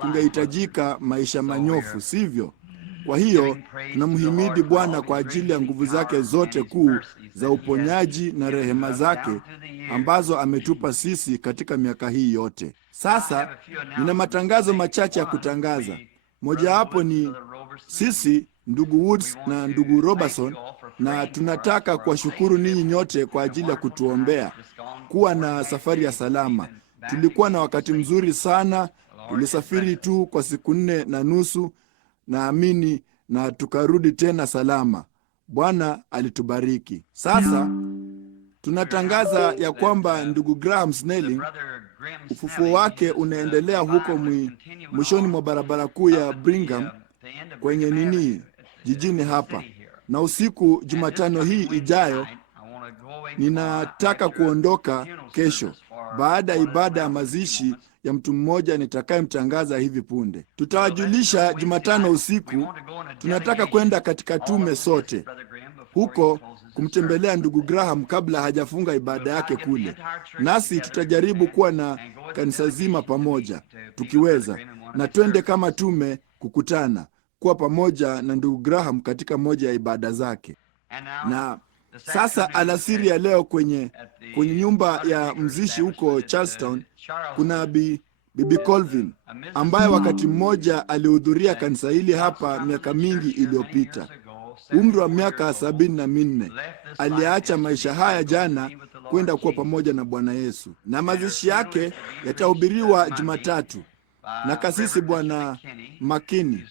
kungehitajika maisha manyofu, sivyo? Kwa hiyo tunamhimidi Bwana kwa ajili ya nguvu zake zote kuu za uponyaji na rehema zake ambazo ametupa sisi katika miaka hii yote. Sasa nina matangazo machache ya kutangaza. Mojawapo ni sisi ndugu Woods na ndugu Robertson, na tunataka kuwashukuru ninyi nyote kwa ajili ya kutuombea kuwa na safari ya salama. Tulikuwa na wakati mzuri sana. Tulisafiri tu kwa siku 4.5 naamini, na tukarudi tena salama. Bwana alitubariki. Sasa tunatangaza ya kwamba ndugu Graham Snelling, ufufuo wake unaendelea huko mwishoni mwa barabara kuu ya Brigham kwenye jijini hapa, na usiku Jumatano hii ijayo ninataka kuondoka kesho baada ya ibada ya mazishi ya mtu mmoja nitakayemtangaza hivi punde. Tutawajulisha Jumatano usiku. Tunataka kwenda katika tume sote huko kumtembelea ndugu Graham kabla hajafunga ibada yake kule, nasi tutajaribu kuwa na kanisa zima pamoja tukiweza, na twende kama tume kukutana kuwa pamoja na ndugu Graham katika moja ya ibada zake. Na sasa alasiri ya leo kwenye nyumba ya mzishi huko Charlestown kuna Bibi Colvin ambaye wakati mmoja alihudhuria kanisa hili hapa miaka mingi iliyopita. Umri wa miaka 74. Aliacha maisha haya jana kwenda kuwa pamoja na Bwana Yesu, na mazishi yake yatahubiriwa Jumatatu na kasisi Bwana Makini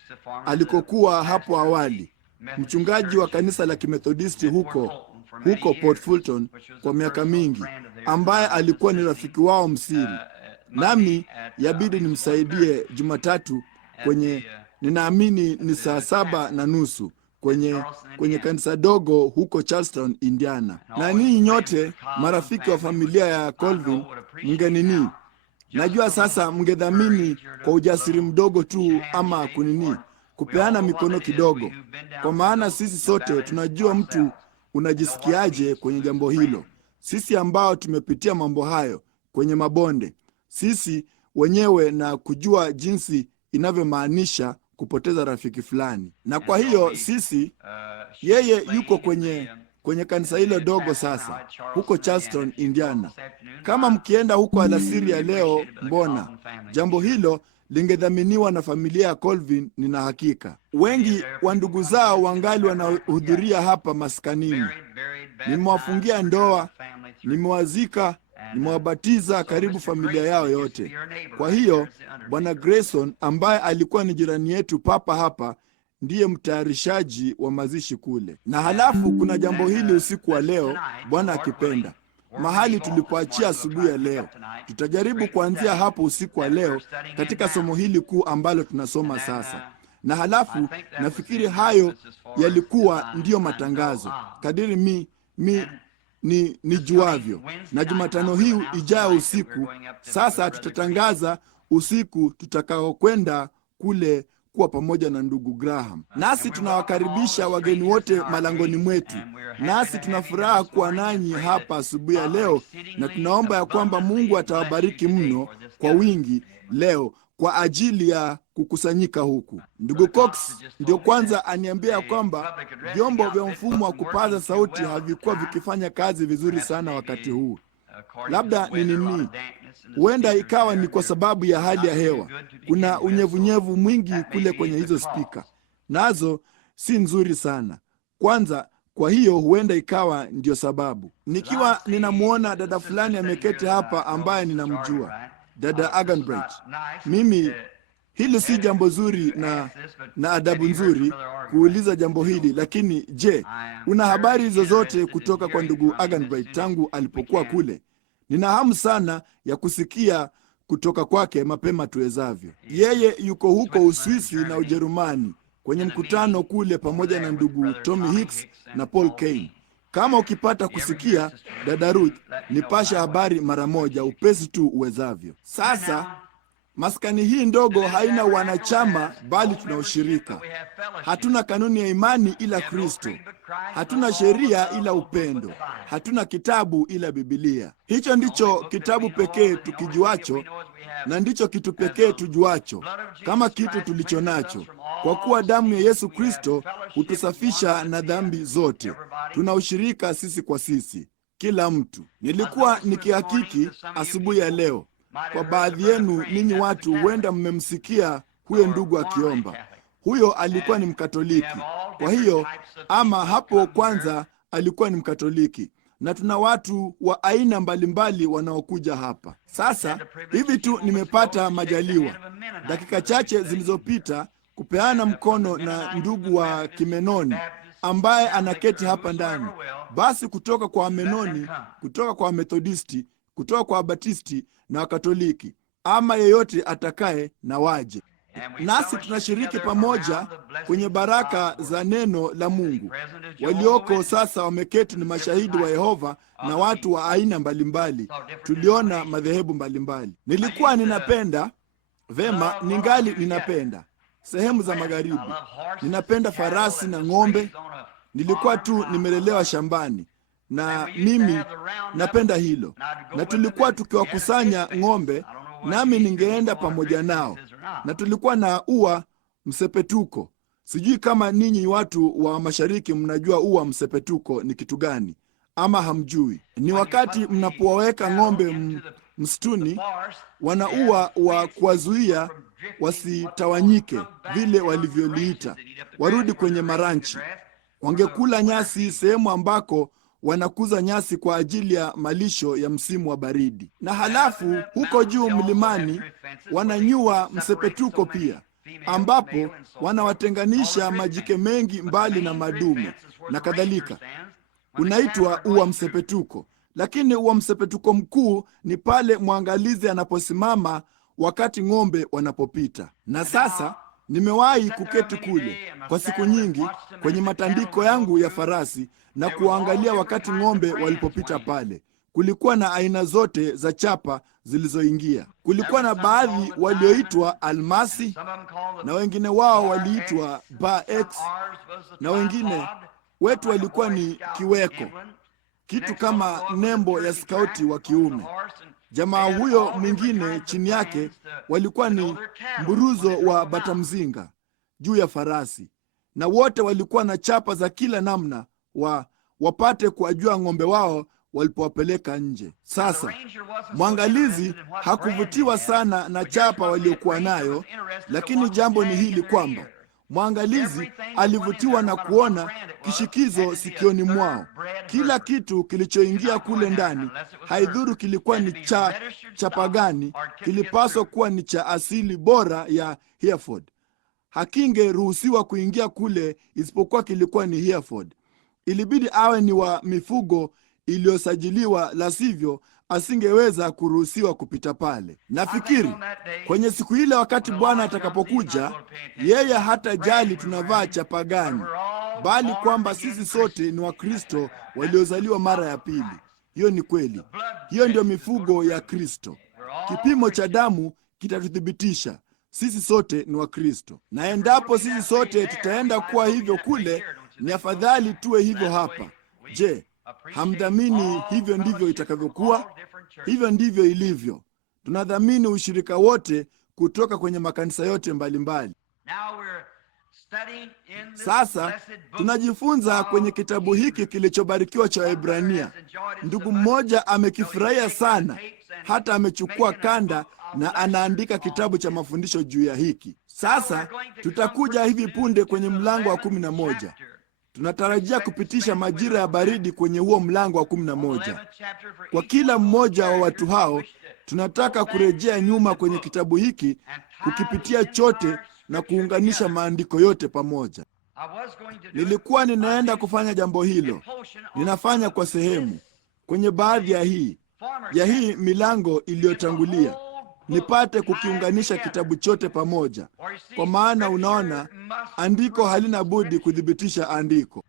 alikokuwa hapo awali, mchungaji wa kanisa la Kimethodisti huko Port Fulton kwa miaka mingi, ambaye alikuwa ni rafiki wao msiri. Nami yabidi nimsaidie Jumatatu ninaamini ni saa 7:30 kwenye kanisa dogo huko Charleston, Indiana. Na ninyi nyote marafiki wa familia ya Colvin najua sasa mngedhamini kwa ujasiri mdogo tu, ama kupeana mikono kidogo, kwa maana sisi sote tunajua mtu unajisikiaje kwenye jambo hilo. Sisi ambao tumepitia mambo hayo kwenye mabonde sisi wenyewe, na kujua jinsi inavyomaanisha kupoteza rafiki fulani. Na kwa hiyo yeye yuko kwenye kanisa hilo dogo sasa huko Charleston, Indiana. Kama mkienda huko alasiri ya leo, mbona jambo hilo lingedhaminiwa na familia ya Colvin. Nina hakika wengi wa ndugu zao wangali wanahudhuria hapa maskanini. Nimewafungia ndoa, nimewazika, nimewabatiza karibu familia yao yote. Kwa hiyo Bwana Grayson ambaye alikuwa ni jirani yetu papa hapa ndiye mtayarishaji wa mazishi kule. Na halafu kuna jambo hili usiku wa leo, Bwana akipenda, mahali tulipoachia asubuhi ya leo. Tutajaribu kuanzia hapo usiku wa leo katika somo hili kuu ambalo tunasoma sasa. Na halafu nafikiri hayo yalikuwa ndiyo matangazo kadiri nijuavyo. Na Jumatano hii ijayo usiku sasa tutatangaza usiku tutakaokwenda kule kuwa pamoja na ndugu Graham. Nasi tunawakaribisha wageni wote malangoni mwetu. Nasi tunafuraha kuwa nanyi hapa asubuhi ya leo, na tunaomba ya kwamba Mungu atawabariki mno kwa wingi leo kwa ajili ya kukusanyika huku. Ndugu Cox ndio kwanza aniambia ya kwamba vyombo vya mfumo wa kupaza sauti havikuwa vikifanya kazi vizuri sana wakati huu. Labda huenda ikawa ni kwa sababu ya hali ya hewa. Kuna unyevunyevu mwingi kule kwenye hizo spika, nazo si nzuri sana kwanza. Kwa hiyo huenda ikawa ndio sababu. Nikiwa ninamwona dada fulani ameketi hapa ambaye ninamjua, dada Aganbright. Mimi hili si jambo zuri na adabu nzuri kuuliza jambo hili, lakini je, una habari zozote kutoka kwa ndugu Aganbright tangu alipokuwa kule? Nina hamu sana ya kusikia kutoka kwake mapema tuwezavyo. Yeye yuko huko Uswisi na Ujerumani kwenye mkutano kule pamoja na ndugu Tommy Hicks na Paul Kane. Kama ukipata kusikia, dada Ruth, nipasha habari mara moja upesi tu uwezavyo. Sasa Maskani hii ndogo haina wanachama, bali tuna ushirika. Hatuna kanuni ya imani ila Kristo. Hatuna sheria ila upendo. Hatuna kitabu ila Biblia. Hicho ndicho kitabu pekee tukijuacho, na ndicho kitu pekee tujuacho kama kitu tulicho nacho, kwa kuwa damu ya Yesu Kristo hutusafisha na dhambi zote. Tuna ushirika sisi kwa sisi, kila mtu. Nilikuwa nikihakiki asubuhi ya leo, kwa baadhi yenu ninyi watu huenda mmemsikia huyo ndugu akiomba. Huyo alikuwa ni Mkatoliki. Kwa hiyo ama hapo kwanza alikuwa ni Mkatoliki, na tuna watu wa aina mbalimbali wanaokuja hapa. Sasa hivi tu nimepata majaliwa dakika chache zilizopita kupeana mkono na ndugu wa Kimenoni ambaye anaketi hapa ndani. Basi kutoka kwa Wamenoni, kutoka kwa Methodisti, kutoka kwa Batisti na Wakatoliki, ama yeyote atakaye na waje. Nasi tunashiriki pamoja kwenye baraka za neno la Mungu. Walioko sasa wameketi ni mashahidi wa Yehova na watu wa aina mbalimbali. Tuliona madhehebu mbalimbali. Nilikuwa ninapenda vema, ningali ninapenda sehemu za magharibi. Ninapenda farasi na ng'ombe. Nilikuwa tu nimelelewa shambani, na mimi napenda hilo. Na tulikuwa tukiwakusanya ng'ombe, nami ningeenda pamoja nao, na tulikuwa na ua msepetuko. Sijui kama ninyi watu wa mashariki mnajua ua msepetuko ni kitu gani, ama hamjui. Ni wakati mnapowaweka ng'ombe msituni, wana ua wa kuwazuia wasitawanyike, vile walivyoliita, warudi kwenye maranchi. Wangekula nyasi sehemu ambako wanakuza nyasi kwa ajili ya malisho ya msimu wa baridi. Na halafu huko juu mlimani wananyua msepetuko pia, ambapo wanawatenganisha majike mengi mbali na madume na kadhalika. Unaitwa ua msepetuko, lakini ua msepetuko mkuu ni pale mwangalizi anaposimama wakati ng'ombe wanapopita. Na sasa nimewahi kuketi kule kwa siku nyingi kwenye matandiko yangu ya farasi na kuangalia wakati ng'ombe walipopita pale. Kulikuwa na aina zote za chapa zilizoingia. Kulikuwa na baadhi walioitwa almasi, na wengine wao waliitwa Bar X, na wengine wetu walikuwa ni kiweko, kitu kama nembo ya skauti wa kiume. Jamaa huyo mwingine chini yake walikuwa ni mburuzo wa batamzinga juu ya farasi, na wote walikuwa na chapa za kila namna wapate kuwajua ng'ombe wao walipowapeleka nje. Sasa mwangalizi hakuvutiwa sana na chapa waliokuwa nayo, lakini jambo ni hili kwamba mwangalizi alivutiwa na kuona kishikizo sikioni mwao. Kila kitu kilichoingia kule ndani, haidhuru kilikuwa ni cha chapa gani, kilipaswa kuwa ni cha asili bora ya Hereford. Hakingeruhusiwa kuingia kule isipokuwa kilikuwa ni Hereford. Ilibidi awe ni wa mifugo iliyosajiliwa, la sivyo asingeweza kuruhusiwa kupita pale. Nafikiri kwenye siku ile, wakati Bwana atakapokuja, yeye hatajali tunavaa chapa gani, bali kwamba sisi sote ni Wakristo waliozaliwa mara ya pili. Hiyo ni kweli. Hiyo ndio mifugo ya Kristo. Kipimo cha damu kitatuthibitisha sisi sote ni Wakristo, na endapo sisi sote tutaenda kuwa hivyo kule, ni afadhali tuwe hivyo hapa. Je, hamdhamini hivyo ndivyo itakavyokuwa? Hivyo ndivyo ilivyo. Tunadhamini ushirika wote kutoka kwenye makanisa yote mbalimbali. Sasa tunajifunza kwenye kitabu hiki kilichobarikiwa cha Waebrania. Ndugu mmoja amekifurahia sana, hata amechukua kanda na anaandika kitabu cha mafundisho juu ya hiki. Sasa tutakuja hivi punde kwenye mlango wa 11. Tunatarajia kupitisha majira ya baridi kwenye huo mlango wa 11. Kwa kila mmoja wa watu hao, tunataka kurejea nyuma kwenye kitabu hiki, kukipitia chote na kuunganisha maandiko yote pamoja. Nilikuwa ninaenda kufanya jambo hilo. Ninafanya kwa sehemu kwenye baadhi ya hii milango iliyotangulia, nipate kukiunganisha kitabu chote pamoja, kwa maana unaona, andiko halina budi kuthibitisha andiko.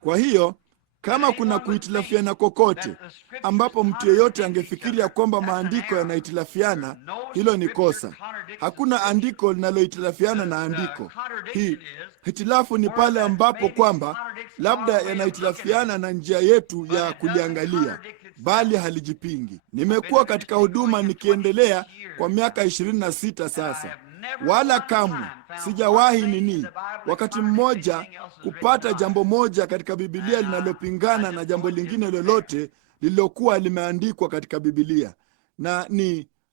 Kwa hiyo Kama kuna kuhitilafiana kokote ambapo mtu yeyote angefikiria kwamba maandiko yanahitilafiana, hilo ni kosa. Hakuna andiko linalohitilafiana na andiko. Hitilafu ni pale ambapo kwamba labda yanahitilafiana na njia yetu ya kuliangalia, bali halijipingi. Nimekuwa katika huduma nikiendelea kwa miaka 26 sasa, wala kamwe sijawahi wakati mmoja kupata jambo moja katika Biblia linalopingana na jambo lingine lolote lililokuwa limeandikwa katika Biblia, na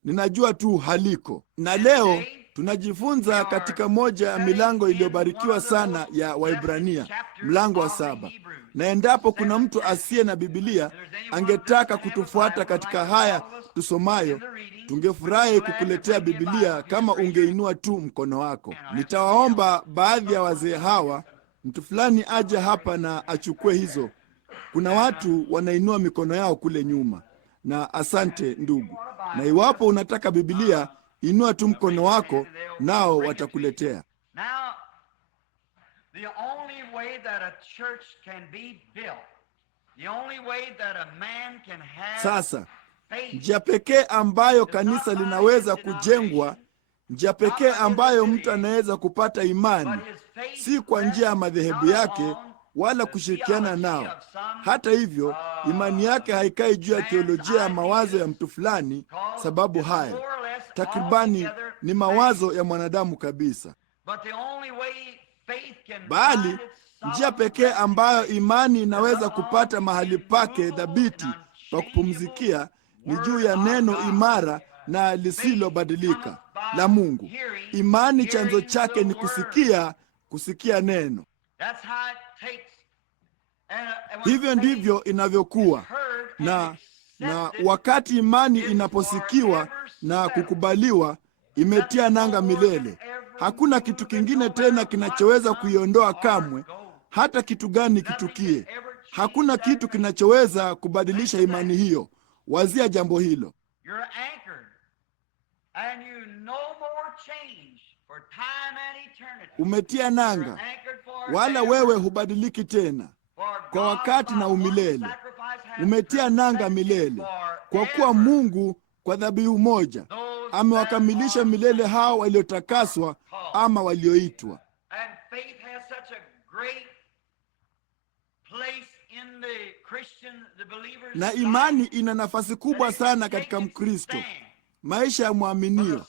ninajua tu haliko. Na leo tunajifunza katika moja ya milango iliyobarikiwa sana ya Waibrania, mlango wa 7. Na endapo kuna mtu asiye na Biblia angetaka kutufuata katika haya tusomayo, tungefurahi kukuletea Biblia kama ungeinua tu mkono wako. Nitawaomba baadhi ya wazee hawa, mtu fulani aje hapa na achukue hizo. Kuna watu wanainua mikono yao kule nyuma. Na asante ndugu. Na iwapo unataka Biblia, inua tu mkono wako nao watakuletea. Sasa njia pekee ambayo kanisa linaweza kujengwa, njia pekee ambayo mtu anaweza kupata imani, si kwa njia ya madhehebu yake wala kushirikiana nao. Hata hivyo, imani yake haikai juu ya teolojia ya mawazo ya mtu fulani, sababu haya takribani ni mawazo ya mwanadamu kabisa. Bali njia pekee ambayo imani inaweza kupata mahali pake thabiti pa kupumzikia ni juu ya neno imara na lisilobadilika la Mungu. Imani chanzo chake ni kusikia neno. Hivyo ndivyo inavyokuwa. Na wakati imani inaposikiwa na kukubaliwa, imetia nanga milele. Hakuna kitu kingine tena kinachoweza kuiondoa kamwe, hata kitu gani kitukie. Hakuna kitu kinachoweza kubadilisha imani hiyo. Wazia jambo hilo. Umetia nanga, wala wewe hubadiliki tena kwa wakati na umilele. Umetia nanga milele, kwa kuwa Mungu kwa dhabihu moja amewakamilisha milele hao waliotakaswa ama walioitwa. Na imani ina nafasi kubwa sana katika Mkristo, maisha ya mwaminio,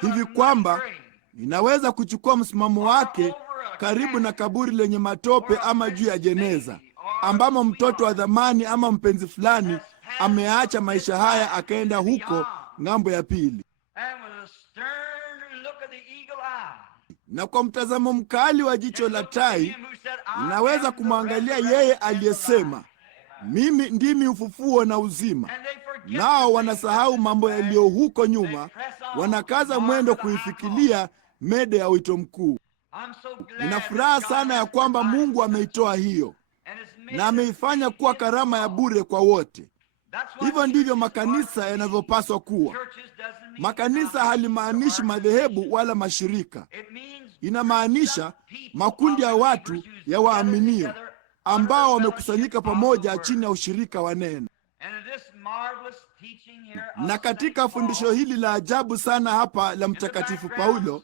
hivi kwamba inaweza kuchukua msimamo wake karibu na kaburi lenye matope ama juu ya jeneza ambamo mtoto wa dhamani ama mpenzi fulani ameacha maisha haya akaenda huko ng'ambo ya pili. Na kwa mtazamo mkali wa jicho la tai, inaweza kumwangalia yeye aliyesema, mimi ndimi ufufuo na uzima. Nao wanasahau mambo yaliyo huko nyuma, wanakaza mwendo kuifikilia mede ya wito mkuu. Nina furaha sana ya kwamba Mungu ameitoa hiyo na ameifanya kuwa karama ya bure kwa wote. Hivyo ndivyo makanisa yanavyopaswa kuwa. Makanisa halimaanishi madhehebu wala mashirika. Inamaanisha makundi ya watu ya waaminio ambao wamekusanyika pamoja chini ya ushirika wa neno. Na katika fundisho hili la ajabu sana hapa la Mtakatifu Paulo,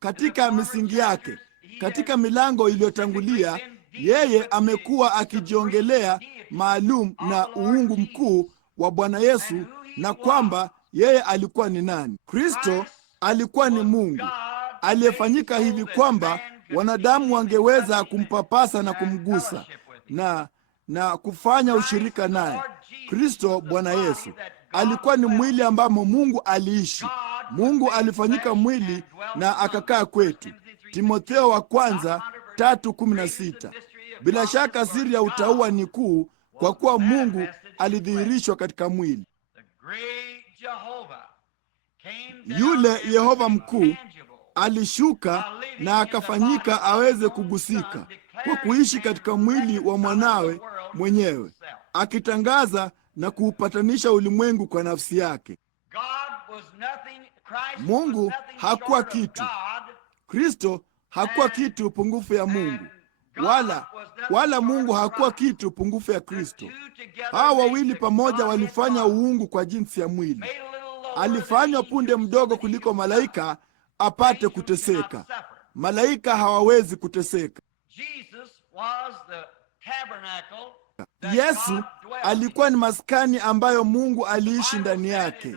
katika misingi yake, katika milango iliyotangulia, yeye amekuwa akijiongelea maalum na uungu mkuu wa Bwana Yesu, na kwamba yeye alikuwa ni nani. Kristo alikuwa ni Mungu aliyefanyika hivi kwamba wanadamu wangeweza kumpapasa na kumgusa na kufanya ushirika naye. Kristo Bwana Yesu alikuwa ni mwili ambamo Mungu aliishi. Mungu alifanyika mwili na akakaa kwetu. Timotheo wa kwanza 3:16. Bila shaka siri ya utauwa ni kuu, kwa kuwa Mungu alidhihirishwa katika mwili. Yule Yehova mkuu alishuka na akafanyika aweze kugusika kwa kuishi katika mwili wa mwanawe mwenyewe, akitangaza na kuupatanisha ulimwengu kwa nafsi yake. Mungu hakuwa kitu. Kristo hakuwa kitu pungufu ya Mungu. wala Mungu hakuwa kitu pungufu ya Kristo. Hawa wawili pamoja walifanya uungu kwa jinsi ya mwili. Alifanywa punde mdogo kuliko malaika apate kuteseka. Malaika hawawezi kuteseka. Yesu alikuwa ni maskani ambayo Mungu aliishi ndani yake.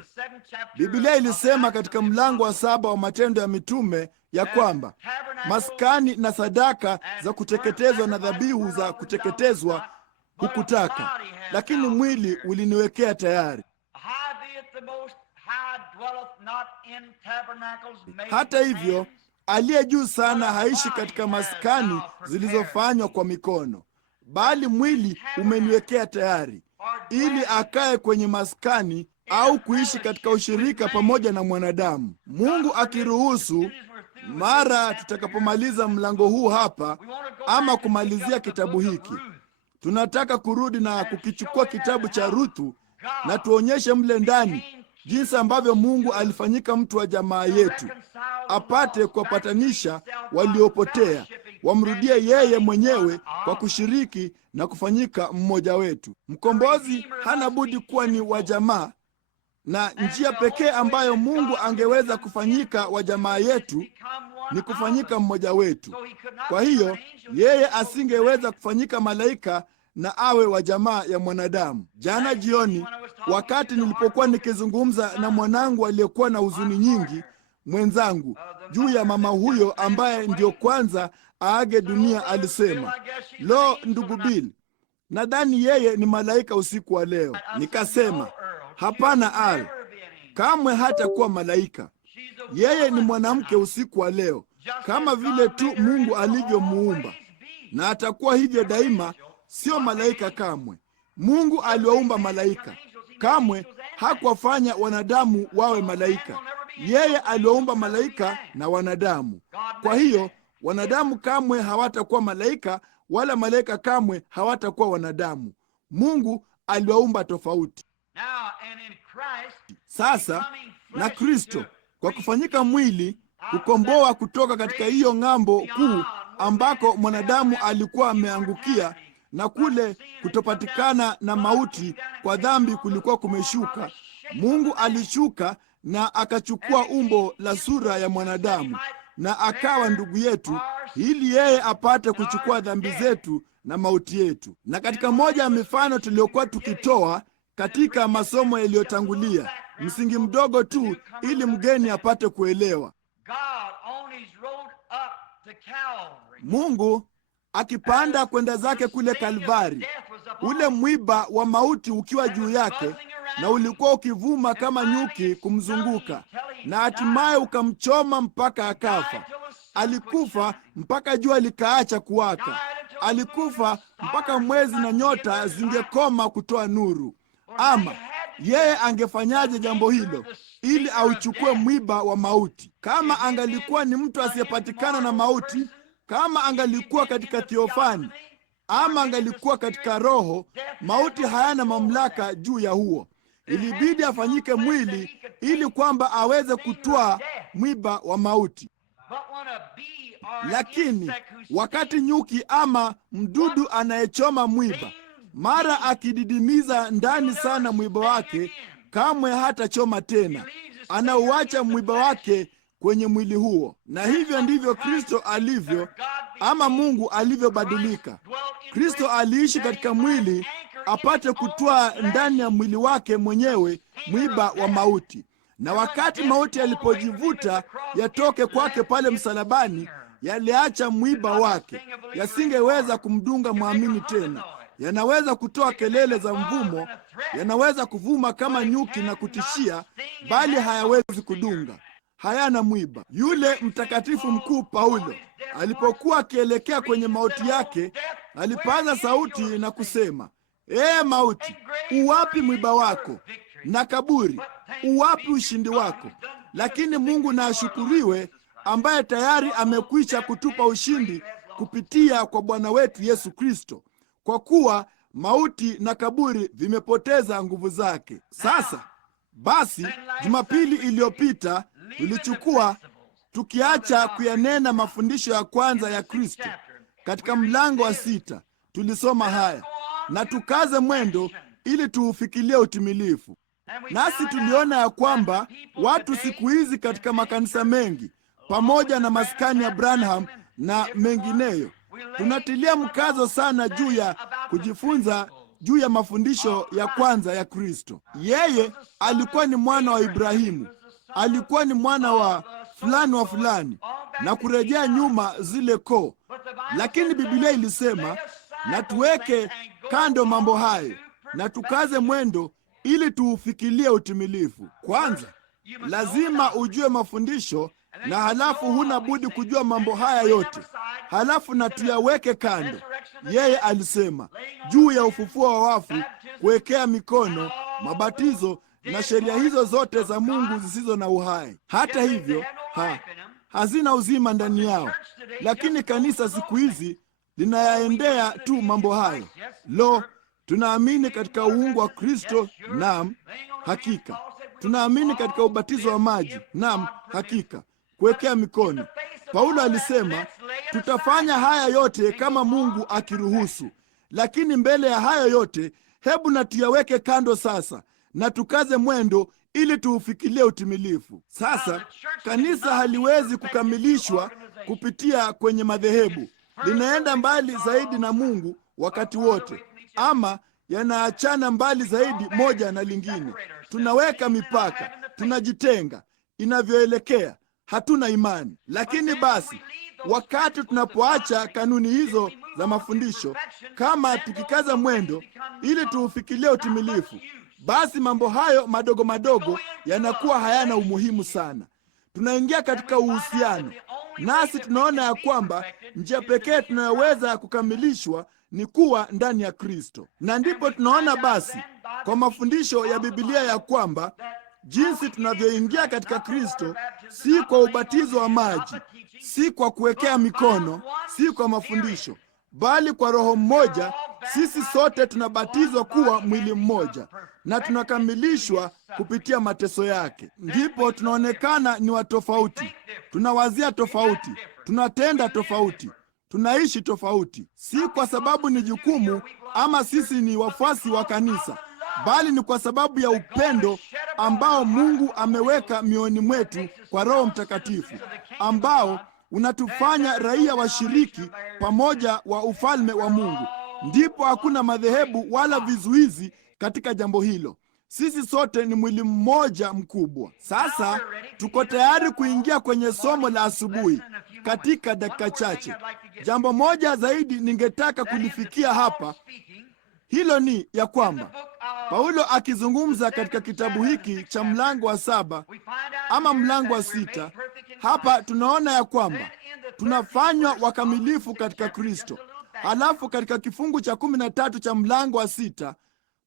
Biblia ilisema katika mlango wa 7 wa Matendo ya Mitume ya kwamba maskani na sadaka za kuteketezwa na dhabihu za kuteketezwa hukutaka, lakini mwili uliniwekea tayari. Hata hivyo, aliye juu sana haishi katika maskani zilizofanywa kwa mikono, bali mwili umeniwekea tayari, ili akae kwenye maskani au kuishi katika ushirika pamoja na mwanadamu. Mungu akiruhusu, mara tutakapomaliza mlango huu hapa ama kumalizia kitabu hiki, tunataka kurudi na kukichukua kitabu cha Ruthu na tuonyeshe mle ndani jinsi ambavyo Mungu alifanyika mtu wa jamaa yetu, apate kuwapatanisha waliopotea wamrudie yeye mwenyewe kwa kushiriki na kufanyika mmoja wetu. Mkombozi hana budi kuwa ni wa jamaa, na njia pekee ambayo Mungu angeweza kufanyika wa jamaa yetu ni kufanyika mmoja wetu. Kwa hiyo yeye asingeweza kufanyika malaika na awe wa jamaa ya mwanadamu. Jana jioni, wakati nilipokuwa nikizungumza na mwanangu aliyekuwa na huzuni nyingi mwenzangu juu ya mama huyo ambaye ndiyo kwanza aage dunia, alisema, lo, ndugu Bill, nadhani yeye ni malaika usiku wa leo. Nikasema, hapana Al, kamwe hata kuwa malaika. Yeye ni mwanamke usiku wa leo, kama vile tu Mungu alivyomuumba, na atakuwa hivyo daima. Sio malaika kamwe. Mungu aliwaumba malaika, kamwe hakuwafanya wanadamu wawe malaika. Yeye aliwaumba malaika na wanadamu. Kwa hiyo wanadamu kamwe hawatakuwa malaika, wala malaika kamwe hawatakuwa wanadamu. Mungu aliwaumba tofauti. Sasa na Kristo kwa kufanyika mwili kukomboa kutoka katika hiyo ng'ambo kuu ambako mwanadamu alikuwa ameangukia, na kule kutopatikana na mauti kwa dhambi kulikuwa kumeshuka. Mungu alishuka na akachukua umbo la sura ya mwanadamu na akawa ndugu yetu, ili yeye apate kuchukua dhambi zetu na mauti yetu. Na katika moja ya mifano tuliyokuwa tukitoa katika masomo yaliyotangulia, msingi mdogo tu ili mgeni apate kuelewa, Mungu akipanda kwenda zake kule Kalvari, ule mwiba wa mauti ukiwa juu yake, na ulikuwa ukivuma kama nyuki kumzunguka, na hatimaye ukamchoma mpaka akafa. Alikufa mpaka jua likaacha kuwaka. Alikufa mpaka mwezi na nyota zingekoma kutoa nuru. Ama yeye angefanyaje jambo hilo ili auchukue mwiba wa mauti? Kama angalikuwa ni mtu asiyepatikana na mauti, kama angalikuwa katika theofani ama angalikuwa katika roho, mauti hayana mamlaka juu ya huo. Ilibidi afanyike mwili ili kwamba aweze kutwaa mwiba wa mauti. Lakini wakati nyuki ama mdudu anayechoma mwiba, mara akididimiza ndani sana mwiba wake, kamwe hatachoma tena. Anauacha mwiba wake kwenye mwili huo. Na hivyo ndivyo Kristo alivyo, ama Mungu alivyobadilika. Kristo aliishi katika mwili apate kutwaa ndani ya mwili wake mwenyewe mwiba wa mauti. Na wakati mauti yalipojivuta yatoke kwake pale msalabani, yaliacha mwiba wake. Yasingeweza kumdunga mwamini tena. Yanaweza kutoa kelele za mvumo, yanaweza kuvuma kama nyuki na kutishia, bali hayawezi kudunga. Hayana mwiba. Yule mtakatifu mkuu Paulo alipokuwa akielekea kwenye mauti yake, alipaza sauti na kusema, ee mauti, uwapi mwiba wako? Na kaburi, uwapi ushindi wako? Lakini Mungu na ashukuriwe, ambaye tayari amekwisha kutupa ushindi kupitia kwa Bwana wetu Yesu Kristo, kwa kuwa mauti na kaburi vimepoteza nguvu zake. Sasa basi, Jumapili iliyopita tulichukua, tukiacha kuyanena mafundisho ya kwanza ya Kristo, Katika mlango wa 6 tulisoma haya, na tukaze mwendo ili tuufikilie utimilifu. Nasi tuliona ya kwamba watu siku hizi katika makanisa mengi pamoja na maskani ya Branham na mengineyo, tunatilia mkazo sana juu ya kujifunza juu ya mafundisho ya kwanza ya Kristo. Yeye alikuwa ni mwana wa Ibrahimu, alikuwa ni mwana wa fulani na kurejea nyuma zile koo. Lakini Biblia ilisema, na tuweke kando mambo hayo na tukaze mwendo ili tuufikilie utimilifu. Kwanza lazima ujue mafundisho, na halafu huna budi kujua mambo haya yote, halafu na tuyaweke kando. Yeye alisema juu ya ufufuo wa wafu, kuwekea mikono, mabatizo na sheria hizo zote za Mungu zisizo na uhai. Hata hivyo hazina uzima ndani yao. Lakini kanisa siku hizi linayaendea tu mambo hayo. Lo, tunaamini katika uungu wa Kristo, naam, hakika. Tunaamini katika ubatizo wa maji, naam, hakika. Kuwekea mikono. Paulo alisema tutafanya haya yote kama Mungu akiruhusu. Lakini mbele ya hayo yote, hebu na tuyaweke kando sasa na tukaze mwendo ili tuufikilie utimilifu. Sasa kanisa haliwezi kukamilishwa kupitia kwenye madhehebu. Linaenda mbali zaidi na Mungu wakati wote, ama yanaachana mbali zaidi moja na lingine. Tunaweka mipaka, tunajitenga. Inavyoelekea hatuna imani. Lakini basi wakati tunapoacha kanuni hizo za mafundisho, kama tukikaza mwendo ili tuufikilie utimilifu, basi mambo hayo madogo madogo yanakuwa hayana umuhimu sana. Tunaingia katika uhusiano, nasi tunaona ya kwamba njia pekee tunayoweza kukamilishwa ni kuwa ndani ya Kristo. Na ndipo tunaona basi kwa mafundisho ya Biblia ya kwamba jinsi tunavyoingia katika Kristo si kwa ubatizo wa maji, si kwa kuwekea mikono, si kwa mafundisho, bali kwa Roho mmoja. Sisi sote tunabatizwa kuwa mwili mmoja na tunakamilishwa kupitia mateso yake. Ndipo tunaonekana ni watofauti, tunawazia tofauti, tunatenda tofauti, tunaishi tofauti, si kwa sababu ni jukumu ama sisi ni wafuasi wa kanisa, bali ni kwa sababu ya upendo ambao Mungu ameweka mioyoni mwetu kwa Roho Mtakatifu, ambao unatufanya raia washiriki pamoja wa ufalme wa Mungu. Ndipo hakuna madhehebu wala vizuizi katika jambo hilo. Sisi sote ni mwili mmoja mkubwa. Sasa tuko tayari kuingia kwenye somo la asubuhi katika dakika chache. Jambo moja zaidi ningetaka kulifikia hapa. Hilo ni ya kwamba Paulo akizungumza katika kitabu hiki cha mlango wa 7 ama mlango wa 6, hapa tunaona ya kwamba tunafanywa wakamilifu katika Kristo. Halafu katika kifungu cha 13 cha mlango wa 6,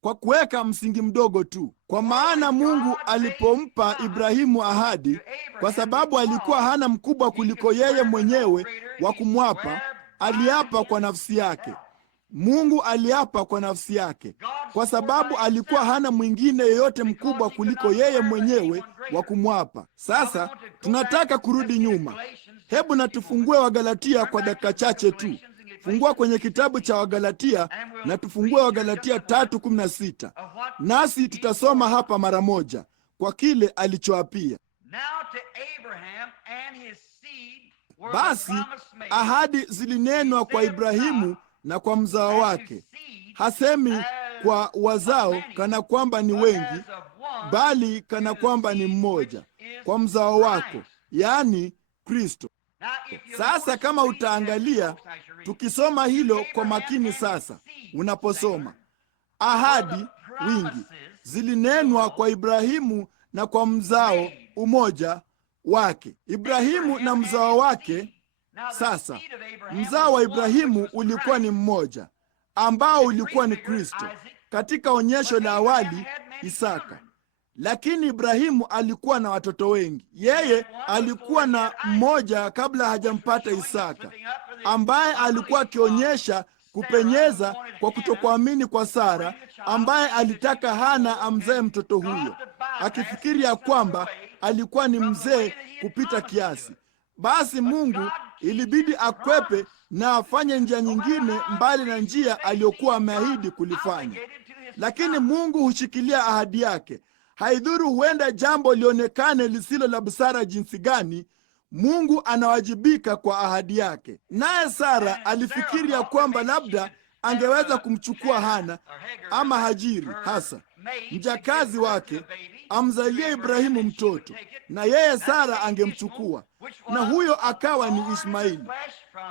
kwa kuweka msingi mdogo tu, kwa maana Mungu alipompa Ibrahimu ahadi, kwa sababu alikuwa hana mkubwa kuliko yeye mwenyewe wa kumwapa, aliapa kwa nafsi yake. Mungu aliapa kwa nafsi yake, kwa sababu alikuwa hana mwingine yeyote mkubwa kuliko yeye mwenyewe wa kumwapa. Sasa tunataka kurudi nyuma. Hebu na tufungue Wagalatia kwa dakika chache tu. Fungua kwenye kitabu cha Wagalatia na tufungue Wagalatia 3:16. Nasi tutasoma hapa mara moja kwa kile alichoapia. Basi ahadi zilinenwa kwa Ibrahimu na kwa mzao wake. Hasemi kwa wazao kana kwamba ni wengi, bali kana kwamba ni mmoja, kwa mzao wako, yaani Kristo. Sasa kama utaangalia, tukisoma hilo kwa makini sasa, unaposoma ahadi wingi zilinenwa kwa Ibrahimu na kwa mzao umoja wake. Ibrahimu na mzao wake. Sasa mzao wa Ibrahimu ulikuwa ni mmoja, ambao ulikuwa ni Kristo. Katika onyesho la awali, Isaka. Lakini Ibrahimu alikuwa na watoto wengi. Yeye alikuwa na mmoja kabla hajampata Isaka, ambaye alikuwa akionyesha kupenyeza kwa kutokuamini kwa Sara, ambaye alitaka Hana amzae mtoto huyo, akifikiri ya kwamba alikuwa ni mzee kupita kiasi. Basi Mungu ilibidi akwepe na afanye njia nyingine mbali na njia aliyokuwa ameahidi kulifanya. Lakini Mungu hushikilia ahadi yake. Haidhuru huenda jambo lionekane lisilo la busara jinsi gani, Mungu anawajibika kwa ahadi yake. Naye Sara alifikiri ya kwamba labda angeweza kumchukua Hana ama Hajiri, hasa mjakazi wake, amzalie Ibrahimu mtoto, na yeye Sara angemchukua, na huyo akawa ni Ishmaeli,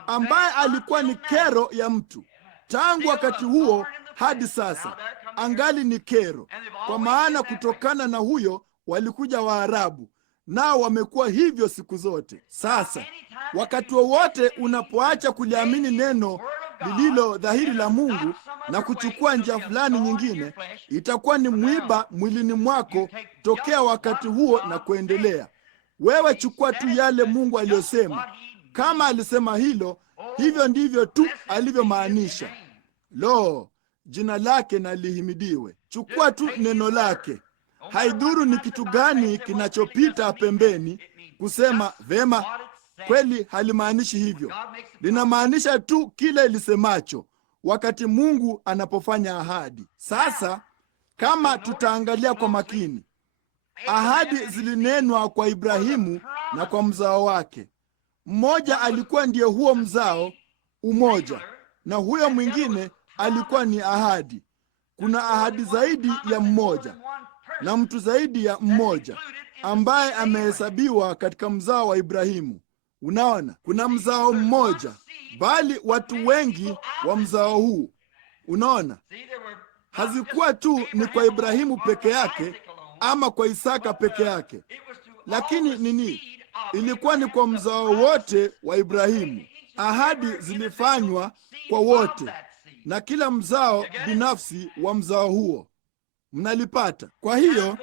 ambaye alikuwa ni kero ya mtu. Tangu wakati huo hadi sasa angali ni kero, kwa maana kutokana na huyo walikuja Waarabu, nao wamekuwa hivyo siku zote. Sasa wakati wowote unapoacha kuliamini neno lililo dhahiri la Mungu na kuchukua njia fulani nyingine, itakuwa ni mwiba mwilini mwako tokea wakati huo na kuendelea. Wewe chukua tu yale Mungu aliyosema. Kama alisema hilo, hivyo ndivyo tu alivyomaanisha. Lo, jina lake na lihimidiwe. Chukua tu neno lake. Haidhuru ni kitu gani kinachopita pembeni kusema vema, kweli halimaanishi hivyo. Linamaanisha tu kile lisemacho wakati Mungu anapofanya ahadi. Sasa kama tutaangalia kwa makini, ahadi zilinenwa kwa Ibrahimu na kwa mzao wake. Mmoja alikuwa ndiye huo mzao umoja, na huyo mwingine alikuwa ni ahadi. Kuna ahadi zaidi ya mmoja na mtu zaidi ya mmoja ambaye amehesabiwa katika mzao wa Ibrahimu. Unaona, kuna mzao mmoja bali watu wengi wa mzao huu. Unaona, hazikuwa tu ni kwa Ibrahimu peke yake ama kwa Isaka peke yake, lakini nini? Ilikuwa ni kwa mzao wote wa Ibrahimu. Ahadi zilifanywa kwa wote na kila mzao binafsi wa mzao huo. Mnalipata? Kwa hiyo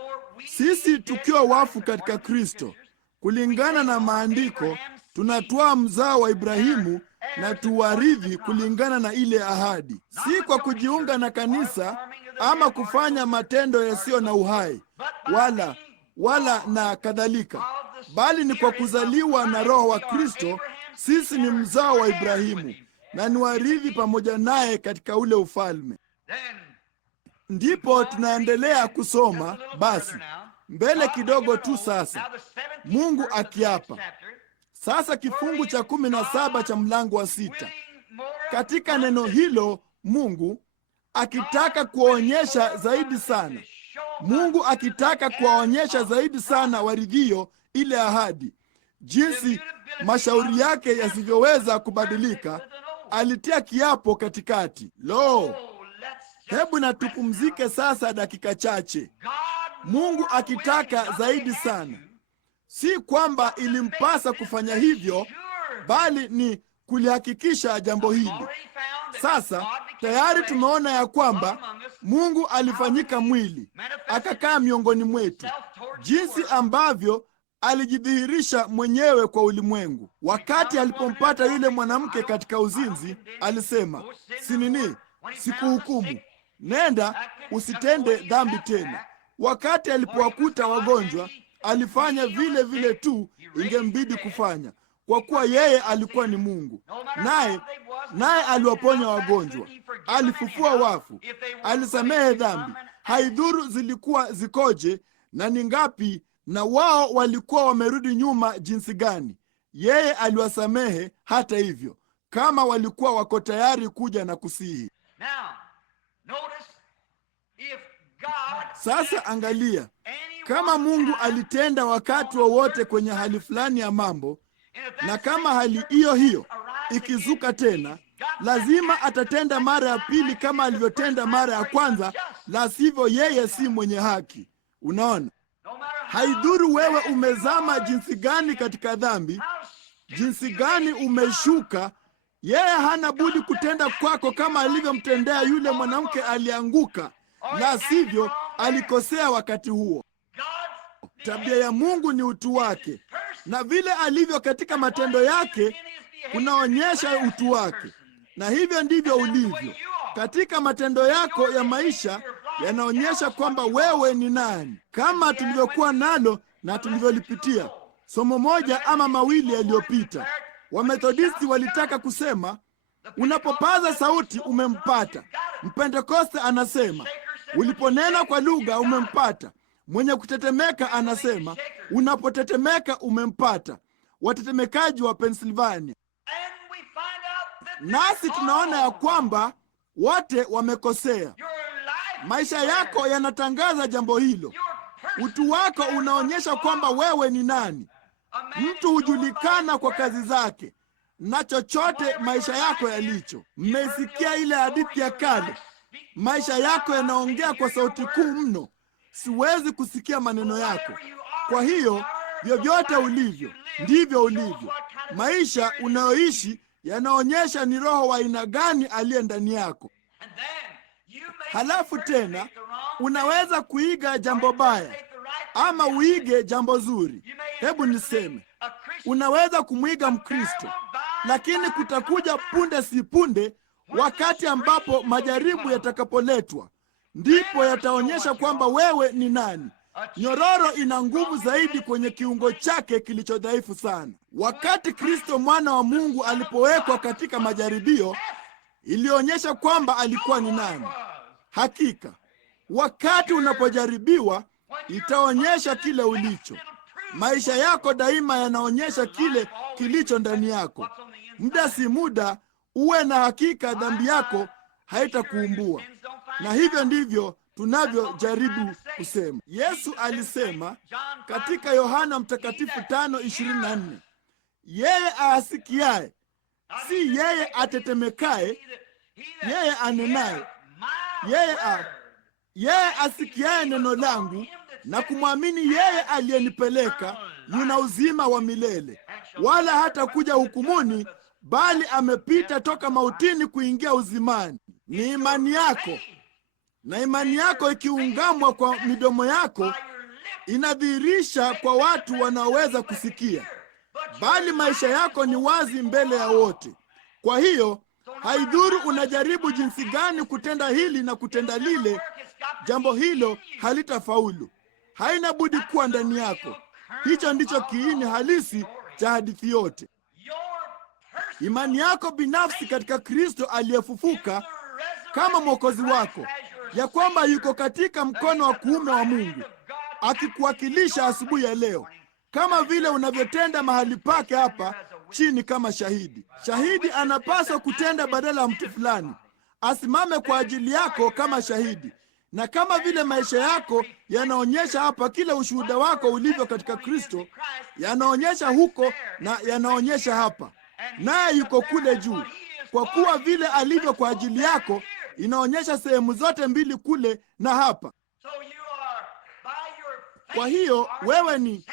sisi tukiwa wafu katika Kristo, kulingana na maandiko, tunatoa mzao wa Ibrahimu na tuwarithi kulingana na ile ahadi, si kwa kujiunga na kanisa ama kufanya matendo yasiyo na uhai wala na kadhalika, bali ni kwa kuzaliwa na Roho wa Kristo. Sisi ni mzao wa Ibrahimu na ni warithi pamoja naye katika ule ufalme. Ndipo tunaendelea kusoma basi mbele kidogo tu. Sasa Mungu akiapa sasa, kifungu cha 17 cha mlango wa 6. Katika neno hilo Mungu akitaka kuwaonyesha zaidi sana, Mungu akitaka kuwaonyesha zaidi sana waridhio ile ahadi, jinsi mashauri yake yasivyoweza kubadilika, alitia kiapo katikati. Lo, hebu na tupumzike sasa dakika chache. Mungu akitaka zaidi sana, si kwamba ilimpasa kufanya hivyo, bali ni kulihakikisha jambo hili. Sasa tayari tumeona ya kwamba Mungu alifanyika mwili akakaa miongoni mwetu, jinsi ambavyo alijidhihirisha mwenyewe kwa ulimwengu. Wakati alipompata yule mwanamke katika uzinzi, alisema sikuhukumu, nenda usitende dhambi tena. Wakati alipowakuta wagonjwa, alifanya vile vile tu ingembidi kufanya, kwa kuwa yeye alikuwa ni Mungu. Naye aliwaponya wagonjwa, alifufua wafu, alisamehe dhambi, haidhuru zilikuwa zikoje na ni ngapi, na wao walikuwa wamerudi nyuma jinsi gani, yeye aliwasamehe hata hivyo, kama walikuwa wako tayari kuja na kusihi. Sasa angalia, kama Mungu alitenda wakati wowote kwenye hali fulani ya mambo, na kama hali hiyo hiyo ikizuka tena, lazima atatenda mara ya pili kama alivyotenda mara ya kwanza, la sivyo yeye si mwenye haki. Unaona, haidhuru wewe umezama jinsi gani katika dhambi, jinsi gani umeshuka, yeye hana budi kutenda kwako kama alivyomtendea yule mwanamke alianguka, la sivyo alikosea wakati huo. Tabia ya Mungu ni utu wake, na vile alivyo katika matendo yake kunaonyesha utu wake, na hivyo ndivyo ulivyo katika matendo yako ya maisha, yanaonyesha kwamba wewe ni nani, kama tulivyokuwa nalo na tulivyolipitia somo moja ama mawili yaliyopita. Wamethodisti walitaka kusema unapopaza sauti umempata. Mpentekoste anasema uliponena kwa lugha umempata. Mwenye kutetemeka anasema unapotetemeka umempata. Watetemekaji wa Pennsylvania. Nasi tunaona ya kwamba wote wamekosea. Maisha yako yanatangaza jambo hilo. Utu wako unaonyesha kwamba wewe ni nani. Mtu hujulikana kwa kazi zake na chochote maisha yako yalicho. Mmesikia ile hadithi ya kale, maisha yako yanaongea kwa sauti kuu mno, siwezi kusikia maneno yako. Kwa hiyo vyovyote ulivyo ndivyo ulivyo. Maisha unayoishi yanaonyesha ni roho wa aina gani aliye ndani yako. Halafu tena unaweza kuiga jambo baya ama uige jambo zuri. Hebu niseme, unaweza kumwiga Mkristo, lakini kutakuja punde si punde wakati ambapo majaribu yatakapoletwa, ndipo yataonyesha kwamba wewe ni nani. Nyororo ina nguvu zaidi kwenye kiungo chake kilicho dhaifu sana. Wakati Kristo mwana wa Mungu alipowekwa katika majaribio, ilionyesha kwamba alikuwa ni nani. Hakika wakati unapojaribiwa itaonyesha kile ulicho. Maisha yako daima yanaonyesha kile kilicho ndani yako. Muda si muda uwe na hakika dhambi yako haitakuumbua. Na hivyo ndivyo tunavyojaribu kusema. Yesu alisema katika Yohana Mtakatifu 5:24, yeye aasikiaye, si yeye atetemekaye, yeye anenaye, yeye asikiaye neno langu na kumwamini yeye aliyenipeleka yuna uzima wa milele, wala hata kuja hukumuni, bali amepita toka mautini kuingia uzimani. Ni imani yako, na imani yako ikiungamwa kwa midomo yako inadhihirisha kwa watu wanaoweza kusikia, bali maisha yako ni wazi mbele ya wote. Kwa hiyo haidhuru unajaribu jinsi gani kutenda hili na kutenda lile, jambo hilo halitafaulu. Haina budi kuwa ndani yako. Hicho ndicho kiini halisi cha hadithi yote. Imani yako binafsi katika Kristo aliyefufuka kama Mwokozi wako, ya kwamba yuko katika mkono wa kuume wa Mungu akikuwakilisha asubuhi ya leo, kama vile unavyotenda mahali pake hapa chini kama shahidi. Shahidi anapaswa kutenda badala ya mtu fulani, asimame kwa ajili yako kama shahidi. Na kama vile maisha yako yanaonyesha hapa kile ushuhuda wako ulivyo katika Kristo, yanaonyesha huko na yanaonyesha hapa, naye yuko kule juu. Kwa kuwa vile alivyo kwa ajili yako inaonyesha sehemu zote mbili, kule na hapa. Kwa hiyo wewe ni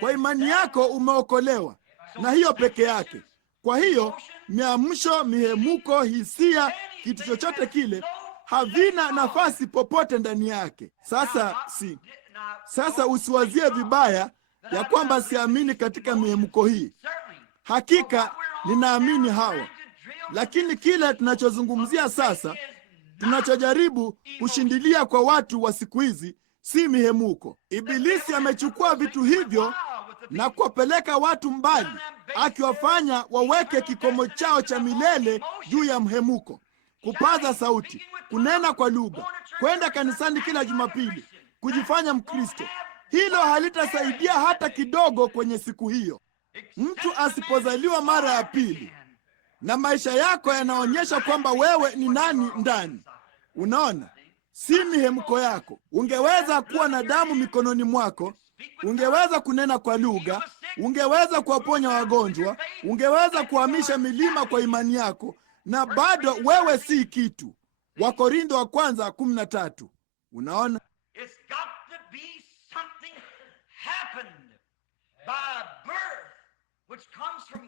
kwa imani yako umeokolewa, na hiyo peke yake. Kwa hiyo miamsho, mihemuko, hisia, kitu chochote kile havina nafasi popote ndani yake. Sasa usiwazie vibaya ya kwamba siamini katika mihemuko hii. Hakika ninaamini hawa, lakini kile tunachozungumzia sasa, tunachojaribu kushindilia kwa watu wa siku hizi, si mihemuko. Ibilisi amechukua vitu hivyo na kuwapeleka watu mbali, akiwafanya waweke kikomo chao cha milele juu ya mhemuko, kupaza sauti, kunena kwa lugha, kwenda kanisani kila Jumapili, kujifanya Mkristo. Hilo halitasaidia hata kidogo kwenye siku hiyo. Mtu asipozaliwa mara ya pili na maisha yako yanaonyesha kwamba wewe ni nani ndani, unaona, si mihemko yako. Ungeweza kuwa na damu mikononi mwako, ungeweza kunena kwa lugha, ungeweza kuwaponya wagonjwa, ungeweza kuhamisha milima kwa imani yako, na bado wewe si kitu. Wakorintho wa kwanza 13. Unaona,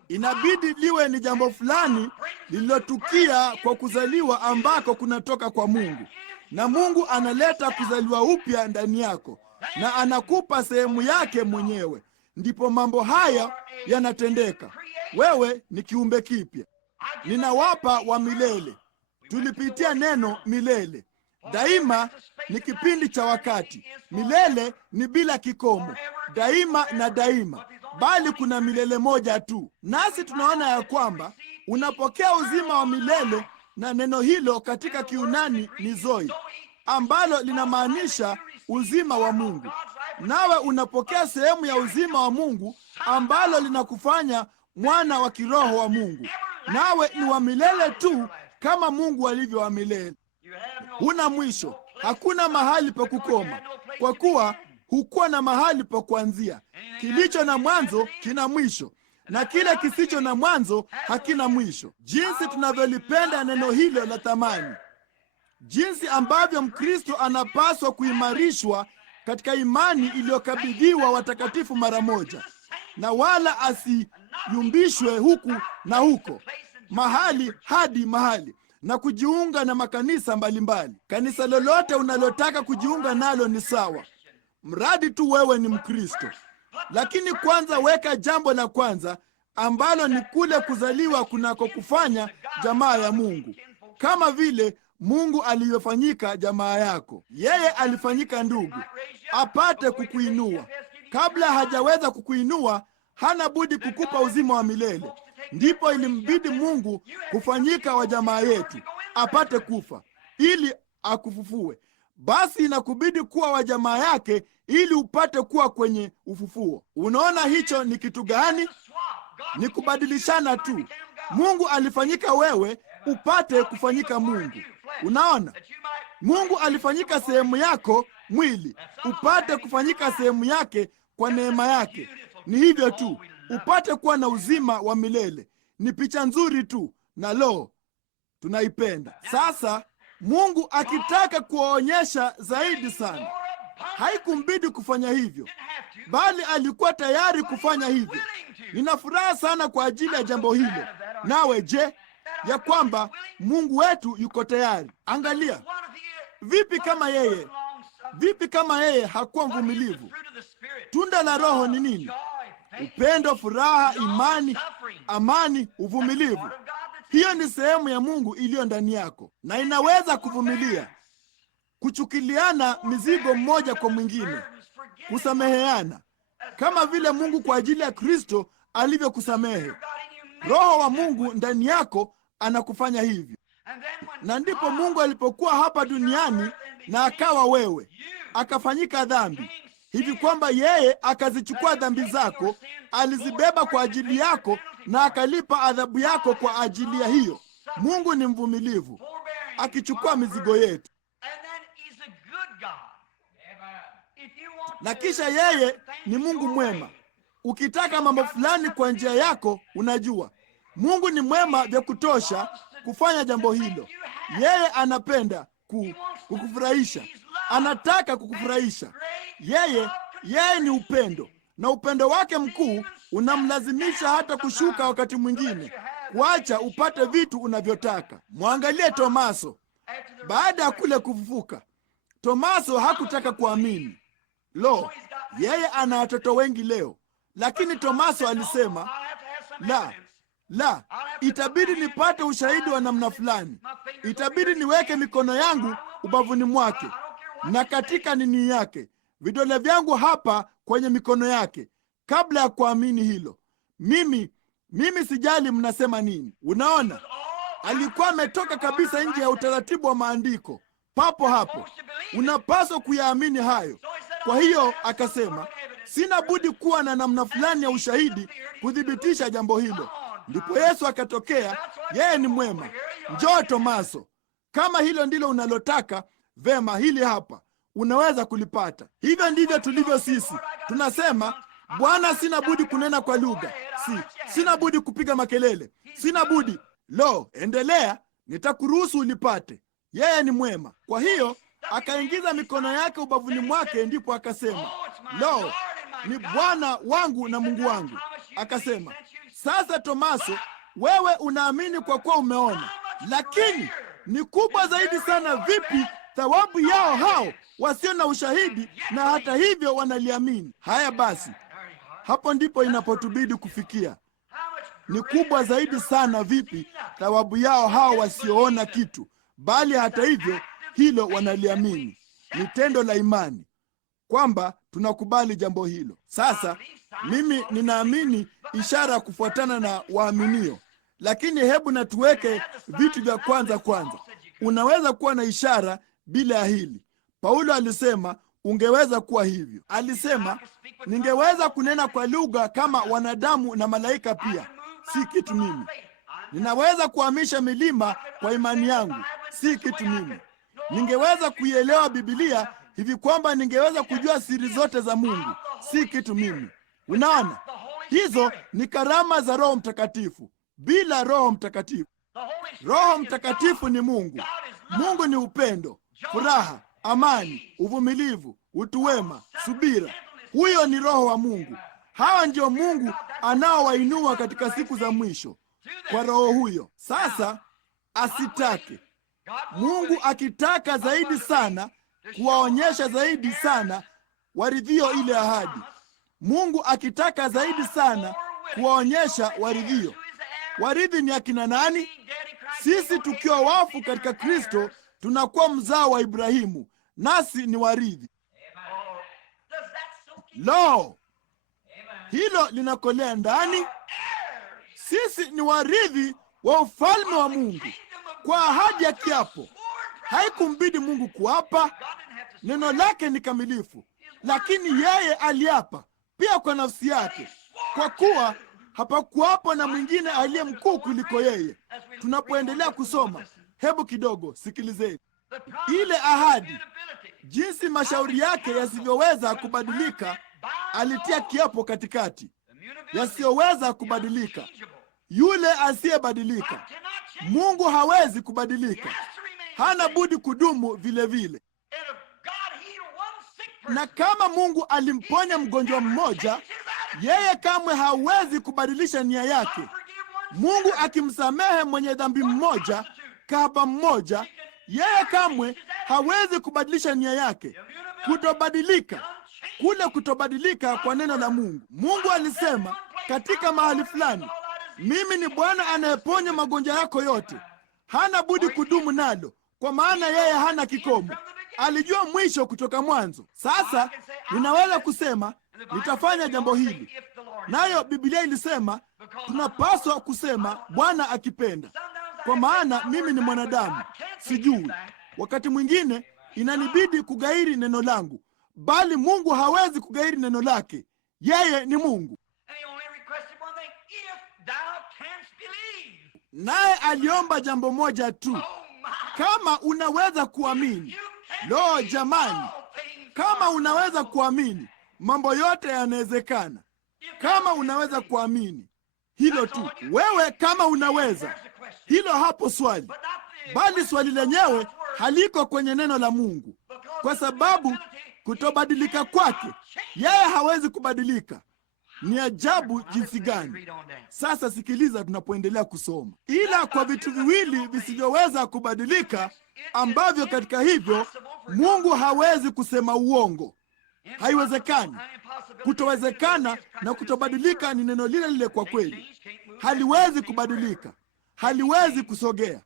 inabidi liwe ni jambo fulani lililotukia kwa kuzaliwa ambako kunatoka kwa Mungu, na Mungu analeta kuzaliwa upya ndani yako na anakupa sehemu yake mwenyewe, ndipo mambo haya yanatendeka. Wewe ni kiumbe kipya. Ninawapa wa milele. Tulipitia neno milele. Daima ni kipindi cha wakati. Milele ni bila kikomo, daima na daima. bali kuna milele moja tu. Nasi tunaona ya kwamba unapokea uzima wa milele, na neno hilo katika Kiunani ni zoe, ambalo linamaanisha uzima wa Mungu. Nawe unapokea sehemu ya uzima wa Mungu ambalo linakufanya mwana wa kiroho wa Mungu. Nawe ni wa milele tu kama Mungu alivyo wa milele. Huna mwisho, hakuna mahali pa kukoma, kwa kuwa hukuwa na mahali pa kuanzia. Kilicho na mwanzo kina mwisho, na kile kisicho na mwanzo hakina mwisho. Jinsi tunavyolipenda neno hilo la thamani, jinsi ambavyo Mkristo anapaswa kuimarishwa katika imani iliyokabidhiwa watakatifu mara moja, na wala asiyumbishwe huku na huko, mahali hadi mahali, na kujiunga na makanisa mbalimbali. Kanisa lolote unalotaka kujiunga nalo ni sawa, mradi tu wewe ni Mkristo. Lakini kwanza weka jambo la kwanza, ambalo ni kule kuzaliwa kunakokufanya jamaa ya Mungu, kama vile Mungu alivyofanyika jamaa yako. Yeye alifanyika ndugu apate kukuinua. Kabla hajaweza kukuinua, hana budi kukupa uzima wa milele. Ndipo ilimbidi Mungu kufanyika wa jamaa yetu apate kufa ili akufufue. Basi inakubidi kuwa wa jamaa yake ili upate kuwa kwenye ufufuo. Unaona hicho ni kitu gani? Ni kubadilishana tu. Mungu alifanyika wewe upate kufanyika Mungu. Unaona, Mungu alifanyika sehemu yako mwili upate kufanyika sehemu yake kwa neema yake. Ni hivyo tu, upate kuwa na uzima wa milele. Ni picha nzuri tu, na tunaipenda. Sasa Mungu akitaka kuwaonyesha zaidi sana, haikumbidi kufanya hivyo, bali alikuwa tayari kufanya hivyo. Nina furaha sana kwa ajili ya jambo hilo. Nawe je, ya kwamba Mungu wetu yuko tayari? Angalia, vipi kama yeye hakuwa mvumilivu? Tunda la Roho ni nini? Upendo, furaha, imani, amani, uvumilivu. Hiyo ni sehemu ya Mungu iliyo ndani yako, na inaweza kuvumilia, kuchukiliana mizigo mmoja kwa mwingine, kusameheana, kama vile Mungu kwa ajili ya Kristo alivyokusamehe. Roho wa Mungu ndani yako anakufanya hivyo. Na ndipo Mungu alipokuwa hapa duniani na akawa wewe, akafanyika dhambi, hivi kwamba yeye akazichukua dhambi zako, alizibeba kwa ajili yako, na akalipa adhabu yako kwa ajili ya hiyo. Mungu ni mvumilivu, akichukua mizigo yetu. Na kisha yeye ni Mungu mwema. Ukitaka mambo fulani kwa njia yako, unajua Mungu ni mwema vya kutosha kufanya jambo hilo. Yeye anapenda kukufurahisha, anataka kukufurahisha. Yeye ni upendo, na upendo wake mkuu unamlazimisha hata kushuka wakati mwingine, kuacha upate vitu unavyotaka. Mwangalie Tomaso. Baada ya kule kufufuka, Tomaso hakutaka kuamini. Yeye ana watoto wengi leo, lakini Tomaso alisema, la, itabidi nipate ushahidi wa namna fulani. Itabidi niweke mikono yangu ubavuni mwake na katika nini yake, vidole vyangu hapa kwenye mikono yake, kabla ya kuamini hilo. Mimi sijali mnasema nini. Unaona, alikuwa ametoka kabisa nje ya utaratibu wa maandiko. Papo hapo unapaswa kuyaamini hayo. Kwa hiyo akasema, sina budi kuwa na namna fulani ya ushahidi kuthibitisha jambo hilo. Ndipo Yesu akatokea. Yeye ni mwema. Njoo Tomaso, kama hilo ndilo unalotaka, vema, hili hapa, unaweza kulipata. Hivyo ndivyo tulivyo sisi. Tunasema, Bwana, sina budi kunena kwa lugha, sina budi kupiga makelele, sina budi. Endelea, nitakuruhusu ulipate. Yeye ni mwema. Kwa hiyo akaingiza mikono yake ubavuni mwake, ndipo akasema, ni Bwana wangu na Mungu wangu. Akasema, sasa Tomaso, wewe unaamini kwa kuwa umeona, lakini ni kubwa zaidi sana vipi thawabu yao hao wasio na ushahidi, na hata hivyo wanaliamini. Haya basi, hapo ndipo inapotubidi kufikia. Ni kubwa zaidi sana vipi thawabu yao hao wasioona kitu, bali hata hivyo hilo wanaliamini. Ni tendo la imani kwamba tunakubali jambo hilo. Sasa mimi ninaamini ishara kufuatana na waaminio, lakini hebu na tuweke vitu vya kwanza. Unaweza kuwa na ishara bila ya hili. Paulo alisema ungeweza kuwa hivyo. Alisema ningeweza kunena kwa lugha kama wanadamu na malaika pia, si kitu mimi. Ninaweza kuhamisha milima kwa imani yangu, si kitu mimi. Ningeweza kuielewa Biblia hivi kwamba ningeweza kujua siri zote za Mungu, si kitu mimi. Unaona, hizo ni karama za Roho Mtakatifu. Bila Roho Mtakatifu, Roho Mtakatifu ni Mungu. Mungu ni upendo, furaha, amani, uvumilivu, utu wema, subira. Huyo ni Roho wa Mungu. Hawa ndio Mungu anaowainua katika siku za mwisho kwa Roho huyo. Sasa asitake Mungu akitaka zaidi sana kuwaonyesha zaidi sana waridhio ile ahadi. Mungu akitaka zaidi sana kuwaonyesha waridhio. Waridhi ni akina nani? Sisi tukiwa wafu katika Kristo tunakuwa mzao wa Ibrahimu, nasi ni waridhi. Lo, hilo linakolea ndani. Sisi ni waridhi wa ufalme wa Mungu kwa ahadi ya kiapo. Haikumbidi Mungu kuapa, neno lake ni kamilifu, lakini yeye aliapa pia kwa nafsi yake, kwa kuwa hapakuwapo na mwingine aliye mkuu kuliko yeye. Tunapoendelea kusoma, hebu kidogo sikilizeni ile ahadi, jinsi mashauri yake yasivyoweza kubadilika. Alitia kiapo katikati, yasiyoweza kubadilika, yule asiyebadilika. Mungu hawezi kubadilika, hana budi kudumu vile vile. Na kama Mungu alimponya mgonjwa mmoja, yeye kamwe hawezi kubadilisha nia yake. Mungu akimsamehe mwenye dhambi mmoja, kahaba mmoja, yeye kamwe hawezi kubadilisha nia yake. Kutobadilika, kule kutobadilika kwa neno la Mungu. Mungu alisema katika mahali fulani, mimi ni Bwana anayeponya magonjwa yako yote. Hana budi kudumu nalo, kwa maana yeye hana kikomo. Alijua mwisho kutoka mwanzo. Sasa ninaweza kusema nitafanya jambo hili, nayo Biblia ilisema tunapaswa kusema Bwana akipenda, kwa maana mimi ni mwanadamu, sijui. Wakati mwingine inanibidi kugairi neno langu, bali Mungu hawezi kugairi neno lake. Yeye ni Mungu. Naye aliomba jambo moja tu, kama unaweza kuamini. Lo jamani, kama unaweza kuamini, mambo yote yanawezekana. Kama unaweza kuamini, hilo tu. Wewe kama unaweza, hilo hapo swali. Bali swali lenyewe haliko kwenye neno la Mungu, kwa sababu kutobadilika kwake, yeye hawezi kubadilika. Ni ajabu jinsi gani! Sasa sikiliza tunapoendelea kusoma. Ila kwa vitu viwili visivyoweza kubadilika, ambavyo katika hivyo Mungu hawezi kusema uongo. Haiwezekani. Kutowezekana na kutobadilika ni neno lile lile kwa kweli. Haliwezi kubadilika, haliwezi kusogea,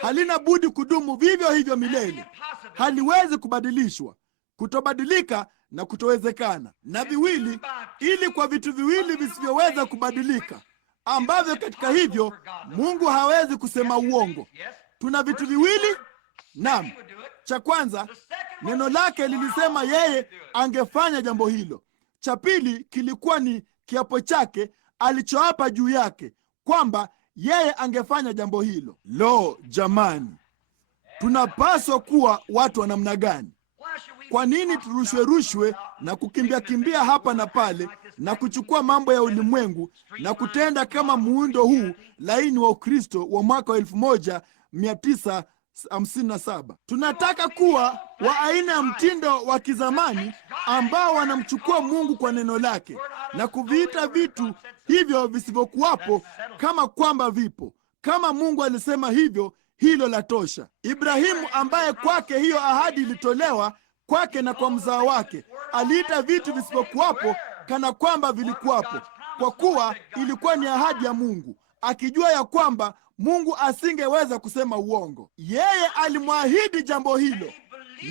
halina budi kudumu vivyo hivyo milele. Haliwezi kubadilishwa. Kutobadilika na kutowezekana na viwili, ili kwa vitu viwili visivyoweza kubadilika, ambavyo katika hivyo Mungu hawezi kusema uongo. Tuna vitu viwili. Naam, cha kwanza, neno lake lilisema yeye angefanya jambo hilo. Cha pili kilikuwa ni kiapo chake alichoapa juu yake kwamba yeye angefanya jambo hilo. Lo jamani, tunapaswa kuwa watu wa namna gani? Kwa nini turushwe na kukimbia hapa na pale na kuchukua mambo ya ulimwengu na kutenda kama muundo huu laini wa Ukristo wa mwaka wa 1957? Tunataka kuwa wa aina ya mtindo wa kizamani ambao wanamchukua Mungu kwa neno lake na kuviita vitu hivyo visivyokuwapo kama kwamba vipo. Kama Mungu alisema hivyo, hilo la tosha. Ibrahimu, ambaye kwake hiyo ahadi ilitolewa kwake na kwa mzao wake, aliita vitu visivyokuwapo kana kwamba vilikuwapo, kwa kuwa ilikuwa ni ahadi ya Mungu, akijua ya kwamba Mungu asingeweza kusema uongo. Yeye alimwahidi jambo hilo,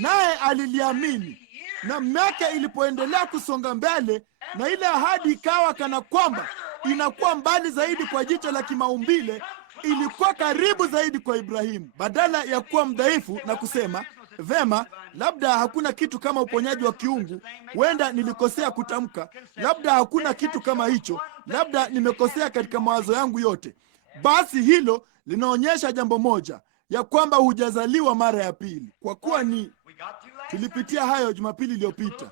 naye aliliamini. Na miaka ilipoendelea kusonga mbele, na ile ahadi ikawa kana kwamba inakuwa mbali zaidi kwa jicho la kimaumbile, ilikuwa karibu zaidi kwa Ibrahimu. Badala ya kuwa mdhaifu na kusema vema, labda hakuna kitu kama uponyaji wa kiungu, huenda nilikosea kutamka, labda hakuna kitu kama hicho, labda nimekosea katika mawazo yangu yote, basi hilo linaonyesha jambo moja, ya kwamba hujazaliwa mara ya pili. Kwa kuwa tulipitia hayo Jumapili iliyopita,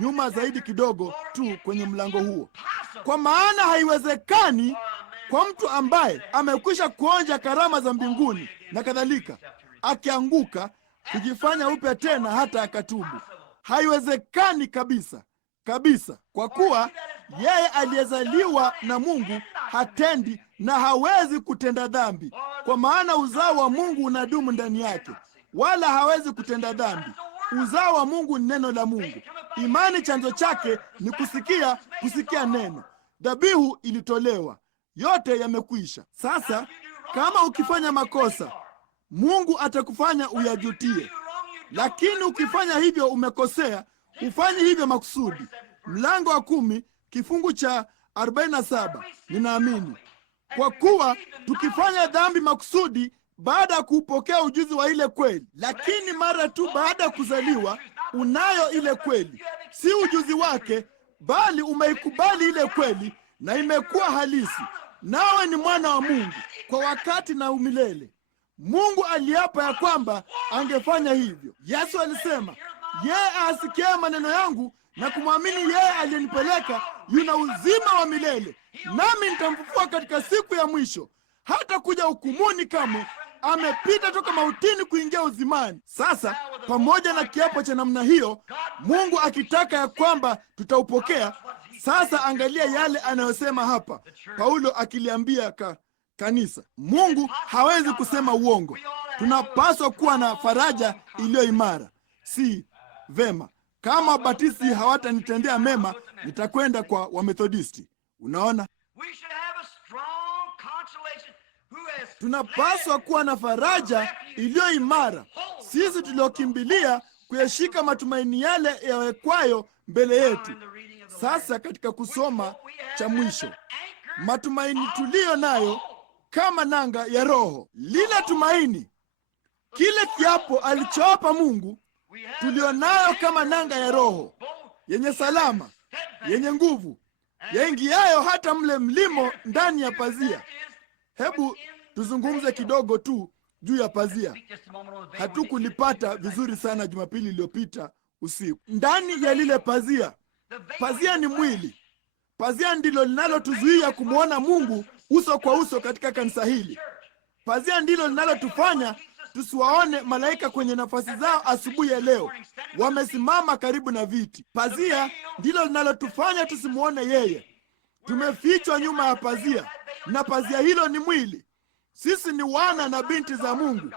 nyuma zaidi kidogo tu kwenye mlango huo. Kwa maana haiwezekani kwa mtu ambaye amekwisha kuonja karama za mbinguni na kadhalika, akianguka kujifanya upya tena hata akatubu. Haiwezekani kabisa kabisa, kwa kuwa yeye aliyezaliwa na Mungu hatendi na hawezi kutenda dhambi, kwa maana uzao wa Mungu unadumu ndani yake, wala hawezi kutenda dhambi. Uzao wa Mungu ni neno la Mungu. Imani chanzo chake ni kusikia neno. Dhabihu ilitolewa, yote yamekwisha. Sasa kama ukifanya makosa, Mungu atakufanya uyajutie, lakini ukifanya hivyo umekosea, ufanye hivyo makusudi. Mlango wa 10 kifungu cha 47, ninaamini. Kwa kuwa tukifanya dhambi makusudi baada ya kupokea ujuzi wa ile kweli, lakini mara tu baada ya kuzaliwa unayo ile kweli, si ujuzi wake, bali umeikubali ile kweli na imekuwa halisi, nawe ni mwana wa Mungu kwa wakati na umilele. Mungu aliapa ya kwamba angefanya hivyo. Yesu alisema, yeye asikie maneno yangu na kumwamini yeye aliyenipeleka yuna uzima wa milele, nami nitamfufua katika siku ya mwisho. Hata kuja hukumuni kamwe, amepita toka mautini kuingia uzimani. Sasa pamoja na kiapo cha namna hiyo, Mungu akitaka ya kwamba tutaupokea. Sasa angalia yale anayosema hapa Paulo akiliambia kanisa. Mungu hawezi kusema uongo. Tunapaswa kuwa na faraja iliyo imara. Si vema, kama Wabatisti hawatanitendea mema, nitakwenda kwa Wamethodisti. Unaona, tunapaswa kuwa na faraja iliyo imara, sisi tuliokimbilia kuyashika matumaini yale yawekwayo mbele yetu. Sasa katika kusoma cha mwisho, matumaini tuliyo nayo kama nanga ya roho, lile tumaini, kile kiapo alichoapa Mungu, tulionayo kama nanga ya roho, yenye salama, yenye nguvu, yaingiayo hata mle mlimo ndani ya pazia. Hebu tuzungumze kidogo tu juu ya pazia. Hatukulipata vizuri sana Jumapili iliyopita usiku. Ndani ya lile pazia, pazia ni mwili. Pazia ndilo linalotuzuia kumwona Mungu uso kwa uso katika kanisa hili. Pazia ndilo linalotufanya tusiwaone malaika kwenye nafasi zao asubuhi ya leo, wamesimama karibu na viti. Pazia ndilo linalotufanya tusimuone yeye. Tumefichwa nyuma ya pazia, na pazia hilo ni mwili. Sisi ni wana na binti za Mungu,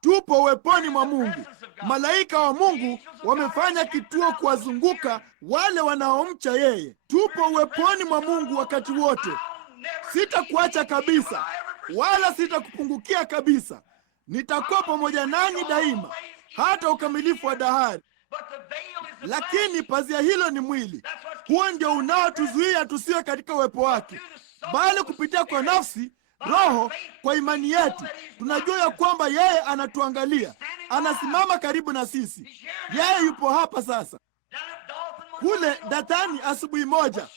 tupo uweponi mwa Mungu. Malaika wa Mungu wamefanya kituo kuwazunguka wale wanaomcha yeye. Tupo uweponi mwa Mungu wakati wote. Sitakuacha kabisa, wala sitakupungukia kabisa. Nitakuwa pamoja nanyi daima, hata ukamilifu wa dahari. Lakini pazia hilo ni mwili. Huo ndio unaotuzuia tusiwe katika uwepo wake, bali kupitia kwa nafsi, roho, kwa imani yetu tunajua ya kwamba yeye anatuangalia, anasimama karibu na sisi. Yeye yupo hapa sasa. Kule Dathani, asubuhi moja,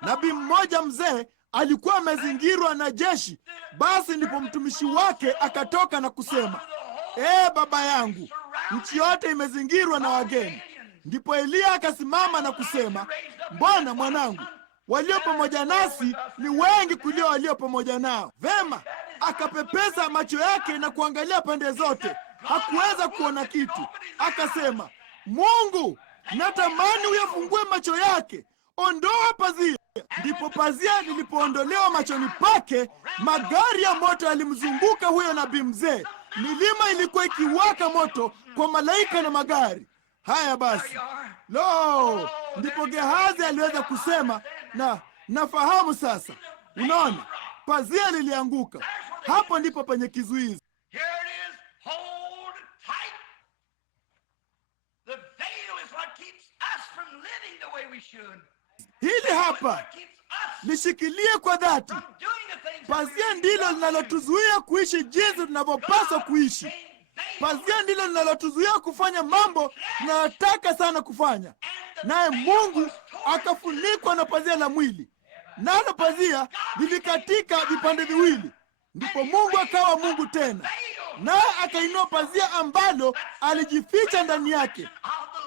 nabii mmoja mzee alikuwa amezingirwa na jeshi. Basi ndipo mtumishi wake akatoka na kusema, baba yangu, nchi yote imezingirwa na wageni. Ndipo Eliya akasimama na kusema, mbona mwanangu, walio pamoja nasi ni wengi kuliko walio pamoja nao. Vema, akapepesa macho yake na kuangalia pande zote, hakuweza kuona kitu. Akasema, Mungu, natamani uyafungue macho yake, ondoa pazia. Ndipo pazia lilipoondolewa machoni pake, magari ya moto yalimzunguka huyo nabii mzee. Milima ilikuwa ikiwaka moto kwa malaika na magari. Haya basi, ndipo Gehazi aliweza kusema, nafahamu sasa. Unaona, pazia lilianguka. Hapo ndipo penye kizuizi. Hili hapa lishikilie kwa dhati. Pazia ndilo linalotuzuia kuishi jinsi tunavyopaswa kuishi. Pazia ndilo linalotuzuia kufanya mambo tunayotaka sana kufanya, naye Mungu akafunikwa na pazia la mwili, nalo pazia lilikatika vipande viwili. Ndipo Mungu akawa Mungu tena, naye akainua pazia ambalo alijificha ndani yake.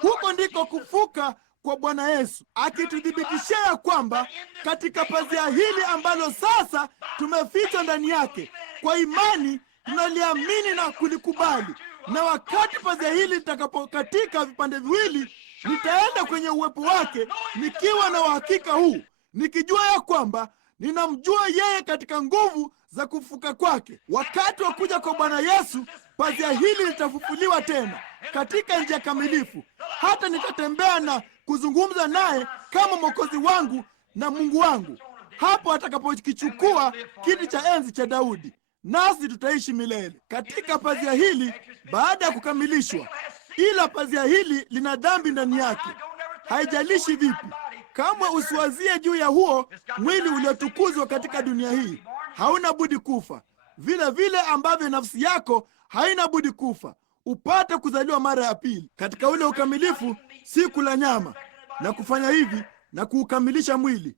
Huko ndiko kufuka kwa Bwana Yesu, akituthibitishia ya kwamba katika pazia hili ambalo sasa tumefichwa ndani yake, kwa imani tunaliamini na kulikubali. Na wakati pazia hili litakapokatika vipande viwili, nitaenda kwenye uwepo wake nikiwa na uhakika huu, nikijua ya kwamba ninamjua yeye katika nguvu za kufuka kwake. Wakati wa kuja kwa Bwana Yesu, pazia hili litafufuliwa tena katika njia kamilifu. Hata nitatembea na kuzungumza naye kama Mwokozi wangu na Mungu wangu, hapo atakapokichukua kiti cha enzi cha Daudi, nasi tutaishi milele katika pazia hili baada ya kukamilishwa. Ila pazia hili lina dhambi ndani yake. Haijalishi vipi, kamwe usiwazie juu ya huo mwili uliotukuzwa katika dunia hii. Hauna budi kufa, vile vile ambavyo nafsi yako haina budi kufa, upate kuzaliwa mara ya pili katika ule ukamilifu, si kula nyama na kufanya hivi na kuukamilisha mwili.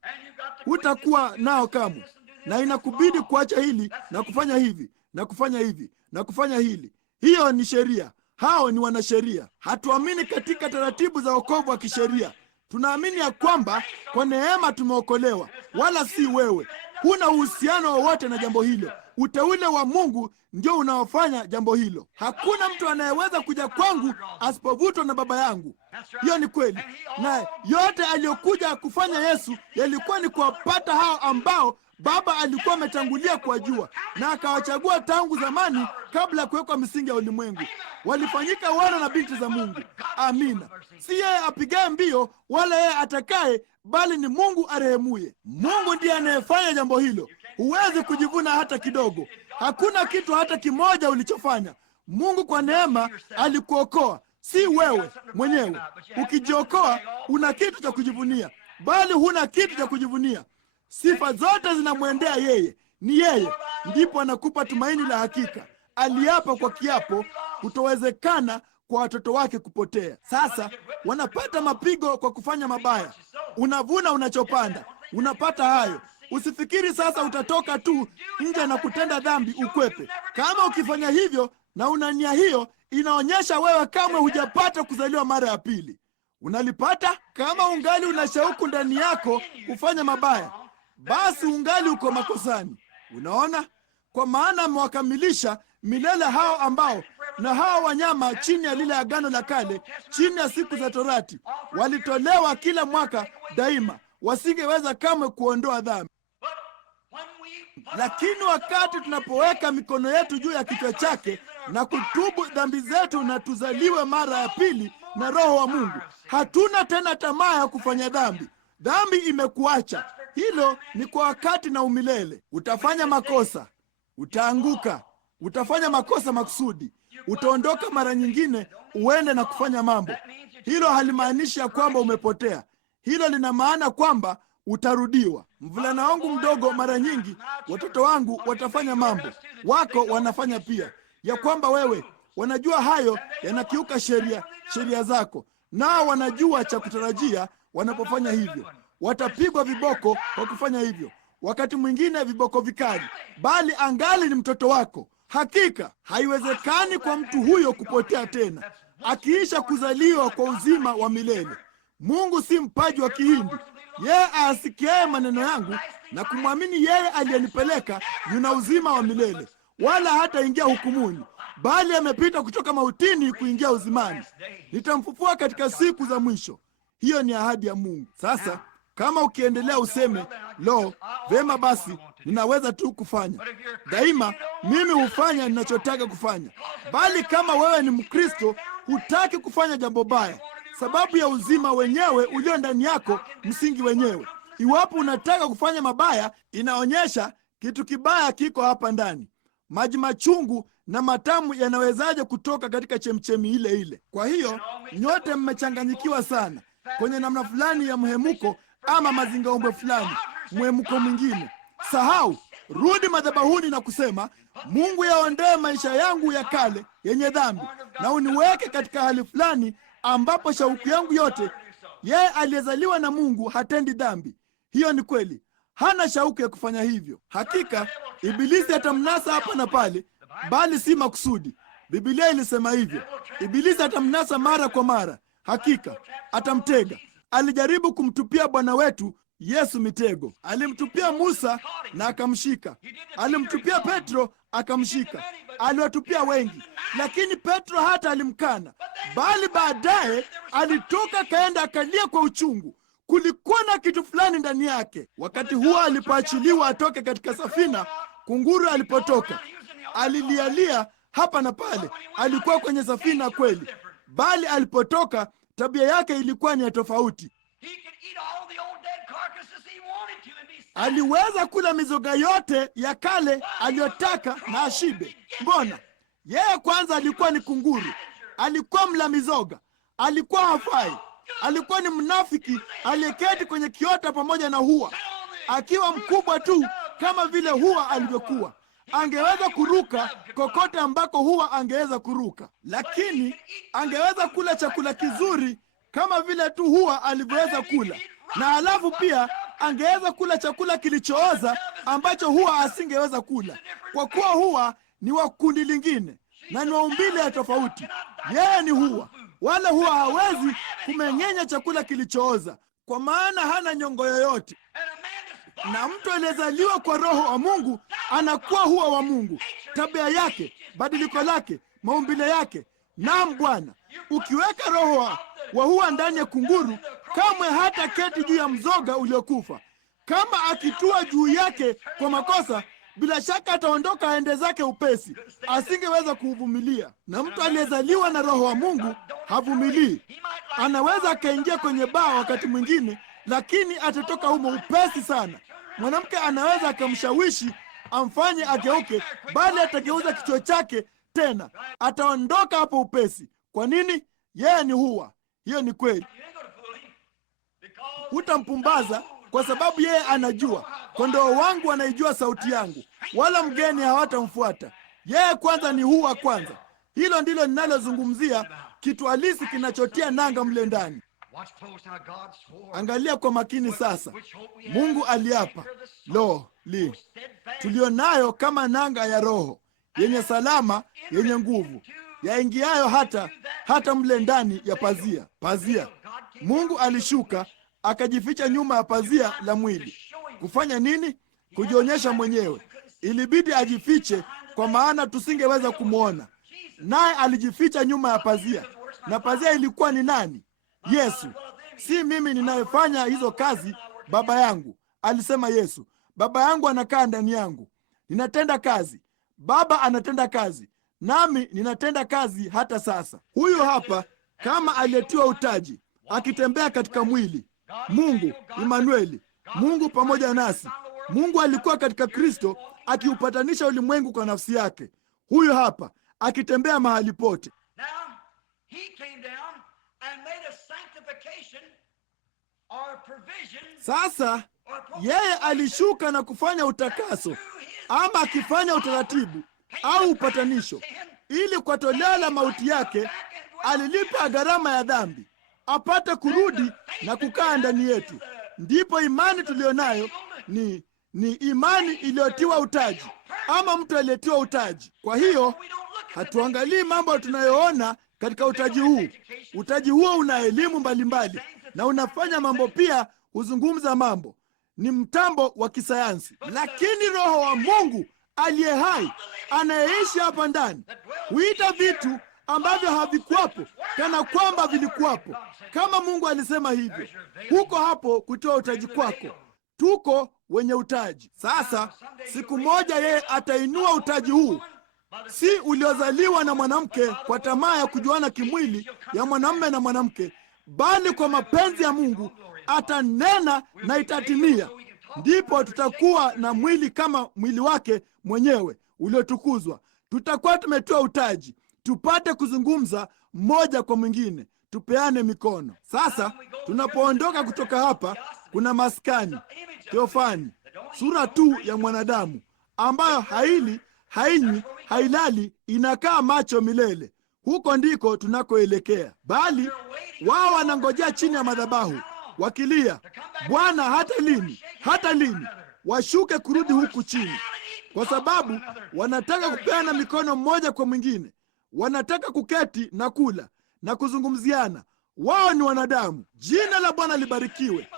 Hutakuwa nao kamwe, na inakubidi kuacha hili na kufanya hivi na kufanya hivi na kufanya hili. Hiyo ni sheria. Hao ni wanasheria. Hatuamini katika taratibu za wokovu wa kisheria. Tunaamini ya kwamba kwa neema tumeokolewa, wala si wewe. Huna uhusiano wowote na jambo hilo. Uteule wa Mungu ndio unaofanya jambo hilo. Hakuna mtu anayeweza kuja kwangu asipovutwa na Baba yangu. Hiyo ni kweli, na yote aliyokuja kufanya Yesu yalikuwa ni kuwapata hao ambao Baba alikuwa ametangulia kuwajua na akawachagua tangu zamani, kabla ya kuwekwa misingi ya ulimwengu. Walifanyika wana na binti za Mungu. Amina. Si yeye apigaye mbio wala yeye atakaye, bali ni Mungu arehemuye. Mungu ndiye anayefanya jambo hilo. Huwezi kujivuna hata kidogo. Hakuna kitu hata kimoja ulichofanya. Mungu kwa neema alikuokoa, si wewe mwenyewe. Ukijiokoa una kitu cha kujivunia, bali huna kitu cha kujivunia. Sifa zote zinamwendea yeye. Ni yeye ndipo anakupa tumaini la hakika. Aliapa kwa kiapo kutowezekana kwa watoto wake kupotea. Sasa wanapata mapigo kwa kufanya mabaya. Unavuna unachopanda, unapata hayo. Usifikiri sasa utatoka tu nje na kutenda dhambi ukwepe. Kama ukifanya hivyo na una nia hiyo, inaonyesha wewe kamwe hujapata kuzaliwa mara ya pili. Unalipata kama ungali una shauku ndani yako kufanya mabaya, basi ungali uko makosani. Unaona, kwa maana amewakamilisha milele hao ambao, na hao wanyama chini ya lile agano la kale, chini ya siku za Torati, walitolewa kila mwaka daima, wasingeweza kamwe kuondoa dhambi. Lakini wakati tunapoweka mikono yetu juu ya kichwa chake na kutubu dhambi zetu na tuzaliwe mara ya pili na Roho wa Mungu, hatuna tena tamaa ya kufanya dhambi. Dhambi imekuacha. Hilo ni kwa wakati na umilele. Utafanya makosa, utaanguka, utafanya makosa makusudi, utaondoka mara nyingine uende na kufanya mambo. Hilo halimaanishi ya kwamba umepotea. Hilo lina maana kwamba utarudiwa. Mvulana wangu mdogo, mara nyingi watoto wangu watafanya mambo, wako wanafanya pia, ya kwamba wewe wanajua hayo yanakiuka sheria zako, nao wanajua cha kutarajia wanapofanya hivyo. Watapigwa viboko kwa kufanya hivyo, wakati mwingine viboko vikali, bali angali ni mtoto wako. Hakika haiwezekani kwa mtu huyo kupotea tena akiisha kuzaliwa kwa uzima wa milele. Mungu si mpaji wa kihindi. Yeye asikiaye maneno yangu na kumwamini yeye aliyenipeleka yuna uzima wa milele, wala hataingia hukumuni, bali amepita kutoka mautini kuingia uzimani. Nitamfufua katika siku za mwisho. Hiyo ni ahadi ya Mungu. Sasa kama ukiendelea useme, lo, vema basi ninaweza tu kufanya daima, mimi hufanya ninachotaka kufanya. Bali kama wewe ni Mkristo, hutaki kufanya jambo baya, sababu ya uzima wenyewe ulio ndani yako, msingi wenyewe. Iwapo unataka kufanya mabaya, inaonyesha kitu kibaya kiko hapa ndani. Maji machungu na matamu yanawezaje kutoka katika chemchemi ile ile? Kwa hiyo nyote mmechanganyikiwa sana. kwenye namna fulani ya mhemuko ama mazingaombwe fulani, mhemuko mwingine. Sahau, rudi madhabahuni na kusema, Mungu, yaondoe maisha yangu ya kale yenye dhambi na uniweke katika hali fulani ambapo shauku yangu yote. Yeye aliyezaliwa na Mungu hatendi dhambi. Hiyo ni kweli, hana shauku ya kufanya hivyo. Hakika Ibilisi atamnasa hapa na pale, bali si makusudi. Biblia ilisema hivyo. Ibilisi atamnasa mara kwa mara. Hakika atamtega. Alijaribu kumtupia Bwana wetu Yesu mitego. Alimtupia Musa na akamshika. Alimtupia Petro akamshika. Aliwatupia wengi, lakini Petro hata alimkana, bali baadaye alitoka kaenda akalia kwa uchungu. Kulikuwa na kitu fulani ndani yake. Wakati huo alipoachiliwa atoke katika safina, kunguru alipotoka alilialia hapa na pale. Alikuwa kwenye safina kweli, bali alipotoka tabia yake ilikuwa ni ya tofauti. Aliweza kula mizoga yote ya kale aliyotaka na ashibe. Mbona? Yeye kwanza alikuwa ni kunguru, alikuwa mla mizoga, alikuwa hafai, alikuwa ni mnafiki aliyeketi kwenye kiota pamoja na hua, akiwa mkubwa tu kama vile hua alivyokuwa. Angeweza kuruka kokote ambako hua angeweza kuruka, lakini angeweza kula chakula kizuri kama vile tu hua alivyoweza kula, na halafu pia angeweza kula chakula kilichooza ambacho hua asingeweza kula, kwa kuwa hua ni wa kundi lingine na ni wa umbile ya tofauti. Yeye ni hua, wala hua hawezi kumeng'enya chakula kilichooza, kwa maana hana nyongo yoyote. Na mtu aliyezaliwa kwa Roho wa Mungu anakuwa hua wa Mungu. Tabia yake, badiliko lake, maumbile yake. Naam Bwana, ukiweka roho wa hua ndani ya kunguru, kamwe hata keti juu ya mzoga uliokufa. Kama akitua juu yake kwa makosa, bila shaka ataondoka aende zake upesi. Asingeweza kuvumilia. Na mtu aliyezaliwa na Roho wa Mungu havumilii. Anaweza akaingia kwenye baa wakati mwingine, lakini atatoka humo upesi sana. Mwanamke anaweza akamshawishi amfanye ageuke, bali atageuza kichwa chake tena. Ataondoka hapo upesi. Kwa nini? Yeye ni hua. Hiyo ni kweli. Hutampumbaza kwa sababu yeye anajua, kondoo wangu wanaijua sauti yangu, wala mgeni hawatamfuata. Yeye kwanza ni hua kwanza. Hilo ndilo ninalozungumzia, kitu halisi kinachotia nanga mle ndani. Angalia kwa makini sasa. Mungu aliapa, tulionayo kama nanga ya roho, yenye salama, yenye nguvu, yaingiayo hata mle ndani ya pazia. Mungu alishuka akajificha nyuma ya pazia la mwili. Kufanya nini? Kujionyesha mwenyewe. Ilibidi ajifiche, kwa maana tusingeweza kumwona. Naye alijificha nyuma ya pazia. Na pazia ilikuwa ni nani? Yesu. Si mimi ninayefanya hizo kazi, Baba yangu, alisema Yesu. Baba yangu anakaa ndani yangu. Ninatenda kazi, Baba anatenda kazi, nami ninatenda kazi hata sasa. Huyu hapa kama aliyetiwa utaji, akitembea katika mwili. Mungu Imanueli, Mungu pamoja nasi. Mungu alikuwa katika Kristo akiupatanisha ulimwengu kwa nafsi yake. Huyu hapa akitembea mahali pote. Sasa yeye alishuka na kufanya utakaso, ama akifanya utaratibu au upatanisho, ili kwa toleo la mauti yake alilipa gharama ya dhambi, apate kurudi na kukaa ndani yetu. Ndipo imani tulionayo ni imani iliyotiwa utaji, ama mtu aliyetiwa utaji. Kwa hiyo hatuangalii mambo tunayoona katika utaji huu. Utaji huo una elimu mbalimbali na unafanya mambo pia, huzungumza mambo. Ni mtambo wa kisayansi. Lakini Roho wa Mungu aliye hai, anayeishi hapa ndani, huita vitu ambavyo havikuwapo kana kwamba vilikuwapo, kama Mungu alisema hivyo. Huko hapo kutoa utaji kwako. Tuko wenye utaji. Sasa siku moja yeye atainua utaji huu, si uliozaliwa na mwanamke kwa tamaa ya kujuana kimwili ya mwanamume na mwanamke, bali kwa mapenzi ya Mungu atanena na itatimia. Ndipo tutakuwa na mwili kama mwili wake mwenyewe uliotukuzwa. Tutakuwa tumetoa utaji, tupate kuzungumza mmoja kwa mwingine, tupeane mikono. Sasa Tunapoondoka kutoka hapa, kuna maskani Theofani, sura tu ya mwanadamu ambayo haili, hainywi, hailali, inakaa macho milele. Huko ndiko tunakoelekea. Bali wao wanangojea chini ya madhabahu wakilia, Bwana, hata lini? Hata lini? Washuke kurudi huku chini, kwa sababu wanataka kupeana mikono mmoja kwa mwingine. Wanataka kuketi na kula na kuzungumziana. Wao ni wanadamu. Jina la Bwana libarikiwe.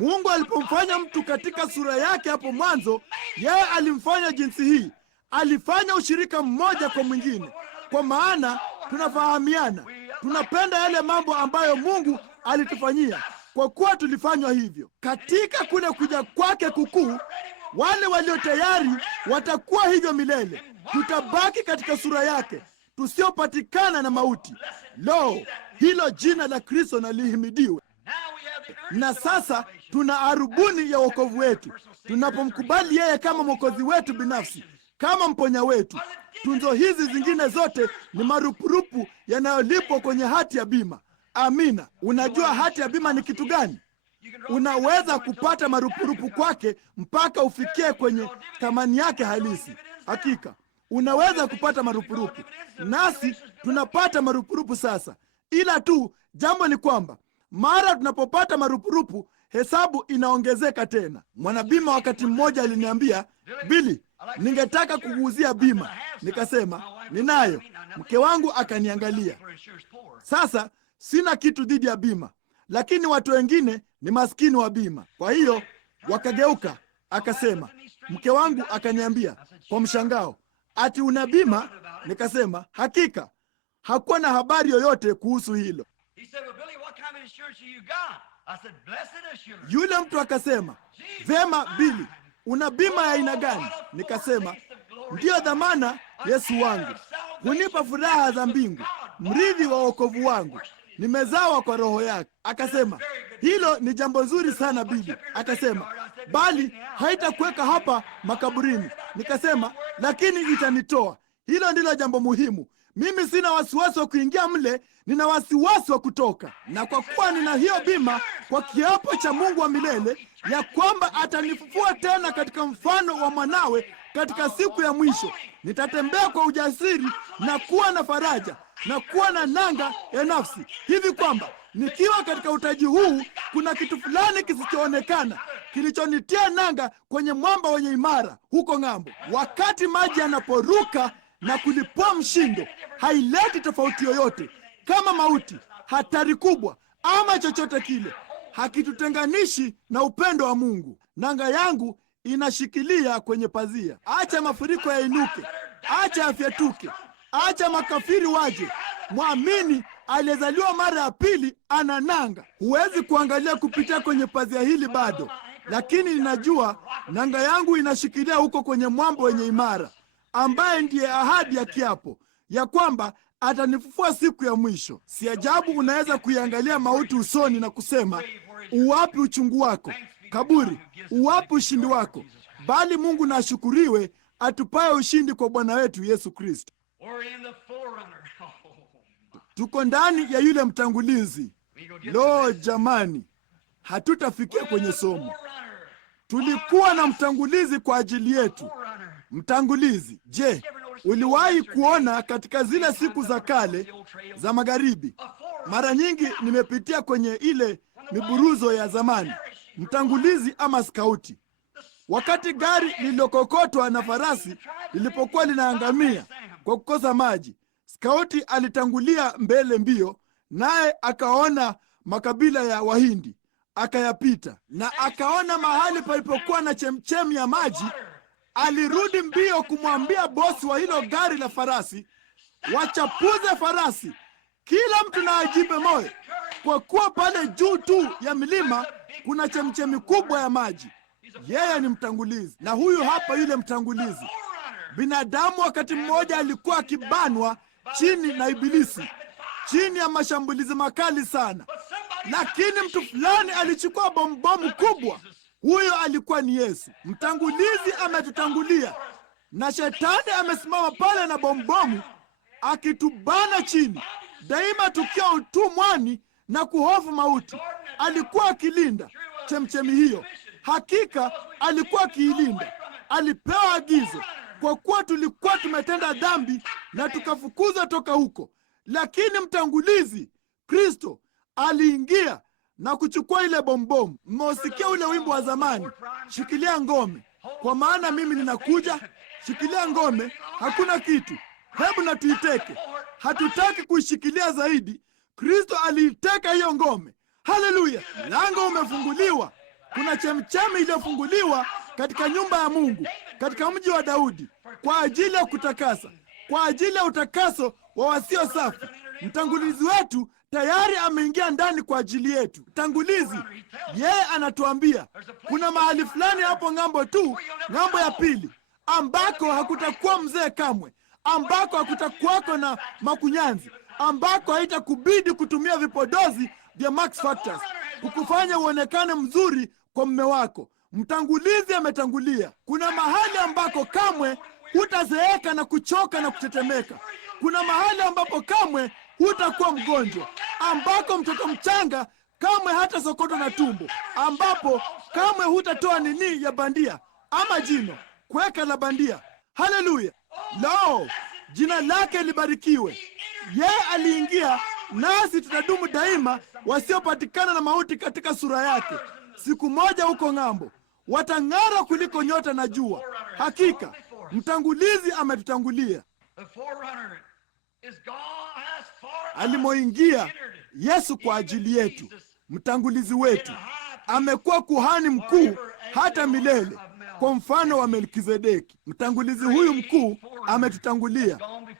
Mungu alipomfanya mtu katika sura yake hapo mwanzo, yeye alimfanya jinsi hii. Alifanya ushirika mmoja kwa mwingine, kwa maana tunafahamiana. Tunapenda yale mambo ambayo Mungu alitufanyia, kwa kuwa tulifanywa hivyo. Katika kule kuja kwake kukuu, wale walio tayari watakuwa hivyo milele. Tutabaki katika sura yake, tusiopatikana na mauti. Lo, hilo jina la Kristo na lihimidiwe. Na sasa tuna arubuni ya wokovu wetu, tunapomkubali yeye kama mwokozi wetu binafsi, kama mponya wetu. Tunzo hizi zingine zote ni marupurupu yanayolipwa kwenye hati ya bima. Amina. Unajua hati ya bima ni kitu gani? Unaweza kupata marupurupu kwake mpaka ufikie kwenye thamani yake halisi. Hakika unaweza kupata marupurupu, nasi tunapata marupurupu sasa. Ila tu jambo ni kwamba mara tunapopata marupurupu, hesabu inaongezeka tena. Mwanabima wakati mmoja aliniambia, Billy, ningetaka kukuuzia bima. Nikasema, ninayo. Mke wangu akaniangalia. Sasa sina kitu dhidi ya bima, lakini watu wengine ni maskini wa bima. Kwa hiyo wakageuka. Akasema, mke wangu akaniambia kwa mshangao, ati una bima? Nikasema, hakika. Hakuwa na habari yoyote kuhusu hilo. Yule mtu akasema, vema Billy, una bima ya aina gani? Nikasema, ndiyo dhamana Yesu wangu, hunipa furaha za mbingu, mrithi wa wokovu wangu, nimezawa kwa roho yake. Akasema, hilo ni jambo zuri sana Billy. Akasema, bali haitakuweka hapa makaburini. Nikasema, lakini itanitoa. Hilo ndilo jambo muhimu. Mimi sina wasiwasi wa kuingia mle, nina wasiwasi wa kutoka. Na kwa kuwa nina hiyo bima, kwa kiapo cha Mungu wa milele ya kwamba atanifufua tena katika mfano wa mwanawe katika siku ya mwisho, nitatembea kwa ujasiri na kuwa na faraja na kuwa na nanga ya nafsi, hivi kwamba nikiwa katika utaji huu, kuna kitu fulani kisichoonekana kilichonitia nanga kwenye mwamba wenye imara huko ng'ambo. Wakati maji yanaporuka na kulipua mshindo, haileti tofauti yoyote. Kama mauti, hatari kubwa ama chochote kile, hakitutenganishi na upendo wa Mungu. Nanga yangu inashikilia kwenye pazia. Acha mafuriko yainuke, acha yafyatuke, acha makafiri waje, mwamini aliyezaliwa mara ya pili ana nanga. Huwezi kuangalia kupitia kwenye pazia hili bado, lakini ninajua nanga yangu inashikilia huko kwenye mwamba wenye imara, ambaye ndiye ahadi ya kiapo ya kwamba atanifufua siku ya mwisho. Si ajabu unaweza kuiangalia mauti usoni na kusema, uwapi uchungu wako, kaburi, uwapi ushindi wako? Bali Mungu na ashukuriwe, atupaye ushindi kwa Bwana wetu Yesu Kristo. Tuko ndani ya yule mtangulizi. Lo jamani, hatutafikia kwenye somo. Tulikuwa na mtangulizi kwa ajili yetu. Mtangulizi. Je, uliwahi kuona katika zile siku za kale za magharibi? Mara nyingi nimepitia kwenye ile miburuzo ya zamani, mtangulizi ama skauti. Wakati gari lililokokotwa na farasi lilipokuwa linaangamia kwa kukosa maji, skauti alitangulia mbele mbio, naye akaona makabila ya Wahindi, akayapita na akaona mahali palipokuwa na chemchemi ya maji. Alirudi mbio kumwambia bosi wa hilo gari la farasi, wachapuze farasi, kila mtu na ajipe moyo, kwa kuwa pale juu tu ya milima kuna chemchemi kubwa ya maji. Yeye ni mtangulizi, na huyu hapa yule mtangulizi. Binadamu wakati mmoja alikuwa akibanwa chini na Ibilisi, chini ya mashambulizi makali sana, lakini mtu fulani alichukua bomu kubwa. Huyo alikuwa ni Yesu. Mtangulizi ametutangulia, na shetani amesimama pale na bomu akitubana chini, daima tukiwa utumwani na kuhofu mauti. Alikuwa akilinda chemchemi hiyo. Hakika alikuwa akiilinda. Alipewa agizo, kwa kuwa tulikuwa tumetenda dhambi na tukafukuzwa toka huko. Lakini mtangulizi Kristo aliingia na kuchukua ile bombomu. Mmeusikia ule wimbo wa zamani, shikilia ngome kwa maana mimi ninakuja. Shikilia ngome, hakuna kitu. Hebu na tuiteke. Hatutaki kuishikilia zaidi. Kristo aliiteka hiyo ngome. Haleluya! Mlango umefunguliwa. Kuna chemchemi iliyofunguliwa katika nyumba ya Mungu, katika mji wa Daudi, kwa ajili ya kutakasa, kwa ajili ya utakaso wa wasio safi. Mtangulizi wetu tayari ameingia ndani kwa ajili yetu. Mtangulizi, yeye anatuambia kuna mahali fulani hapo ng'ambo tu, ng'ambo ya pili, ambako hakutakuwa mzee kamwe, ambako hakutakuwako na makunyanzi, ambako haitakubidi kutumia vipodozi vya Max Factors kukufanya uonekane mzuri kwa mume wako. Mtangulizi ametangulia. Kuna mahali ambako kamwe hutazeeka na kuchoka na kutetemeka. Kuna mahali ambapo kamwe hutakuwa mgonjwa, ambako mtoto mchanga kamwe hata sokotwa na tumbo, ambapo kamwe hutatoa nini ya bandia ama jino kweka la bandia. Haleluya! Lo, jina lake libarikiwe. Yeye aliingia, nasi tutadumu daima, wasiopatikana na mauti katika sura yake. Siku moja huko ng'ambo watang'ara kuliko nyota na jua. Hakika mtangulizi ametutangulia. Alimoingia Yesu kwa ajili yetu, mtangulizi wetu amekuwa kuhani mkuu hata milele, kwa mfano wa Melkizedeki. Mtangulizi huyu mkuu ametutangulia,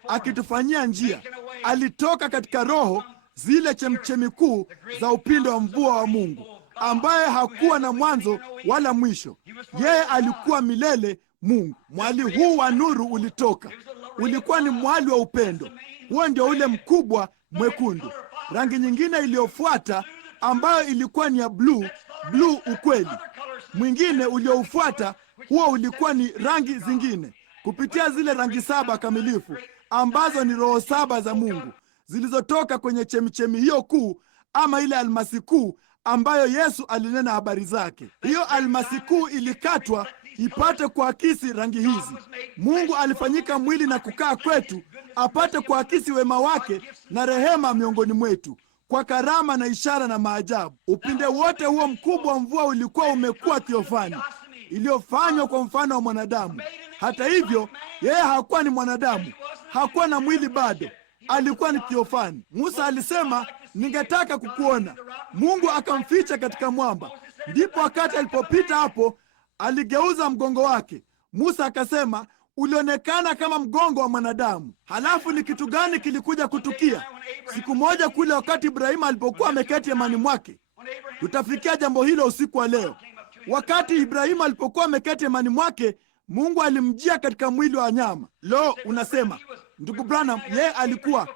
akitufanyia njia. Alitoka katika roho, zile chemchemi kuu za upindo wa mvua wa Mungu, ambaye hakuwa na mwanzo wala mwisho. Yeye alikuwa milele Mungu. Mwali huu wa nuru ulitoka, ulikuwa ni mwali wa upendo. Huo ndio ule mkubwa mwekundu. Rangi nyingine iliyofuata ambayo ilikuwa ni ya bluu ukweli. Mwingine ulioufuata, huo ulikuwa ni rangi zingine, kupitia zile rangi saba kamilifu ambazo ni roho saba za Mungu zilizotoka kwenye chemichemi hiyo kuu, ama ile almasi kuu ambayo Yesu alinena habari zake. Hiyo almasi kuu ilikatwa ipate kuakisi rangi hizi. Mungu alifanyika mwili na kukaa kwetu, apate kuakisi wema wake na rehema miongoni mwetu, kwa karama na ishara na maajabu. Upinde wote huo mkubwa wa mvua ulikuwa umekuwa thiofani, iliyofanywa kwa mfano wa mwanadamu. Hata hivyo, yeye hakuwa ni mwanadamu, hakuwa na mwili bado, alikuwa ni thiofani. Musa alisema, ningetaka kukuona. Mungu akamficha katika mwamba. Ndipo wakati alipopita hapo, aligeuza mgongo wake. Musa akasema, ulionekana kama mgongo wa mwanadamu. Halafu ni kitu gani kilikuja kutukia? Siku moja kule, wakati Ibrahimu alipokuwa ameketi hemani mwake. Tutafikia jambo hilo usiku wa leo. Wakati Ibrahimu alipokuwa ameketi hemani mwake, Mungu alimjia katika mwili wa nyama. Lo, unasema ndugu Branham, yeye alikuwa,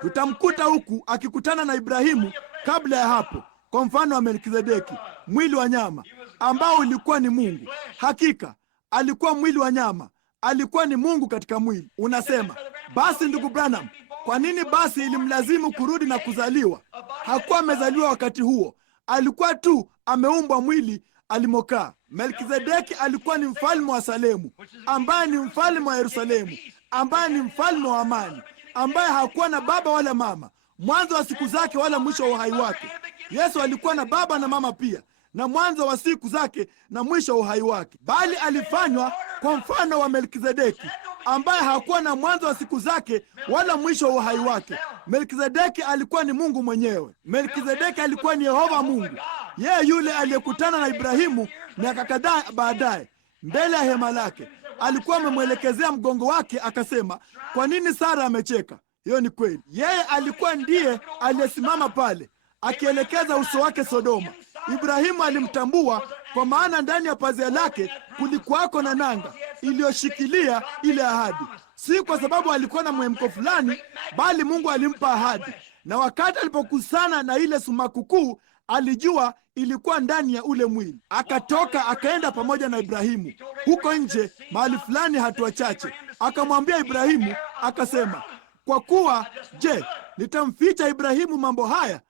tutamkuta huku akikutana na Ibrahimu kabla ya hapo, kwa mfano wa Melkizedeki, mwili wa nyama ambao ulikuwa ni Mungu. Hakika alikuwa mwili wa nyama, alikuwa ni Mungu katika mwili. Unasema, basi ndugu Branham, kwa nini basi ilimlazimu kurudi na kuzaliwa? Hakuwa amezaliwa wakati huo, alikuwa tu ameumbwa mwili alimokaa. Melkizedeki alikuwa ni mfalme wa Salemu, ambaye ni mfalme wa Yerusalemu, ambaye ni mfalme wa amani, ambaye hakuwa na baba wala mama, mwanzo wa siku zake wala mwisho wa uhai wake. Yesu alikuwa na baba na mama pia, na mwanzo wa siku zake na mwisho wa uhai wake, bali alifanywa kwa mfano wa Melkizedeki, ambaye hakuwa na mwanzo wa siku zake wala mwisho wa uhai wake. Melkizedeki alikuwa ni Mungu mwenyewe. Melkizedeki alikuwa ni Yehova Mungu, yeye yule aliyekutana na Ibrahimu miaka kadhaa baadaye mbele ya hema lake. Alikuwa amemwelekezea mgongo wake, akasema, kwa nini Sara amecheka? Hiyo ni kweli. Yeye alikuwa ndiye aliyesimama pale akielekeza uso wake Sodoma. Ibrahimu alimtambua, kwa maana ndani ya pazia lake kulikuwako na nanga iliyoshikilia ile ahadi. Si kwa sababu alikuwa na mwemko fulani, bali Mungu alimpa ahadi. Na wakati alipokusana na ile sumaku kuu, alijua ilikuwa ndani ya ule mwili. Akatoka akaenda pamoja na Ibrahimu huko nje mahali fulani, hatua chache. Akamwambia Ibrahimu, akasema, kwa kuwa je, nitamficha Ibrahimu mambo haya?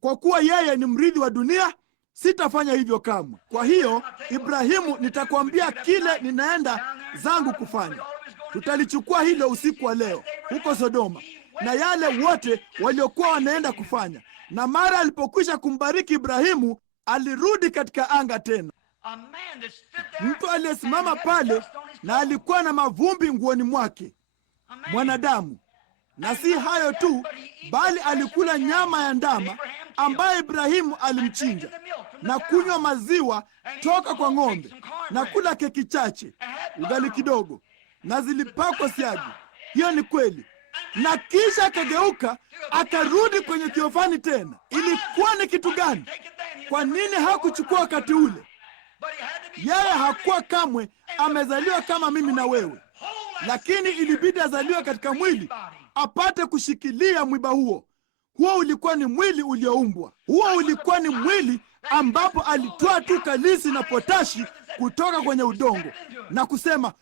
Kwa kuwa yeye ni mrithi wa dunia, sitafanya hivyo kamwe. Kwa hiyo Ibrahimu, nitakwambia kile ninaenda zangu kufanya. Tutalichukua hilo usiku wa leo huko Sodoma, na yale wote waliokuwa wanaenda kufanya. Na mara alipokwisha kumbariki Ibrahimu, alirudi katika anga tena. Mtu aliyesimama pale na alikuwa na mavumbi nguoni mwake, mwanadamu. Na si hayo tu, bali alikula nyama ya ndama ambaye Ibrahimu alimchinja, na kunywa maziwa toka kwa ng'ombe, na kula keki chache, ugali kidogo, na zilipakwa siagi. Hiyo ni kweli. Na kisha akageuka akarudi kwenye Theofani tena. Ilikuwa ni kitu gani? Kwa nini hakuchukua wakati ule? Yeye hakuwa kamwe amezaliwa kama mimi na wewe, lakini ilibidi azaliwe katika mwili apate kushikilia mwiba huo. Huo ulikuwa ni mwili ulioumbwa. Huo ulikuwa ni mwili ambapo alitoa tu kalisi na potashi kutoka kwenye udongo na kusema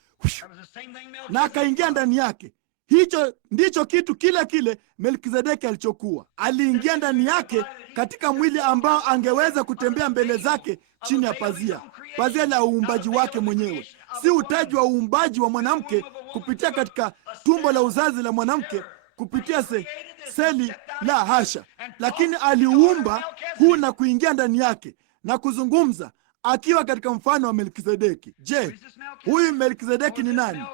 na akaingia ndani yake. Hicho ndicho kitu kile kile Melkizedeki alichokuwa. Aliingia ndani yake katika mwili ambao angeweza kutembea mbele zake chini ya pazia, pazia la uumbaji wake mwenyewe, si utaji wa uumbaji wa mwanamke kupitia katika tumbo la uzazi la mwanamke kupitia seli, la hasha. Lakini aliumba huu na kuingia ndani yake na kuzungumza akiwa katika mfano wa Melkizedeki. Je, huyu Melkizedeki ni nani?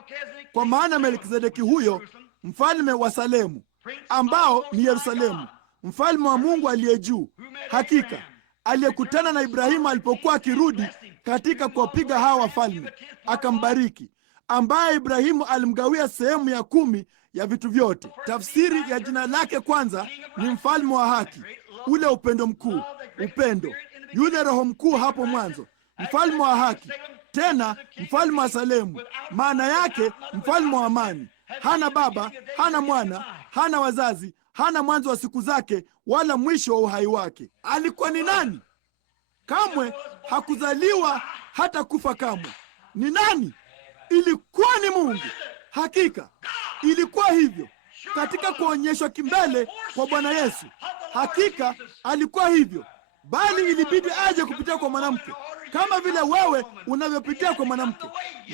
Kwa maana Melkizedeki huyo mfalme wa Salemu, ambao ni Yerusalemu, mfalme wa Mungu aliye juu, hakika aliyekutana na Ibrahimu alipokuwa akirudi katika kuwapiga hawa wafalme, akambariki, ambaye Ibrahimu alimgawia sehemu ya 10 ya vitu vyote. Tafsiri ya jina lake kwanza ni mfalme wa haki, ule upendo mkuu, upendo, yule roho mkuu hapo mwanzo, mfalme wa haki. Tena mfalme wa Salemu, maana yake mfalme wa amani. Hana baba, hana mwana, hana wazazi, hana mwanzo wa siku zake wala mwisho wa uhai wake. Alikuwa ni nani? Kamwe hakuzaliwa hata kufa kamwe. Ni nani? Ilikuwa ni Mungu. Hakika ilikuwa hivyo katika kuonyeshwa kimbele kwa Bwana Yesu. Hakika alikuwa hivyo, bali ilibidi aje kupitia kwa mwanamke, kama vile wewe unavyopitia kwa mwanamke,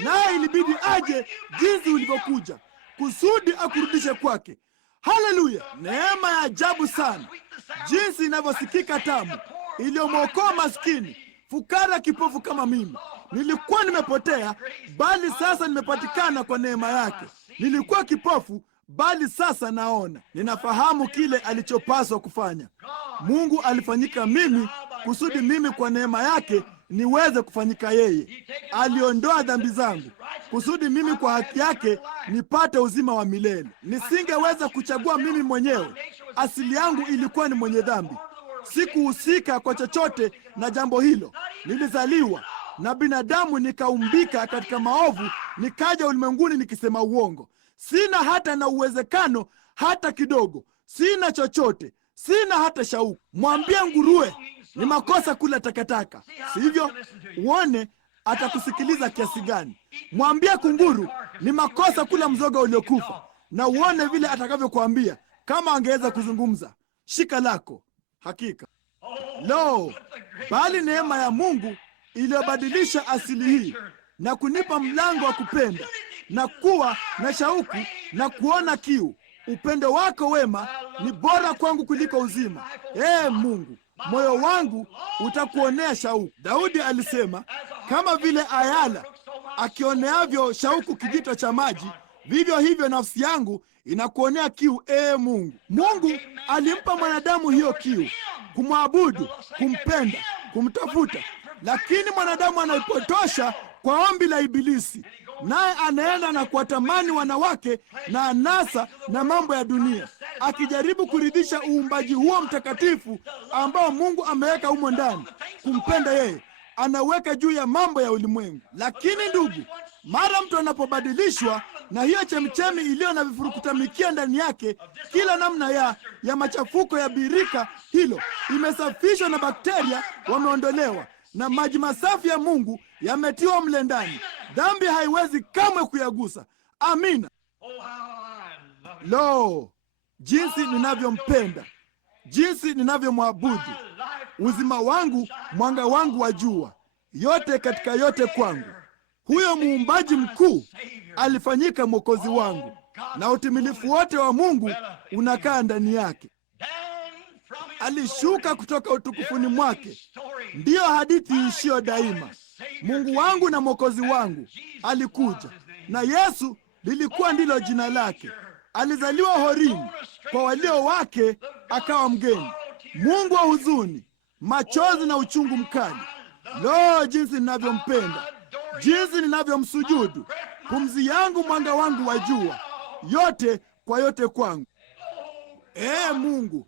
naye ilibidi aje jinsi ulivyokuja, kusudi akurudishe kwake. Haleluya! Neema ya ajabu sana, jinsi inavyosikika tamu, iliyomwokoa maskini, fukara, kipofu kama mimi. Nilikuwa nimepotea, bali sasa nimepatikana kwa neema yake. Nilikuwa kipofu, bali sasa naona. Ninafahamu kile alichopaswa kufanya. Mungu alifanyika mimi kusudi mimi kwa neema yake niweze kufanyika yeye. Aliondoa dhambi zangu kusudi mimi kwa haki yake nipate uzima wa milele. Nisingeweza kuchagua mimi mwenyewe. Asili yangu ilikuwa ni mwenye dhambi. Sikuhusika kwa chochote na jambo hilo. Nilizaliwa na binadamu, nikaumbika katika maovu, nikaja ulimwenguni nikisema uongo. Sina hata na uwezekano hata kidogo. Sina chochote, sina hata shauku. Mwambie nguruwe ni makosa kula takataka, sivyo? Uone atakusikiliza kiasi gani. Mwambie kunguru ni makosa kula mzoga uliokufa, na uone vile atakavyokuambia kama angeweza kuzungumza. Shika lako. Hakika lo, bali neema ya Mungu iliyobadilisha asili hii na kunipa mlango wa kupenda na kuwa na shauku na kuona kiu. Upendo wako wema ni bora kwangu kuliko uzima. Mungu, moyo wangu utakuonea shauku. Daudi alisema, kama vile ayala akioneavyo shauku kijito cha maji, vivyo hivyo nafsi yangu inakuonea kiu, Mungu. Mungu alimpa mwanadamu hiyo kiu, kumwabudu, kumpenda, kumtafuta. Lakini mwanadamu anaipotosha kwa ombi la Ibilisi, naye anaenda na kuwatamani wanawake na anasa na mambo ya dunia, akijaribu kuridhisha uumbaji huo mtakatifu ambao Mungu ameweka humo ndani. Kumpenda yeye anaweka juu ya mambo ya ulimwengu. Lakini ndugu, mara mtu anapobadilishwa na hiyo chemchemi iliyo na vifurukutamikia ndani yake, kila namna ya machafuko ya birika hilo imesafishwa na bakteria wameondolewa, na maji masafi ya Mungu yametiwa mle ndani. Dhambi haiwezi kamwe kuyagusa. Amina. Lo, jinsi ninavyompenda! jinsi ninavyomwabudu, uzima wangu, mwanga wangu wa jua, yote katika yote kwangu. Huyo muumbaji mkuu alifanyika mwokozi wangu, na utimilifu wote wa Mungu unakaa ndani yake. Alishuka kutoka utukufuni mwake. Ndiyo hadithi iishiyo daima. Mungu wangu na mwokozi wangu alikuja, na Yesu lilikuwa ndilo jina lake. Alizaliwa horini, kwa walio wake akawa mgeni. Mungu wa huzuni, machozi na uchungu mkali. Lo, jinsi ninavyompenda, jinsi ninavyomsujudu! Pumzi yangu, mwanga wangu wa jua, yote kwa yote kwangu. Mungu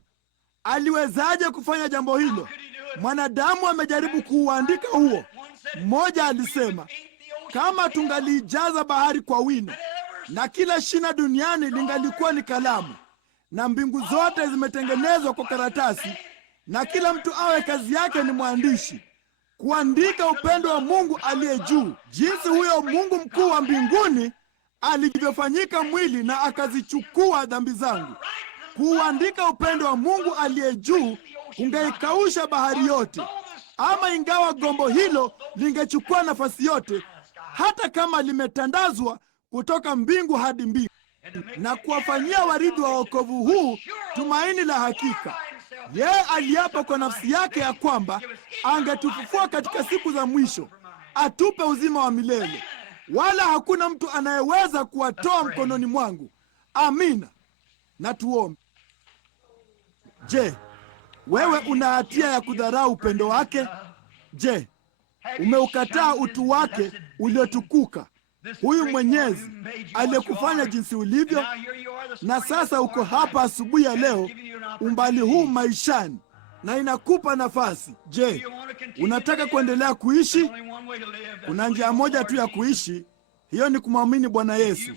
aliwezaje kufanya jambo hilo? Mwanadamu amejaribu kuuandika huo. Mmoja alisema, kama tungaliijaza bahari kwa wino, na kila shina duniani lingalikuwa ni kalamu, na mbingu zote zimetengenezwa kwa karatasi, na kila mtu awe kazi yake ni mwandishi, kuandika upendo wa Mungu aliye juu, jinsi huyo Mungu mkuu wa mbinguni alivyofanyika mwili na akazichukua dhambi zangu. Kuuandika upendo wa Mungu aliye juu kungeikausha bahari yote, ama ingawa gombo hilo lingechukua nafasi yote, hata kama limetandazwa kutoka mbingu hadi mbingu, na kuwafanyia warithi wa wokovu huu tumaini la hakika. Yeye aliapa kwa nafsi yake ya kwamba angetufufua katika siku za mwisho, atupe uzima wa milele, wala hakuna mtu anayeweza kuwatoa mkononi mwangu. Amina. Na tuombe. Je, wewe una hatia ya kudharau upendo wake? Je, umeukataa utu wake uliotukuka, huyu Mwenyezi aliyekufanya jinsi ulivyo? Na sasa uko hapa asubuhi ya leo, umbali huu maishani, na inakupa nafasi. Je, unataka kuendelea kuishi? Kuna njia moja tu ya kuishi, hiyo ni kumwamini Bwana Yesu.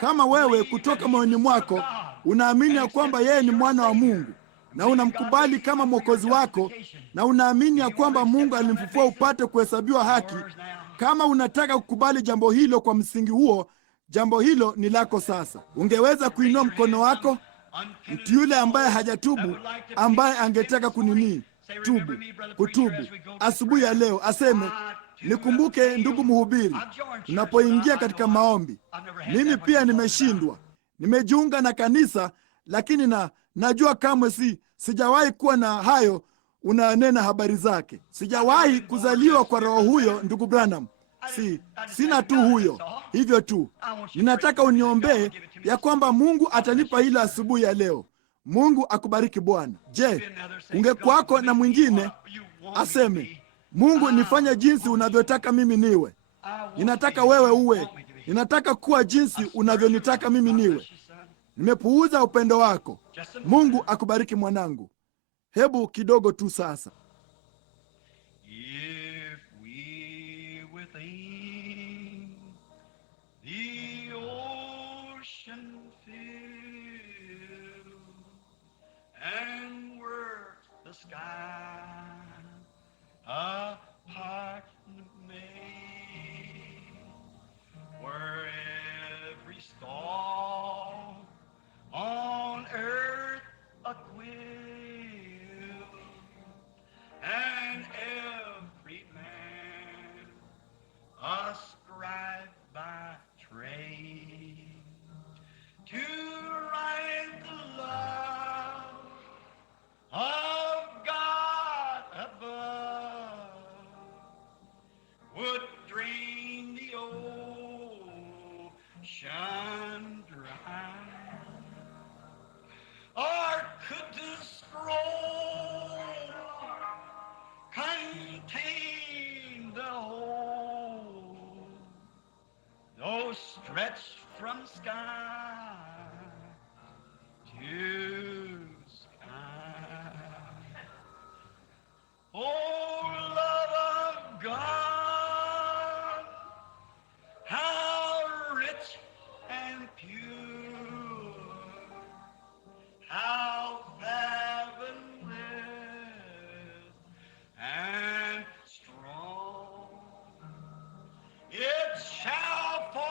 Kama wewe kutoka moyoni mwako unaamini ya kwamba yeye ni mwana wa Mungu, na unamkubali kama mwokozi wako, na unaamini ya kwamba Mungu alimfufua upate kuhesabiwa haki, kama unataka kukubali jambo hilo kwa msingi huo, jambo hilo ni lako sasa. Ungeweza kuinua mkono wako? Mtu yule ambaye hajatubu, ambaye angetaka kutubu asubuhi ya leo, aseme, nikumbuke ndugu mhubiri, unapoingia katika maombi. Mimi pia nimeshindwa, nimejiunga na kanisa, lakini najua kamwe sijawahi kuwa na hayo unanena habari zake. Sijawahi kuzaliwa kwa roho huyo, ndugu Branham. Sina tu huyo, hivyo tu. Ninataka uniombee ya kwamba Mungu atanipa hilo asubuhi ya leo. Mungu akubariki Bwana. Je, ungekuwako na mwingine aseme, Mungu, nifanye jinsi unavyotaka mimi niwe. Ninataka wewe uwe. Ninataka kuwa jinsi unavyonitaka mimi niwe. Nimepuuza upendo wako. Mungu akubariki mwanangu. Hebu kidogo tu sasa. If we within the ocean fill and work the sky apart made, where every star on earth a quill, and every man a scribe by trade, to write the love of God above, would drain the ocean dry, or could the scroll contain the whole, though stretched from sky to sky? Oh, love of God, how rich and pure, how fathomless and strong, it shall forever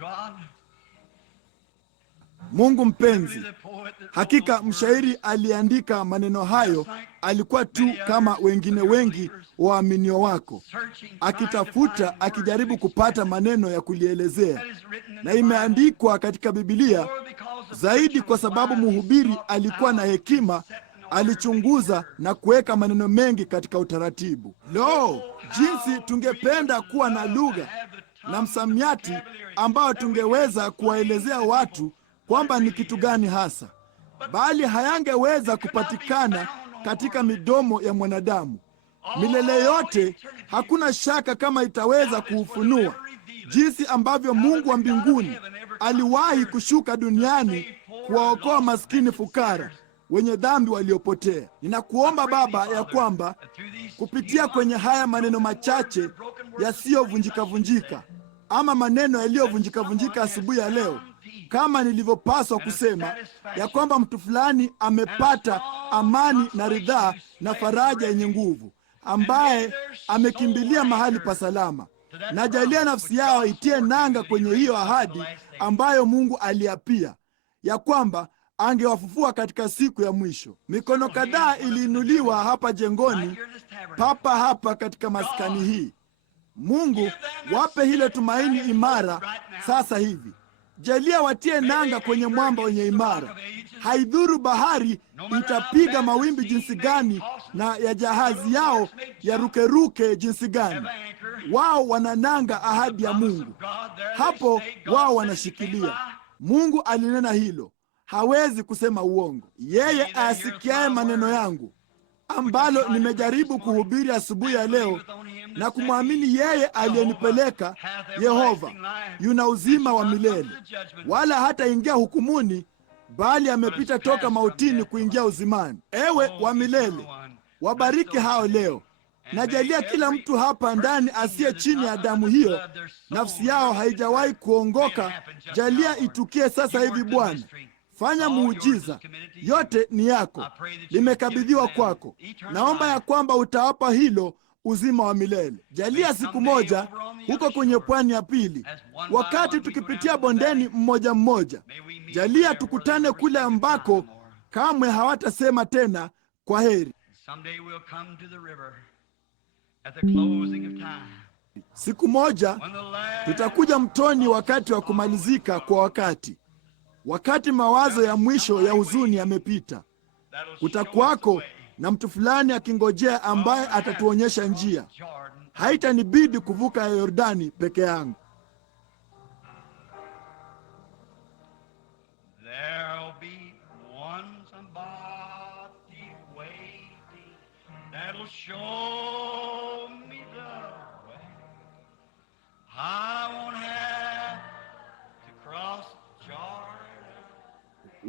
God. Mungu mpenzi, hakika mshairi aliandika maneno hayo alikuwa tu kama wengine wengi waaminio wako, akitafuta, akijaribu kupata maneno ya kulielezea. Na imeandikwa katika Biblia zaidi kwa sababu mhubiri alikuwa na hekima, alichunguza na kuweka maneno mengi katika utaratibu. Lo, jinsi tungependa kuwa na lugha na msamiati ambao tungeweza kuwaelezea watu kwamba ni kitu gani hasa, bali hayangeweza kupatikana katika midomo ya mwanadamu. Milele yote hakuna shaka kama itaweza kuufunua jinsi ambavyo Mungu wa mbinguni aliwahi kushuka duniani kuwaokoa maskini fukara wenye dhambi waliopotea. Ninakuomba Baba ya kwamba kupitia kwenye haya maneno machache yasiyovunjika-vunjika, ama maneno yaliyovunjika-vunjika asubuhi ya leo, kama nilivyopaswa kusema, ya kwamba mtu fulani amepata amani na ridhaa na faraja yenye nguvu, ambaye amekimbilia mahali pa salama. Najalia nafsi yao itie nanga kwenye hiyo ahadi ambayo Mungu aliapia ya kwamba angewafufua katika siku ya mwisho. Mikono kadhaa iliinuliwa hapa jengoni, papa hapa katika maskani hii. Mungu, wape hilo tumaini imara sasa hivi. Jalia watie nanga kwenye mwamba wenye imara. Haidhuru bahari itapiga mawimbi jinsi gani na ya jahazi yao ya rukeruke jinsi gani, wao wanananga ahadi ya Mungu. Hapo wao wanashikilia. Mungu alinena hilo, hawezi kusema uongo. Yeye asikiaye maneno yangu ambalo nimejaribu kuhubiri asubuhi ya leo na kumwamini yeye aliyenipeleka, Yehova, yuna uzima wa milele, wala hataingia hukumuni, bali amepita toka mautini kuingia uzimani. Ewe wa milele, wabariki hao leo. Najalia kila mtu hapa ndani asiye chini ya damu hiyo, nafsi yao haijawahi kuongoka. Jalia itukie sasa hivi Bwana. Fanya muujiza. Yote ni yako, limekabidhiwa kwako. Naomba ya kwamba utawapa hilo uzima wa milele. Jalia siku moja huko kwenye pwani ya pili, wakati tukipitia bondeni mmoja mmoja, jalia tukutane kule ambako kamwe hawatasema tena kwa heri. Siku moja tutakuja mtoni wakati wa kumalizika kwa wakati mawazo ya mwisho ya huzuni yamepita. Kutakuwako na mtu fulani akingojea, ambaye atatuonyesha njia. Haitanibidi kuvuka Yordani peke yangu.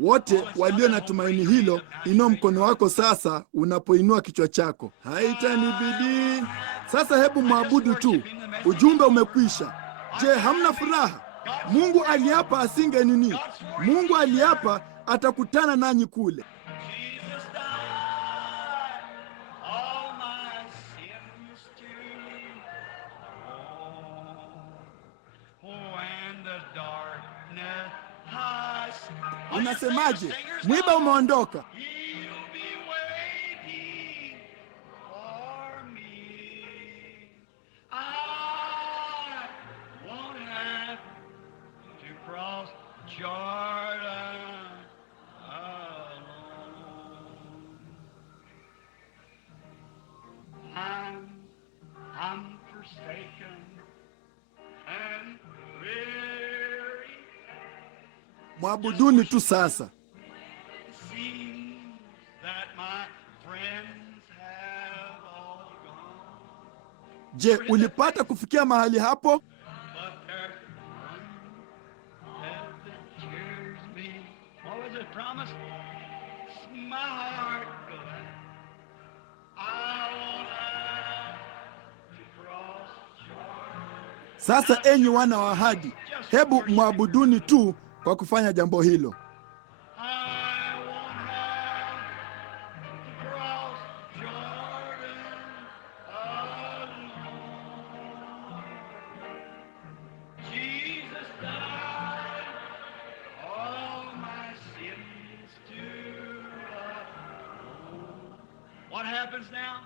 Wote walio na tumaini hilo, inua mkono wako sasa unapoinua kichwa chako. Haitanibidi. Sasa hebu mwabudu tu. Ujumbe umekwisha. Je, hamna furaha? Mungu aliapa asinge nini? Mungu aliapa atakutana nanyi kule. Unasemaje? Mwiba umeondoka. Mwabuduni tu sasa. Je, ulipata kufikia mahali hapo? Sasa enyi wana wa ahadi, hebu mwabuduni tu kwa kufanya jambo hilo. What happens now?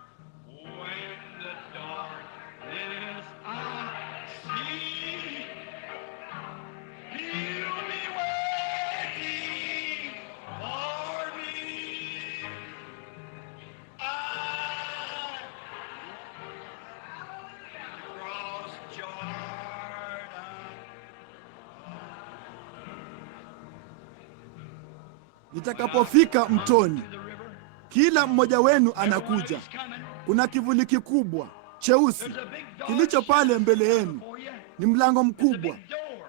When the darkness I see, He'll be waiting for me. I cross Jordan. Nitakapofika mtoni, kila mmoja wenu anakuja. Kuna kivuli kikubwa cheusi kilicho pale mbele yenu, ni mlango mkubwa,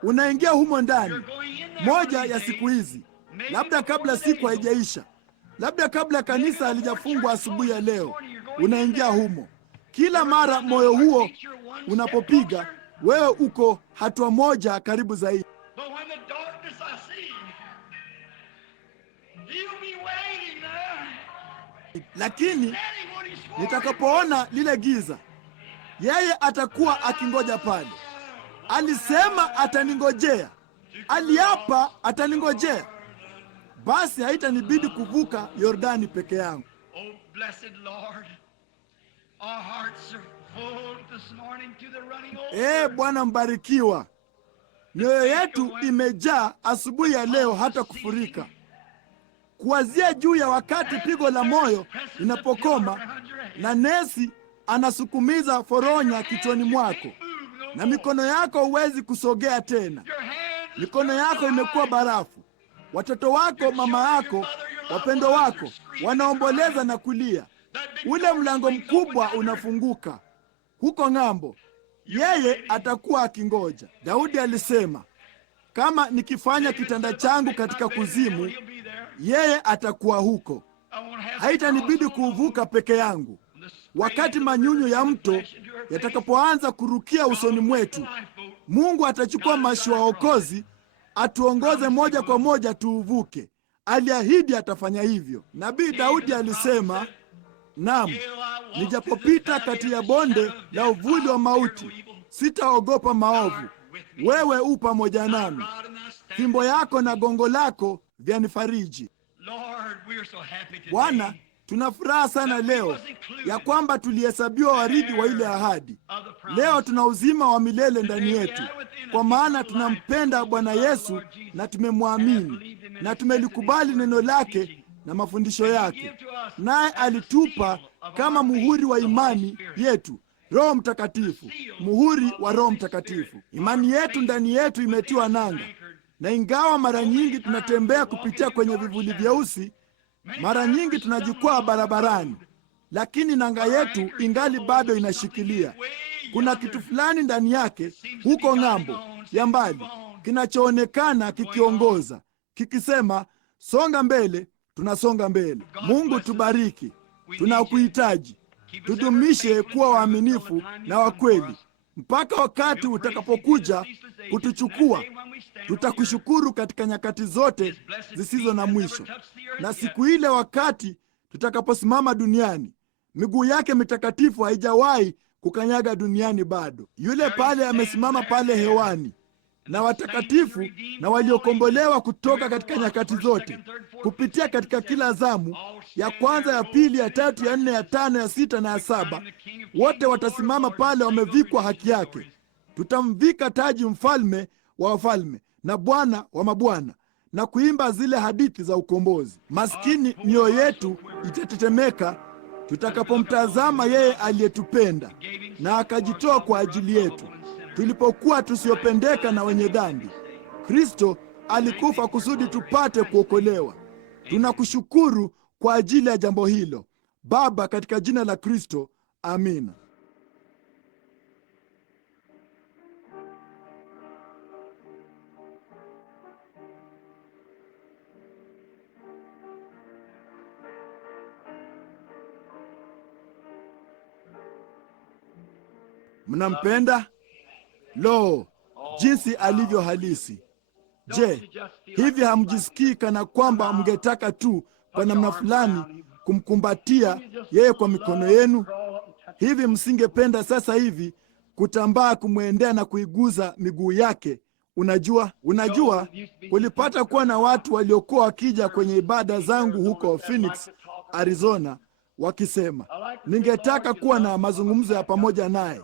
unaingia humo ndani. Moja ya siku hizi, labda kabla siku haijaisha, labda kabla kanisa halijafungwa asubuhi ya leo, unaingia humo. Kila mara moyo huo unapopiga, wewe uko hatua moja karibu zaidi. But when the darkness I see, He'll be waiting there. Lakini Daddy, when He's for nitakapoona lile giza, yeye atakuwa akingoja pale. Alisema ataningojea, aliapa ataningojea. Basi haitanibidi kuvuka Yordani peke yangu. Oh, blessed Lord, our hearts are full this morning to the running over. Bwana mbarikiwa, mioyo yetu imejaa asubuhi ya leo hata kufurika, kuwazia juu ya wakati pigo la moyo linapokoma na nesi anasukumiza foronya kichwani mwako, na mikono yako huwezi kusogea tena. Mikono yako imekuwa barafu. Watoto wako, mama yako, wapendo wako wanaomboleza na kulia. Ule mlango mkubwa unafunguka huko ng'ambo, yeye atakuwa akingoja. Daudi alisema, kama nikifanya kitanda changu katika kuzimu, yeye atakuwa huko. Haitanibidi kuuvuka peke yangu. Wakati manyunyu ya mto yatakapoanza kurukia usoni mwetu, Mungu atachukua mashua okozi atuongoze moja kwa moja tuuvuke. Aliahidi atafanya hivyo. Nabii Daudi alisema, naam, nijapopita kati ya bonde la uvuli wa mauti, sitaogopa maovu. Wewe u pamoja nami, fimbo yako na gongo lako vyanifariji. Bwana, tuna furaha sana leo ya kwamba tulihesabiwa warithi wa ile ahadi. Leo tuna uzima wa milele ndani yetu, kwa maana tunampenda Bwana Yesu na tumemwamini na tumelikubali neno lake na mafundisho yake. Naye alitupa kama muhuri wa imani yetu Roho Mtakatifu, muhuri wa Roho Mtakatifu. Imani yetu ndani yetu imetiwa nanga, na ingawa mara nyingi tunatembea kupitia kwenye vivuli vyeusi, mara nyingi tunajikwaa barabarani, lakini nanga yetu ingali bado inashikilia. Kuna kitu fulani ndani yake huko ng'ambo ya mbali kinachoonekana kikiongoza, kikisema songa mbele. Tunasonga mbele. Mungu tubariki, tunakuhitaji. Tudumishe kuwa waaminifu na wakweli mpaka wakati utakapokuja kutuchukua. Tutakushukuru katika nyakati zote zisizo na mwisho, na siku ile wakati tutakaposimama duniani, miguu yake mitakatifu haijawahi kukanyaga duniani bado. Yule pale amesimama pale hewani, na watakatifu na waliokombolewa kutoka katika nyakati zote, kupitia katika kila zamu, ya kwanza, ya pili, ya tatu, ya nne, ya tano, ya sita na ya saba, wote watasimama pale wamevikwa haki yake. Tutamvika taji mfalme wa wafalme na Bwana wa mabwana, na kuimba zile hadithi za ukombozi. Maskini mioyo yetu itatetemeka tutakapomtazama yeye aliyetupenda na akajitoa kwa ajili yetu tulipokuwa tusiopendeka na wenye dhambi. Kristo alikufa kusudi tupate kuokolewa. Tunakushukuru kwa ajili ya jambo hilo, Baba, katika jina la Kristo. Amina. Mnampenda? Lo, jinsi alivyo halisi! Je, hivi hamjisikii kana kwamba mngetaka tu kwa namna fulani kumkumbatia yeye kwa mikono yenu? Hivi msingependa sasa hivi kutambaa kumwendea na kuiguza miguu yake? Unajua, kulipata kuwa na watu waliokuwa wakija kwenye ibada zangu huko Phoenix, Arizona, wakisema, ningetaka kuwa na mazungumzo ya pamoja naye.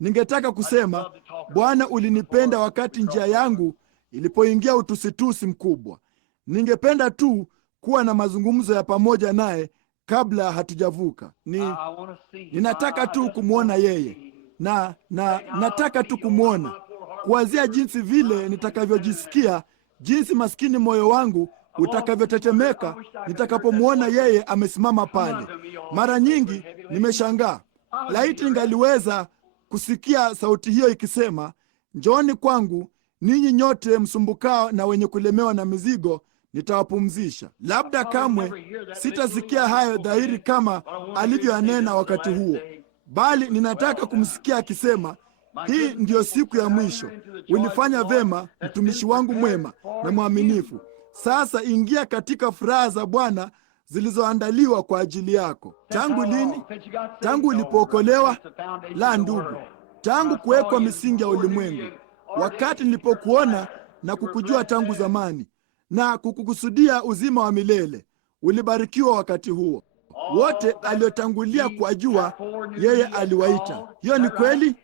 Ningetaka kusema, Bwana, ulinipenda wakati njia yangu ilipoingia utusitusi mkubwa. Ningependa tu kuwa na mazungumzo ya pamoja naye kabla hatujavuka. Ninataka tu kumwona yeye na nataka tu kumwona, kuwazia jinsi vile nitakavyojisikia, jinsi maskini moyo wangu utakavyotetemeka nitakapomwona yeye amesimama pale. Mara nyingi nimeshangaa, laiti ningaliweza kusikia sauti hiyo ikisema, njooni kwangu ninyi nyote msumbukao na wenye kulemewa na mizigo, nitawapumzisha. Labda kamwe sitasikia hayo dhahiri kama alivyoanena wakati huo, bali ninataka kumsikia akisema, hii ndiyo siku ya mwisho. Ulifanya vema, mtumishi wangu mwema na mwaminifu. Sasa ingia katika furaha za Bwana zilizoandaliwa kwa ajili yako. Tangu lini? Tangu ulipookolewa? La, ndugu, tangu kuwekwa misingi ya ulimwengu. Wakati nilipokuona na kukujua tangu zamani na kukukusudia uzima wa milele, ulibarikiwa wakati huo. Wote aliotangulia kuwajua yeye aliwaita. Hiyo ni kweli.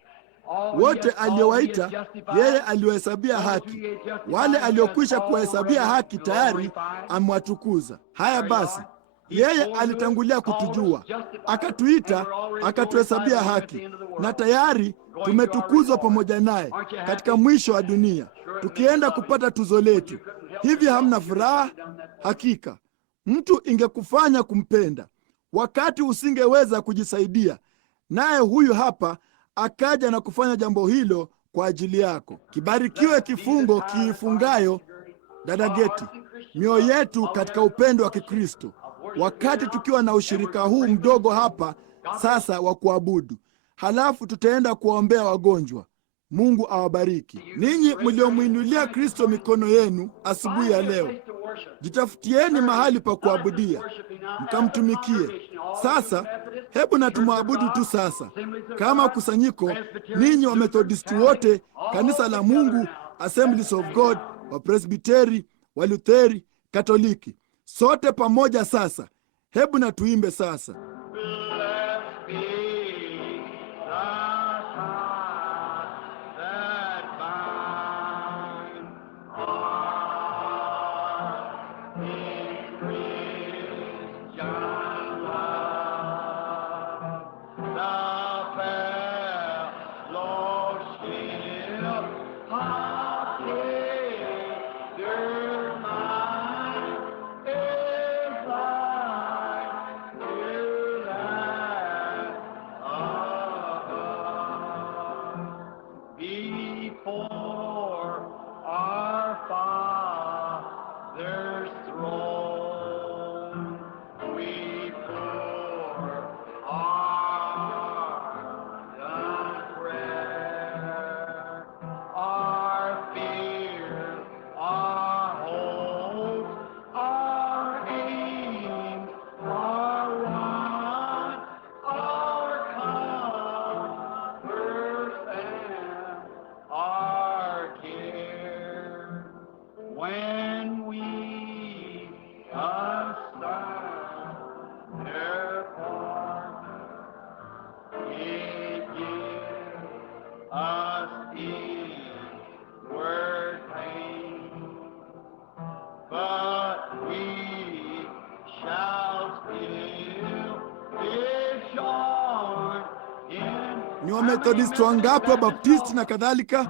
Wote aliowaita yeye aliwahesabia haki. Wale aliokwisha kuwahesabia haki tayari amewatukuza. Haya basi, yeye alitangulia kutujua, akatuita, akatuhesabia haki, na tayari tumetukuzwa pamoja naye katika mwisho wa dunia, tukienda kupata tuzo letu. Hivi hamna furaha? Hakika mtu ingekufanya kumpenda wakati usingeweza kujisaidia, naye huyu hapa akaja na kufanya jambo hilo kwa ajili yako. Kibarikiwe kifungo kiifungayo, dada Geti, mioyo yetu katika upendo wa Kikristo, wakati tukiwa na ushirika huu mdogo hapa sasa wa kuabudu. Halafu tutaenda kuwaombea wagonjwa. Mungu awabariki ninyi mliomwinulia Kristo mikono yenu asubuhi ya leo. Jitafutieni mahali pa kuabudia, mkamtumikie. Sasa hebu na tumwabudu tu sasa kama kusanyiko, ninyi wa Methodisti wote, kanisa la Mungu, Assemblies of God, wa Presbiteri, wa Lutheri, Katoliki, sote pamoja sasa. Hebu na tuimbe sasa. Ni Wamethodisti wangapi, wa Baptisti na kadhalika?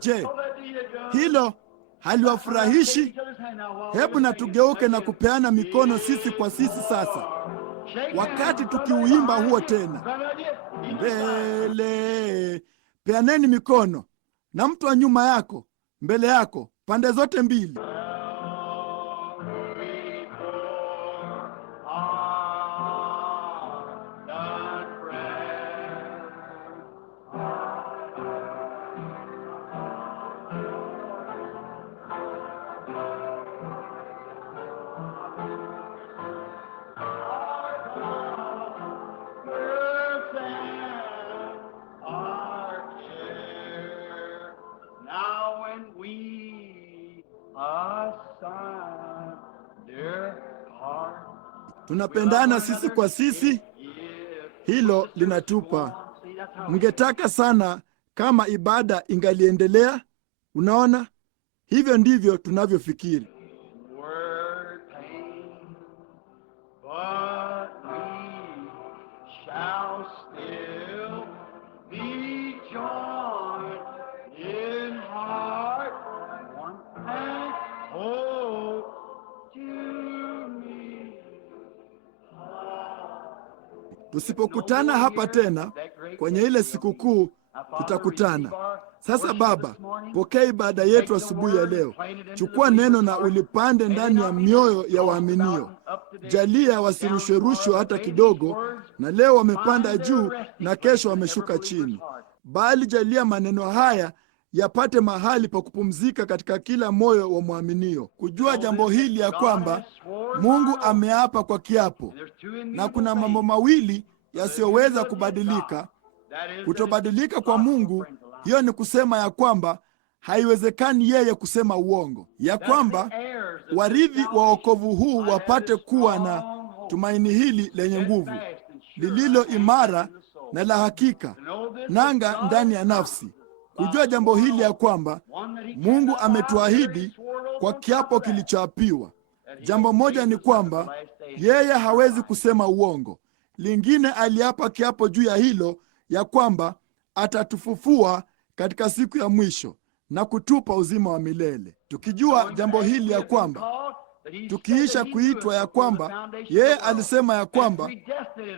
Je, hilo haliwafurahishi? Hebu na tugeuke na kupeana mikono sisi kwa sisi sasa, wakati tukiuimba huo tena. Mbele, peaneni mikono na mtu wa nyuma yako, mbele yako, pande zote mbili. We Tunapendana sisi kwa sisi. Hilo linatupa. Mngetaka sana kama ibada ingaliendelea. Unaona, hivyo ndivyo tunavyofikiri. Tusipokutana hapa tena kwenye ile sikukuu, tutakutana. Sasa Baba, pokea ibada yetu asubuhi ya leo. Chukua neno na ulipande ndani ya mioyo ya waaminio. Jalia wasirushwe hata kidogo, na leo wamepanda juu na kesho wameshuka chini. Bali jalia maneno haya yapate mahali pa kupumzika katika kila moyo wa mwaminio, kujua jambo hili ya kwamba Mungu ameapa kwa kiapo, na kuna mambo mawili yasiyoweza kubadilika. Kutobadilika kwa Mungu, hiyo ni kusema ya kwamba haiwezekani yeye kusema uongo, ya kwamba warithi wa wokovu huu wapate kuwa na tumaini hili lenye nguvu, lililo imara na la hakika, nanga ndani ya nafsi. Kujua jambo hili ya kwamba Mungu ametuahidi kwa kiapo kilichoapiwa. Jambo moja ni kwamba yeye hawezi kusema uongo. Lingine, aliapa kiapo juu ya hilo ya kwamba atatufufua katika siku ya mwisho na kutupa uzima wa milele. Tukijua jambo hili ya kwamba tukiisha kuitwa ya kwamba yeye alisema ya kwamba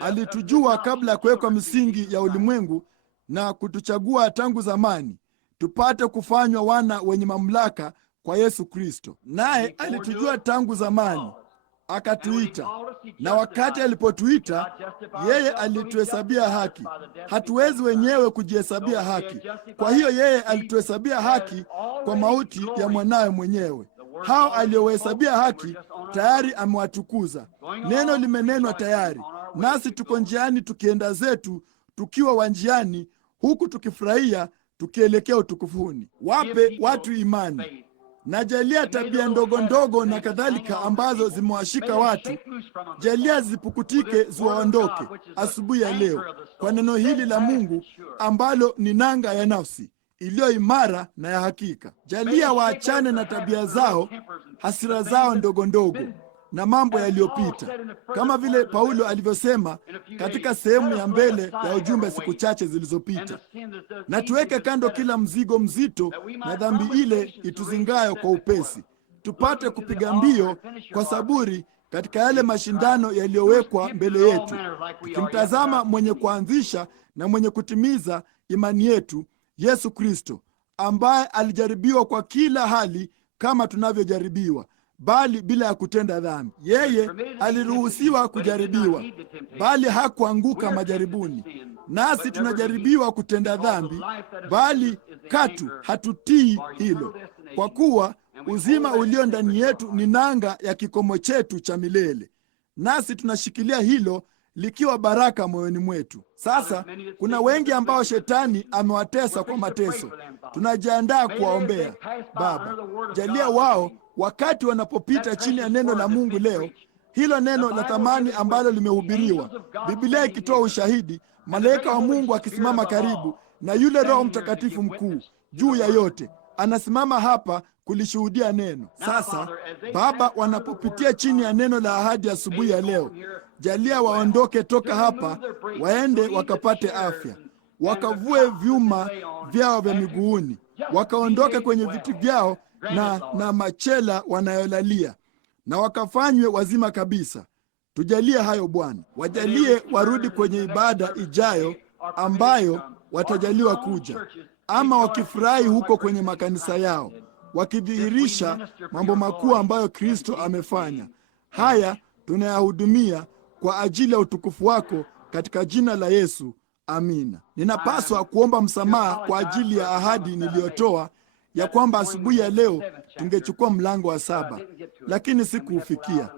alitujua kabla ya kuwekwa misingi ya ulimwengu na kutuchagua tangu zamani tupate kufanywa wana wenye mamlaka kwa Yesu Kristo. Naye alitujua tangu zamani akatuita, na wakati alipotuita yeye alituhesabia haki. Hatuwezi wenyewe kujihesabia haki. Kwa hiyo yeye alituhesabia haki kwa mauti ya mwanawe mwenyewe. Hao aliohesabia haki tayari amewatukuza. Neno limenenwa tayari, nasi tuko njiani tukienda zetu, tukiwa wanjiani, huku tukifurahia, tukielekea utukufuni. Wape watu imani. Najalia tabia ndogo ndogo na kadhalika ambazo zimewashika watu, jalia zipukutike, ziwaondoke asubuhi ya leo kwa neno hili la Mungu ambalo ni nanga ya nafsi iliyo imara na ya hakika. Jalia waachane na tabia zao, hasira zao ndogo ndogo na mambo yaliyopita, kama vile Paulo alivyosema katika sehemu ya mbele ya ujumbe siku chache zilizopita. Na tuweke kando kila mzigo mzito na dhambi ile ituzingayo kwa upesi, tupate kupiga mbio kwa saburi katika yale mashindano yaliyowekwa mbele yetu, tukimtazama mwenye kuanzisha na mwenye kutimiza imani yetu, Yesu Kristo, ambaye alijaribiwa kwa kila hali kama tunavyojaribiwa, bali bila ya kutenda dhambi. Yeye aliruhusiwa kujaribiwa, bali hakuanguka majaribuni. Nasi tunajaribiwa kutenda dhambi, bali katu hatutii hilo, kwa kuwa uzima ulio ndani yetu ni nanga ya kikomo chetu cha milele, nasi tunashikilia hilo likiwa baraka moyoni mwetu. Sasa kuna wengi ambao shetani amewatesa kwa mateso. Tunajiandaa kuwaombea. Baba, jalia wao wakati wanapopita chini ya neno la Mungu leo, hilo neno la thamani ambalo limehubiriwa, Biblia ikitoa ushahidi, malaika wa Mungu akisimama karibu, na yule Roho Mtakatifu mkuu juu ya yote anasimama hapa kulishuhudia neno. Sasa Baba, wanapopitia chini ya neno la ahadi asubuhi ya leo, jalia waondoke toka hapa, waende wakapate afya, wakavue vyuma vyao vya miguuni, wakaondoke kwenye viti vyao na machela wanayolalia, na wakafanywe wazima kabisa. Tujalie hayo Bwana. Wajalie warudi kwenye ibada ijayo ambayo watajaliwa kuja, ama wakifurahi huko kwenye makanisa yao, wakidhihirisha mambo makuu ambayo Kristo amefanya. Haya tunayahudumia kwa ajili ya utukufu wako, katika jina la Yesu, amina. Ninapaswa kuomba msamaha kwa ajili ya ahadi niliyotoa ya kwamba asubuhi ya leo tungechukua mlango wa 7, lakini sikuufikia,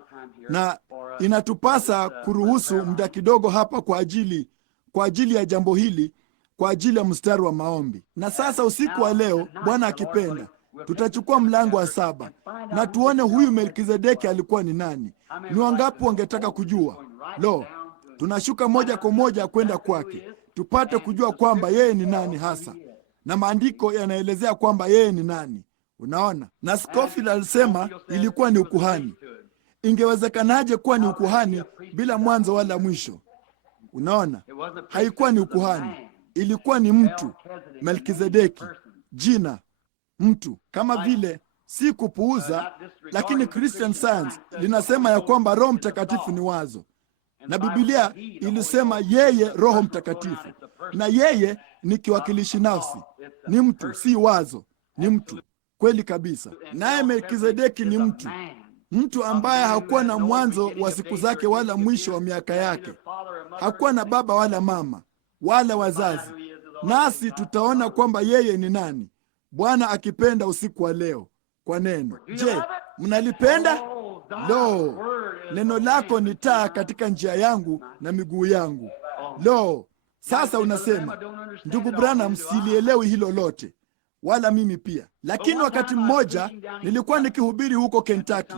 na inatupasa kuruhusu muda kidogo hapa kwa ajili ya jambo hili, kwa ajili ya mstari wa maombi. Na sasa usiku wa leo, Bwana akipenda, tutachukua mlango wa 7 na tuone huyu Melkizedeki alikuwa ni nani. Ni wangapi wangetaka kujua? Lo, tunashuka moja kwa moja kwenda kwake tupate kujua kwamba yeye ni nani hasa, na maandiko yanaelezea kwamba yeye ni nani. Unaona, na Scofield alisema ilikuwa ni ukuhani. Ingewezekanaje kuwa ni ukuhani bila mwanzo wala mwisho? Unaona, haikuwa ni ukuhani, ilikuwa ni mtu. Melkizedeki, jina, mtu. Kama vile, si kupuuza, lakini Christian Science linasema ya kwamba Roho Mtakatifu ni wazo, na Biblia ilisema yeye Roho Mtakatifu, na yeye ni kiwakilishi nafsi. Ni mtu, si wazo, ni mtu. Kweli kabisa. Naye Melkizedeki ni mtu, mtu ambaye hakuwa na mwanzo wa siku zake wala mwisho wa miaka yake. Hakuwa na baba wala mama wala wazazi. Nasi tutaona kwamba yeye ni nani, Bwana akipenda, usiku wa leo kwa neno. Je, mnalipenda? Lo, neno lako ni taa katika njia yangu na miguu yangu. Lo, sasa unasema, ndugu Branham, silielewi hilo lote, wala mimi pia. Lakini wakati mmoja nilikuwa nikihubiri huko Kentucky,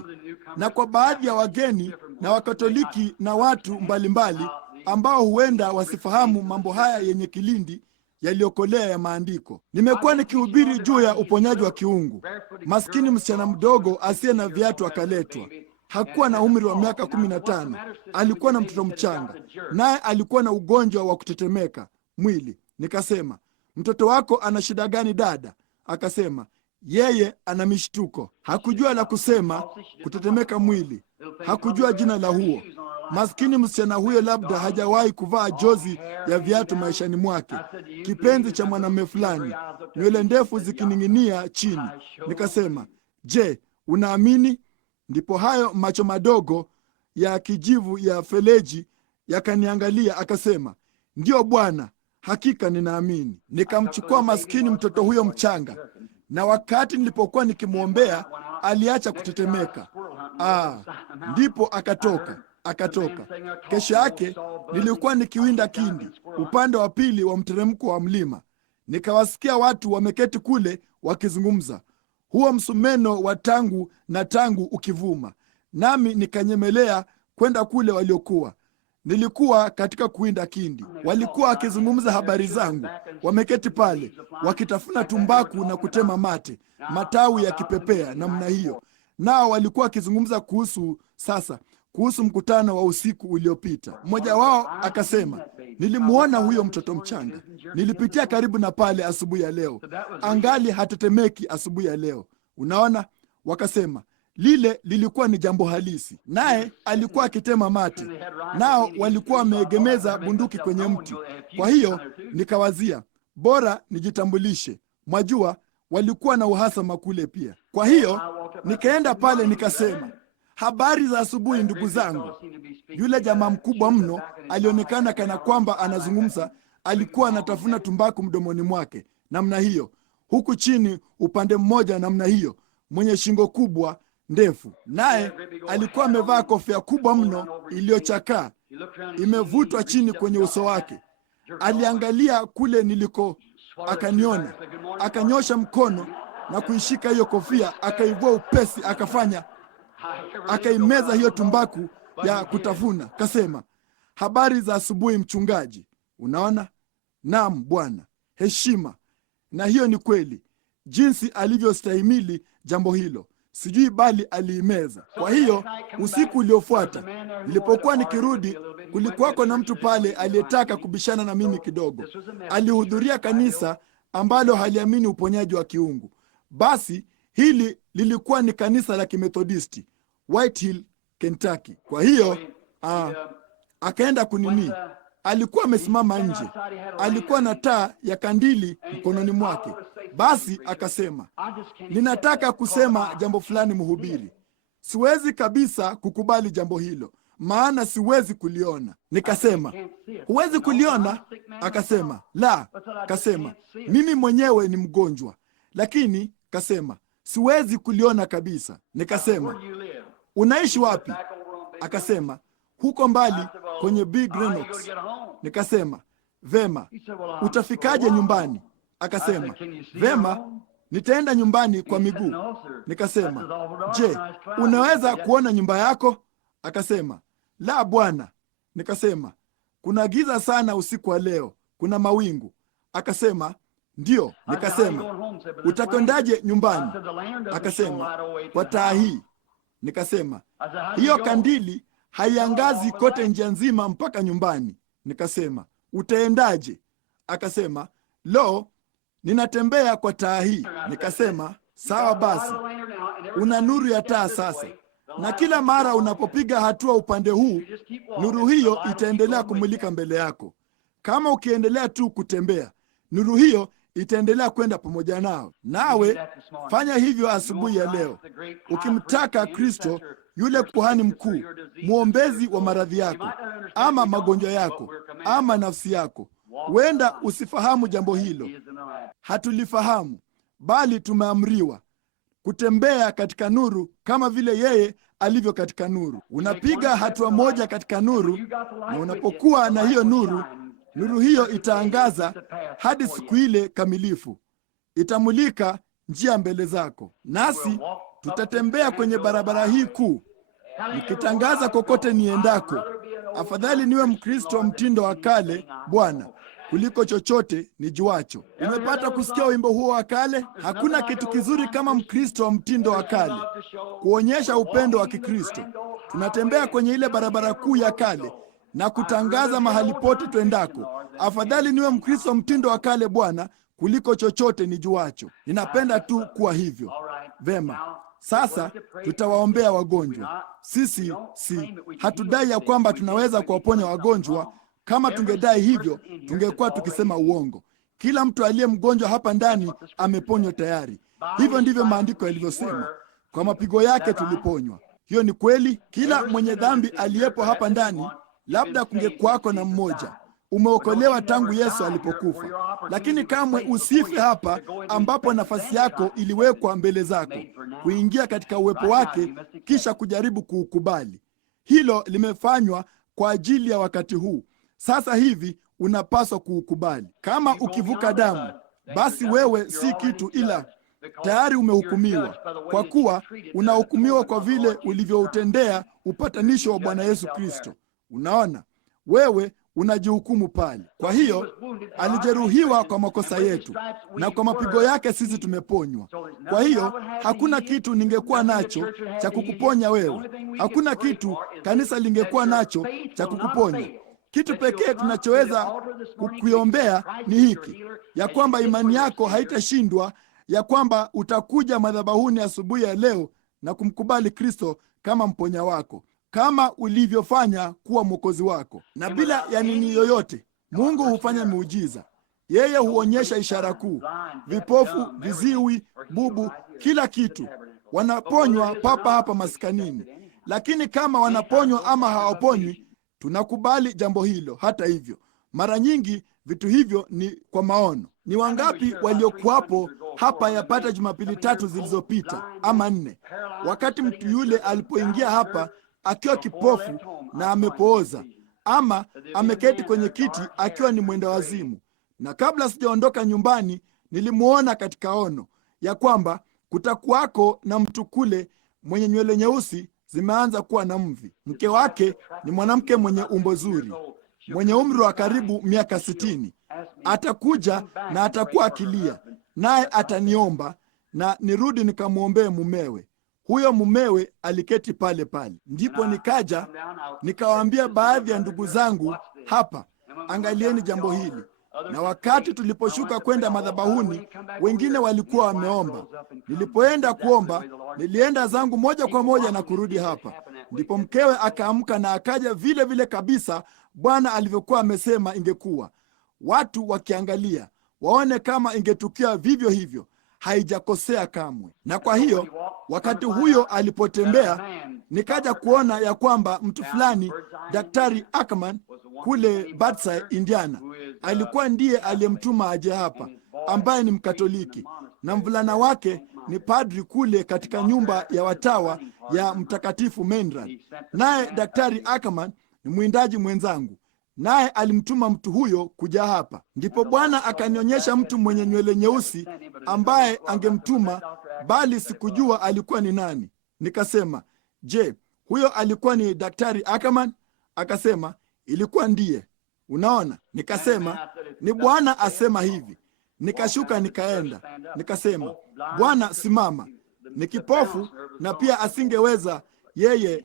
na kwa baadhi ya wageni na Wakatoliki na watu mbalimbali ambao huenda wasifahamu mambo haya yenye kilindi yaliyokolea ya maandiko, nimekuwa nikihubiri juu ya uponyaji wa kiungu. Maskini msichana mdogo asiye na viatu akaletwa. Hakuwa na umri wa miaka 15. Alikuwa na mtoto mchanga, naye alikuwa na ugonjwa wa kutetemeka mwili. Nikasema, mtoto wako ana shida gani dada? Akasema, yeye ana mishtuko. Hakujua la kusema, kutetemeka mwili. Hakujua jina la huo. Maskini msichana huyo labda hajawahi kuvaa jozi ya viatu maishani mwake, kipenzi cha mwanamume fulani, nywele ndefu zikining'inia chini. Nikasema, je, unaamini? Ndipo hayo macho madogo ya kijivu ya feleji yakaniangalia. Akasema, ndiyo Bwana, hakika ninaamini. Nikamchukua maskini mtoto huyo mchanga, na wakati nilipokuwa nikimwombea aliacha kutetemeka. Ndipo akatoka. Kesho yake nilikuwa nikiwinda kindi upande wa pili wa mteremko wa mlima. Nikawasikia watu wameketi kule wakizungumza, huo msumeno wa tangu na tangu ukivuma, nami nikanyemelea kwenda kule waliokuwa. Nilikuwa katika kuwinda kindi. Walikuwa wakizungumza habari zangu, wameketi pale wakitafuna tumbaku na kutema mate, matawi ya kipepea namna hiyo. Nao walikuwa wakizungumza kuhusu mkutano wa usiku uliopita. Mmoja wao akasema, nilimwona huyo mtoto mchanga, nilipitia karibu na pale asubuhi ya leo, angali hatetemeki asubuhi ya leo. Unaona, wakasema lile lilikuwa ni jambo halisi, naye alikuwa akitema mate, nao walikuwa wameegemeza bunduki kwenye mti. Kwa hiyo nikawazia, bora nijitambulishe. Mwajua, walikuwa na uhasama kule pia. Kwa hiyo nikaenda pale nikasema, habari za asubuhi ndugu zangu. Yule jamaa mkubwa mno alionekana kana kwamba anazungumza. Alikuwa anatafuna tumbaku mdomoni mwake namna hiyo, huku chini upande mmoja namna hiyo, mwenye shingo kubwa ndefu, naye alikuwa amevaa kofia kubwa mno iliyochakaa imevutwa chini kwenye uso wake. Aliangalia kule niliko, akaniona, akanyosha mkono na kuishika hiyo kofia, akaivua upesi, akaimeza hiyo tumbaku ya kutafuna. Kasema, habari za asubuhi mchungaji. Unaona? Naam bwana, heshima. Na hiyo ni kweli, jinsi alivyostahimili jambo hilo sijui, bali aliimeza. Kwa hiyo usiku uliofuata nilipokuwa nikirudi, kulikuwako na mtu pale aliyetaka kubishana na mimi kidogo. Alihudhuria kanisa ambalo haliamini uponyaji wa kiungu. Basi hili lilikuwa ni kanisa la Kimethodisti, White Hill, Kentucky. Kwa hiyo akaenda kunini. Alikuwa amesimama nje, alikuwa na taa ya kandili mkononi mwake. Basi akasema, ninataka kusema jambo fulani mhubiri. Siwezi kabisa kukubali jambo hilo, maana siwezi kuliona. Nikasema, huwezi kuliona? Akasema, la. Kasema, mimi mwenyewe ni mgonjwa, lakini kasema, siwezi kuliona kabisa. Nikasema, unaishi wapi? Akasema, huko mbali kwenye Big Renox. Nikasema, vema, utafikaje nyumbani? Akasema, vema, nitaenda nyumbani kwa miguu. Nikasema, je, unaweza kuona nyumba yako? Akasema, la bwana. Nikasema, kuna giza sana usiku wa leo, kuna mawingu. Akasema, ndio. Nikasema, utakwendaje nyumbani? Akasema, kwa taa hii. Nikasema, hiyo kandili haiangazi kote njia nzima mpaka nyumbani. Nikasema, utaendaje? Akasema, lo, ninatembea kwa taa hii. Nikasema, sawa basi, una nuru ya taa sasa, na kila mara unapopiga hatua upande huu, nuru hiyo itaendelea kumulika mbele yako. Kama ukiendelea tu kutembea, nuru hiyo itaendelea kwenda pamoja nao. Nawe fanya hivyo asubuhi ya leo, ukimtaka Kristo, yule kuhani mkuu, mwombezi wa maradhi yako ama magonjwa yako ama nafsi yako. Huenda usifahamu jambo hilo, hatulifahamu, bali tumeamriwa kutembea katika nuru kama vile yeye alivyo katika nuru. Unapiga hatua moja katika nuru, na unapokuwa na hiyo nuru, nuru hiyo itaangaza hadi siku ile kamilifu, itamulika njia mbele zako. Nasi tutatembea kwenye barabara hii kuu, nikitangaza kokote niendako, afadhali niwe Mkristo wa mtindo wa kale, Bwana, kuliko chochote nijuacho. Umepata kusikia wimbo huo wa kale? Hakuna kitu kizuri kama Mkristo wa mtindo wa kale, kuonyesha upendo wa Kikristo. Tunatembea kwenye ile barabara kuu ya kale na kutangaza mahali pote twendako, afadhali niwe Mkristo wa mtindo wa kale, Bwana, kuliko chochote nijuacho. Ninapenda tu kuwa hivyo. Vema, sasa tutawaombea wagonjwa. Sisi hatudai ya kwamba tunaweza kuwaponya wagonjwa. Kama tungedai hivyo, tungekuwa tukisema uongo. Kila mtu aliye mgonjwa hapa ndani ameponywa tayari. Hivyo ndivyo maandiko yalivyosema, kwa mapigo yake tuliponywa. Hiyo ni kweli. Kila mwenye dhambi aliyepo hapa ndani, labda kungekwako na mmoja, umeokolewa tangu Yesu alipokufa, lakini kamwe usife hapa ambapo nafasi yako iliwekwa mbele zako, kuingia katika uwepo wake kisha kujaribu kuukubali. Hilo limefanywa kwa ajili ya wakati huu. Sasa hivi unapaswa kuukubali. Kama ukivuka damu, basi wewe si kitu, ila tayari umehukumiwa, kwa kuwa unahukumiwa kwa vile ulivyoutendea upatanisho wa Bwana Yesu Kristo. Unaona, wewe unajihukumu pale. Kwa hiyo alijeruhiwa kwa makosa yetu, na kwa mapigo yake sisi tumeponywa. Kwa hiyo hakuna kitu ningekuwa nacho cha kukuponya wewe. Hakuna kitu kanisa lingekuwa nacho cha kukuponya. Kitu pekee tunachoweza kukuombea ni hiki, ya kwamba imani yako haitashindwa, ya kwamba utakuja madhabahuni asubuhi ya leo na kumkubali Kristo kama mponya wako, kama ulivyofanya kuwa mwokozi wako. Na bila ya nini yoyote, Mungu hufanya miujiza. Yeye huonyesha ishara kuu. Vipofu, viziwi, bubu, kila kitu wanaponywa papa hapa maskanini. Lakini kama wanaponywa ama hawaponywi, tunakubali jambo hilo. Hata hivyo, mara nyingi vitu hivyo ni kwa maono. Ni wangapi waliokuwapo hapa yapata Jumapili 3 zilizopita ama 4, wakati mtu yule alipoingia hapa akiwa kipofu na amepooza, ama ameketi kwenye kiti akiwa ni mwenda wazimu? Na kabla sijaondoka nyumbani, nilimuona katika ono ya kwamba kutakuwako na mtu kule mwenye nywele nyeusi zimeanza kuwa na mvi. Mke wake ni mwanamke mwenye umbo zuri, mwenye umri wa karibu miaka 60. Atakuja na atakuwa akilia, naye ataniomba na nirudi nikamwombee mumewe. Huyo mumewe aliketi pale pale. Ndipo nikaja nikawaambia baadhi ya ndugu zangu hapa, angalieni jambo hili. Na wakati tuliposhuka kwenda madhabahuni, wengine walikuwa wameomba. Nilipoenda kuomba, nilienda zangu moja kwa moja na kurudi hapa. Ndipo mkewe akaamka na akaja vile vile kabisa Bwana alivyokuwa amesema ingekuwa. Watu wakiangalia waone kama ingetukia vivyo hivyo. Haijakosea kamwe. Na kwa hiyo wakati huyo alipotembea, nikaja kuona ya kwamba mtu fulani, Daktari Ackerman kule Batside, Indiana, alikuwa ndiye aliyemtuma aje hapa, ambaye ni Mkatoliki, na mvulana wake ni padri kule katika nyumba ya watawa ya Mtakatifu Menrad. Naye Daktari Ackerman ni mwindaji mwenzangu, naye alimtuma mtu huyo kuja hapa. Ndipo Bwana akanionyesha mtu mwenye nywele nyeusi ambaye angemtuma, bali sikujua alikuwa ni nani. Nikasema, je, huyo alikuwa ni Daktari Ackerman? Akasema, ilikuwa ndiye. Unaona? Nikasema, ni Bwana asema hivi. Nikashuka nikaenda. Nikasema, Bwana, simama. Ni kipofu na pia asingeweza yeye,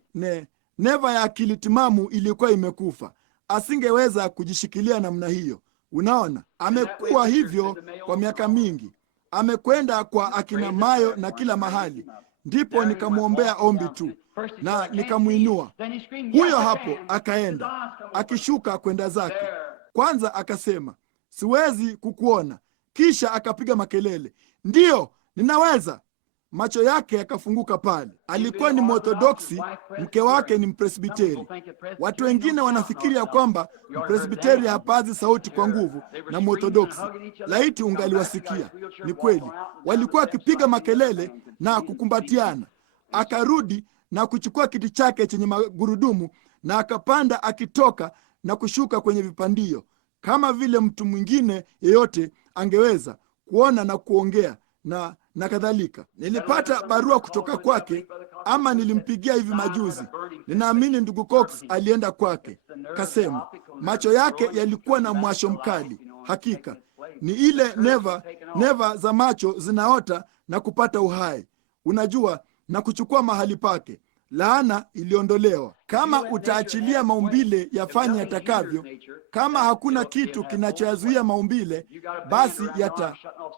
neva ya akili timamu ilikuwa imekufa. Asingeweza kujishikilia namna hiyo. Unaona? Amekuwa hivyo kwa miaka mingi. Amekwenda kwa akina Mayo na kila mahali. Ndipo nikamwombea ombi tu na nikamwinua. Huyo hapo akaenda, akishuka kwenda zake. Kwanza akasema, siwezi kukuona. Kisha akapiga makelele, ndiyo, ninaweza. Macho yake yakafunguka pale. Alikuwa ni Morthodoksi, mke wake ni Mpresbiteri. Watu wengine wanafikiria kwamba Mpresbiteri hapazi sauti kwa nguvu na Morthodoksi. Laiti ungaliwasikia. Ni kweli, walikuwa wakipiga makelele na kukumbatiana. Akarudi na kuchukua kiti chake chenye magurudumu na akapanda, akitoka na kushuka kwenye vipandio kama vile mtu mwingine yeyote angeweza kuona na kuongea na kadhalika. Nilipata barua kutoka kwake, ama nilimpigia hivi majuzi. Ninaamini ndugu Cox alienda kwake. Kasema macho yake yalikuwa na mwasho mkali. Hakika ni ile neva za macho zinaota na kupata uhai, unajua, na kuchukua mahali pake. Laana iliondolewa. Kama utaachilia maumbile yafanye yatakavyo, kama hakuna kitu kinachoyazuia maumbile, basi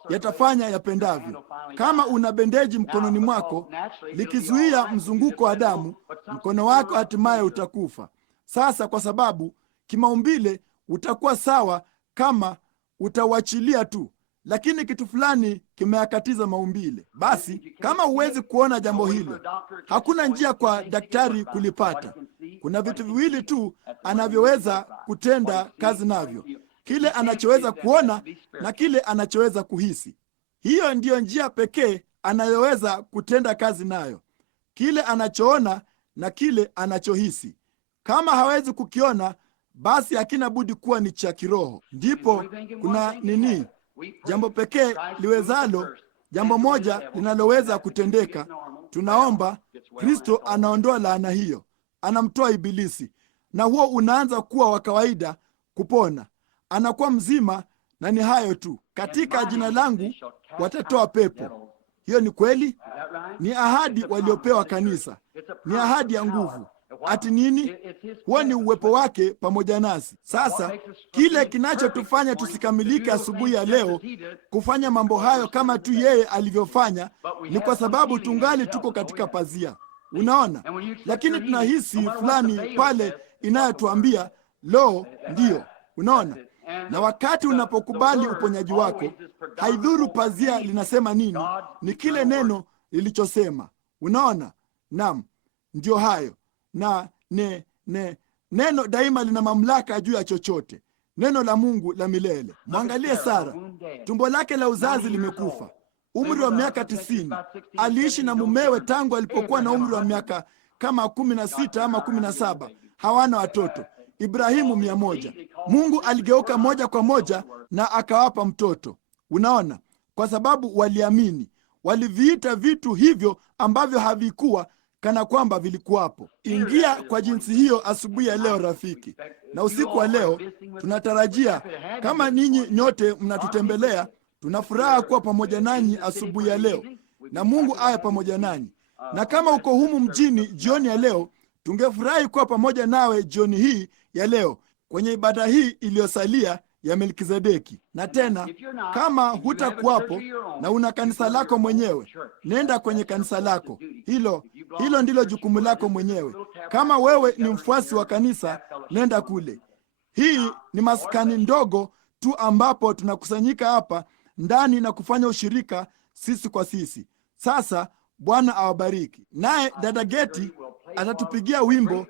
yatafanya yapendavyo. Kama una bendeji mkononi mwako likizuia mzunguko wa damu, mkono wako hatimaye utakufa. Sasa kwa sababu kimaumbile utakuwa sawa kama utauachilia tu, lakini kitu fulani kimeakatiza maumbile. Basi kama huwezi kuona jambo hilo, hakuna njia kwa daktari kulipata. Kuna vitu viwili tu anavyoweza kutenda kazi navyo, kile anachoweza kuona na kile anachoweza kuhisi. Hiyo ndiyo njia pekee anayoweza kutenda kazi nayo, kile anachoona na kile anachohisi. Kama hawezi kukiona, basi hakina budi kuwa ni cha kiroho. Ndipo kuna nini? Jambo pekee liwezalo, jambo moja linaloweza kutendeka. Tunaomba, Kristo anaondoa laana hiyo, anamtoa Ibilisi, na huo unaanza kuwa wa kawaida, kupona. Anakuwa mzima, na ni hayo tu. Katika jina langu watatoa pepo. Hiyo ni kweli, ni ahadi waliopewa kanisa, ni ahadi ya nguvu. Ati nini? Huo ni uwepo wake pamoja nasi. Sasa kile kinachotufanya tusikamilike asubuhi ya leo kufanya mambo hayo kama tu yeye alivyofanya, ni kwa sababu tungali tuko katika pazia, unaona. Lakini tunahisi fulani pale inayotuambia lo, ndiyo, unaona. Na wakati unapokubali uponyaji wako, haidhuru pazia linasema nini, ni kile neno lilichosema, unaona. Naam, ndio hayo. Na neno daima lina mamlaka juu ya chochote, neno la Mungu la milele. Mwangalie Sara, tumbo lake la uzazi limekufa, umri wa miaka 90. Aliishi na mumewe tangu alipokuwa na umri wa miaka kama 16 ama 17. Hawana watoto. Ibrahimu 100. Mungu aligeuka moja kwa moja na akawapa mtoto, unaona, kwa sababu waliamini. Waliviita vitu hivyo ambavyo havikuwa kana kwamba vilikuwapo. Ingia kwa jinsi hiyo asubuhi ya leo, rafiki, na usiku wa leo tunatarajia, kama ninyi nyote mnatutembelea, tunafuraha kuwa pamoja nanyi asubuhi ya leo, na Mungu awe pamoja nanyi. Na kama uko humu mjini jioni ya leo, tungefurahi kuwa pamoja nawe jioni hii ya leo kwenye ibada hii iliyosalia ya Melkizedeki. Na tena, kama hutakuwapo na una kanisa lako mwenyewe, nenda kwenye kanisa lako. Hilo ndilo jukumu lako mwenyewe. Kama wewe ni mfuasi wa kanisa, nenda kule. Hii ni maskani ndogo tu ambapo tunakusanyika hapa ndani na kufanya ushirika sisi kwa sisi. Sasa Bwana awabariki. Naye dada Geti atatupigia wimbo,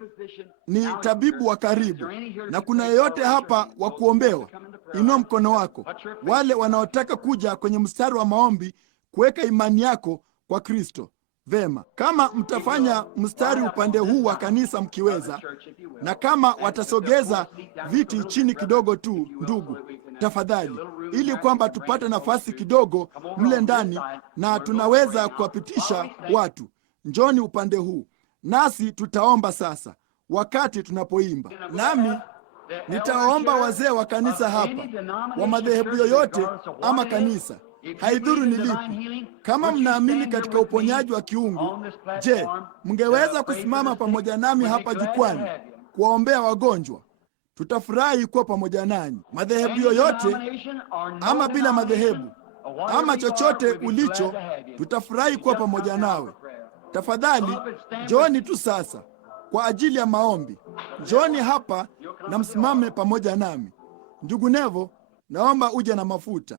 ni tabibu wa karibu. Na kuna yeyote hapa wa kuombewa, inua mkono wako. Wale wanaotaka kuja kwenye mstari wa maombi, kuweka imani yako kwa Kristo. Vema, kama mtafanya mstari upande huu wa kanisa mkiweza, na kama watasogeza viti chini kidogo tu, ndugu, tafadhali, ili kwamba tupate nafasi kidogo mle ndani na tunaweza kuwapitisha watu. Njoni upande huu, nasi tutaomba sasa wakati tunapoimba. Nami nitawaomba wazee wa kanisa hapa, wa madhehebu yoyote ama kanisa, haidhuru ni lipi, kama mnaamini katika uponyaji wa kiungu, je, mngeweza kusimama pamoja nami hapa jukwani kuwaombea wagonjwa? Tutafurahi kuwa pamoja nanyi. Madhehebu yoyote ama bila madhehebu ama chochote ulicho, tutafurahi kuwa pamoja nawe. Tafadhali njoni tu sasa kwa ajili ya maombi. Njoni hapa na msimame pamoja nami. Ndugu Nevo, naomba uje na mafuta.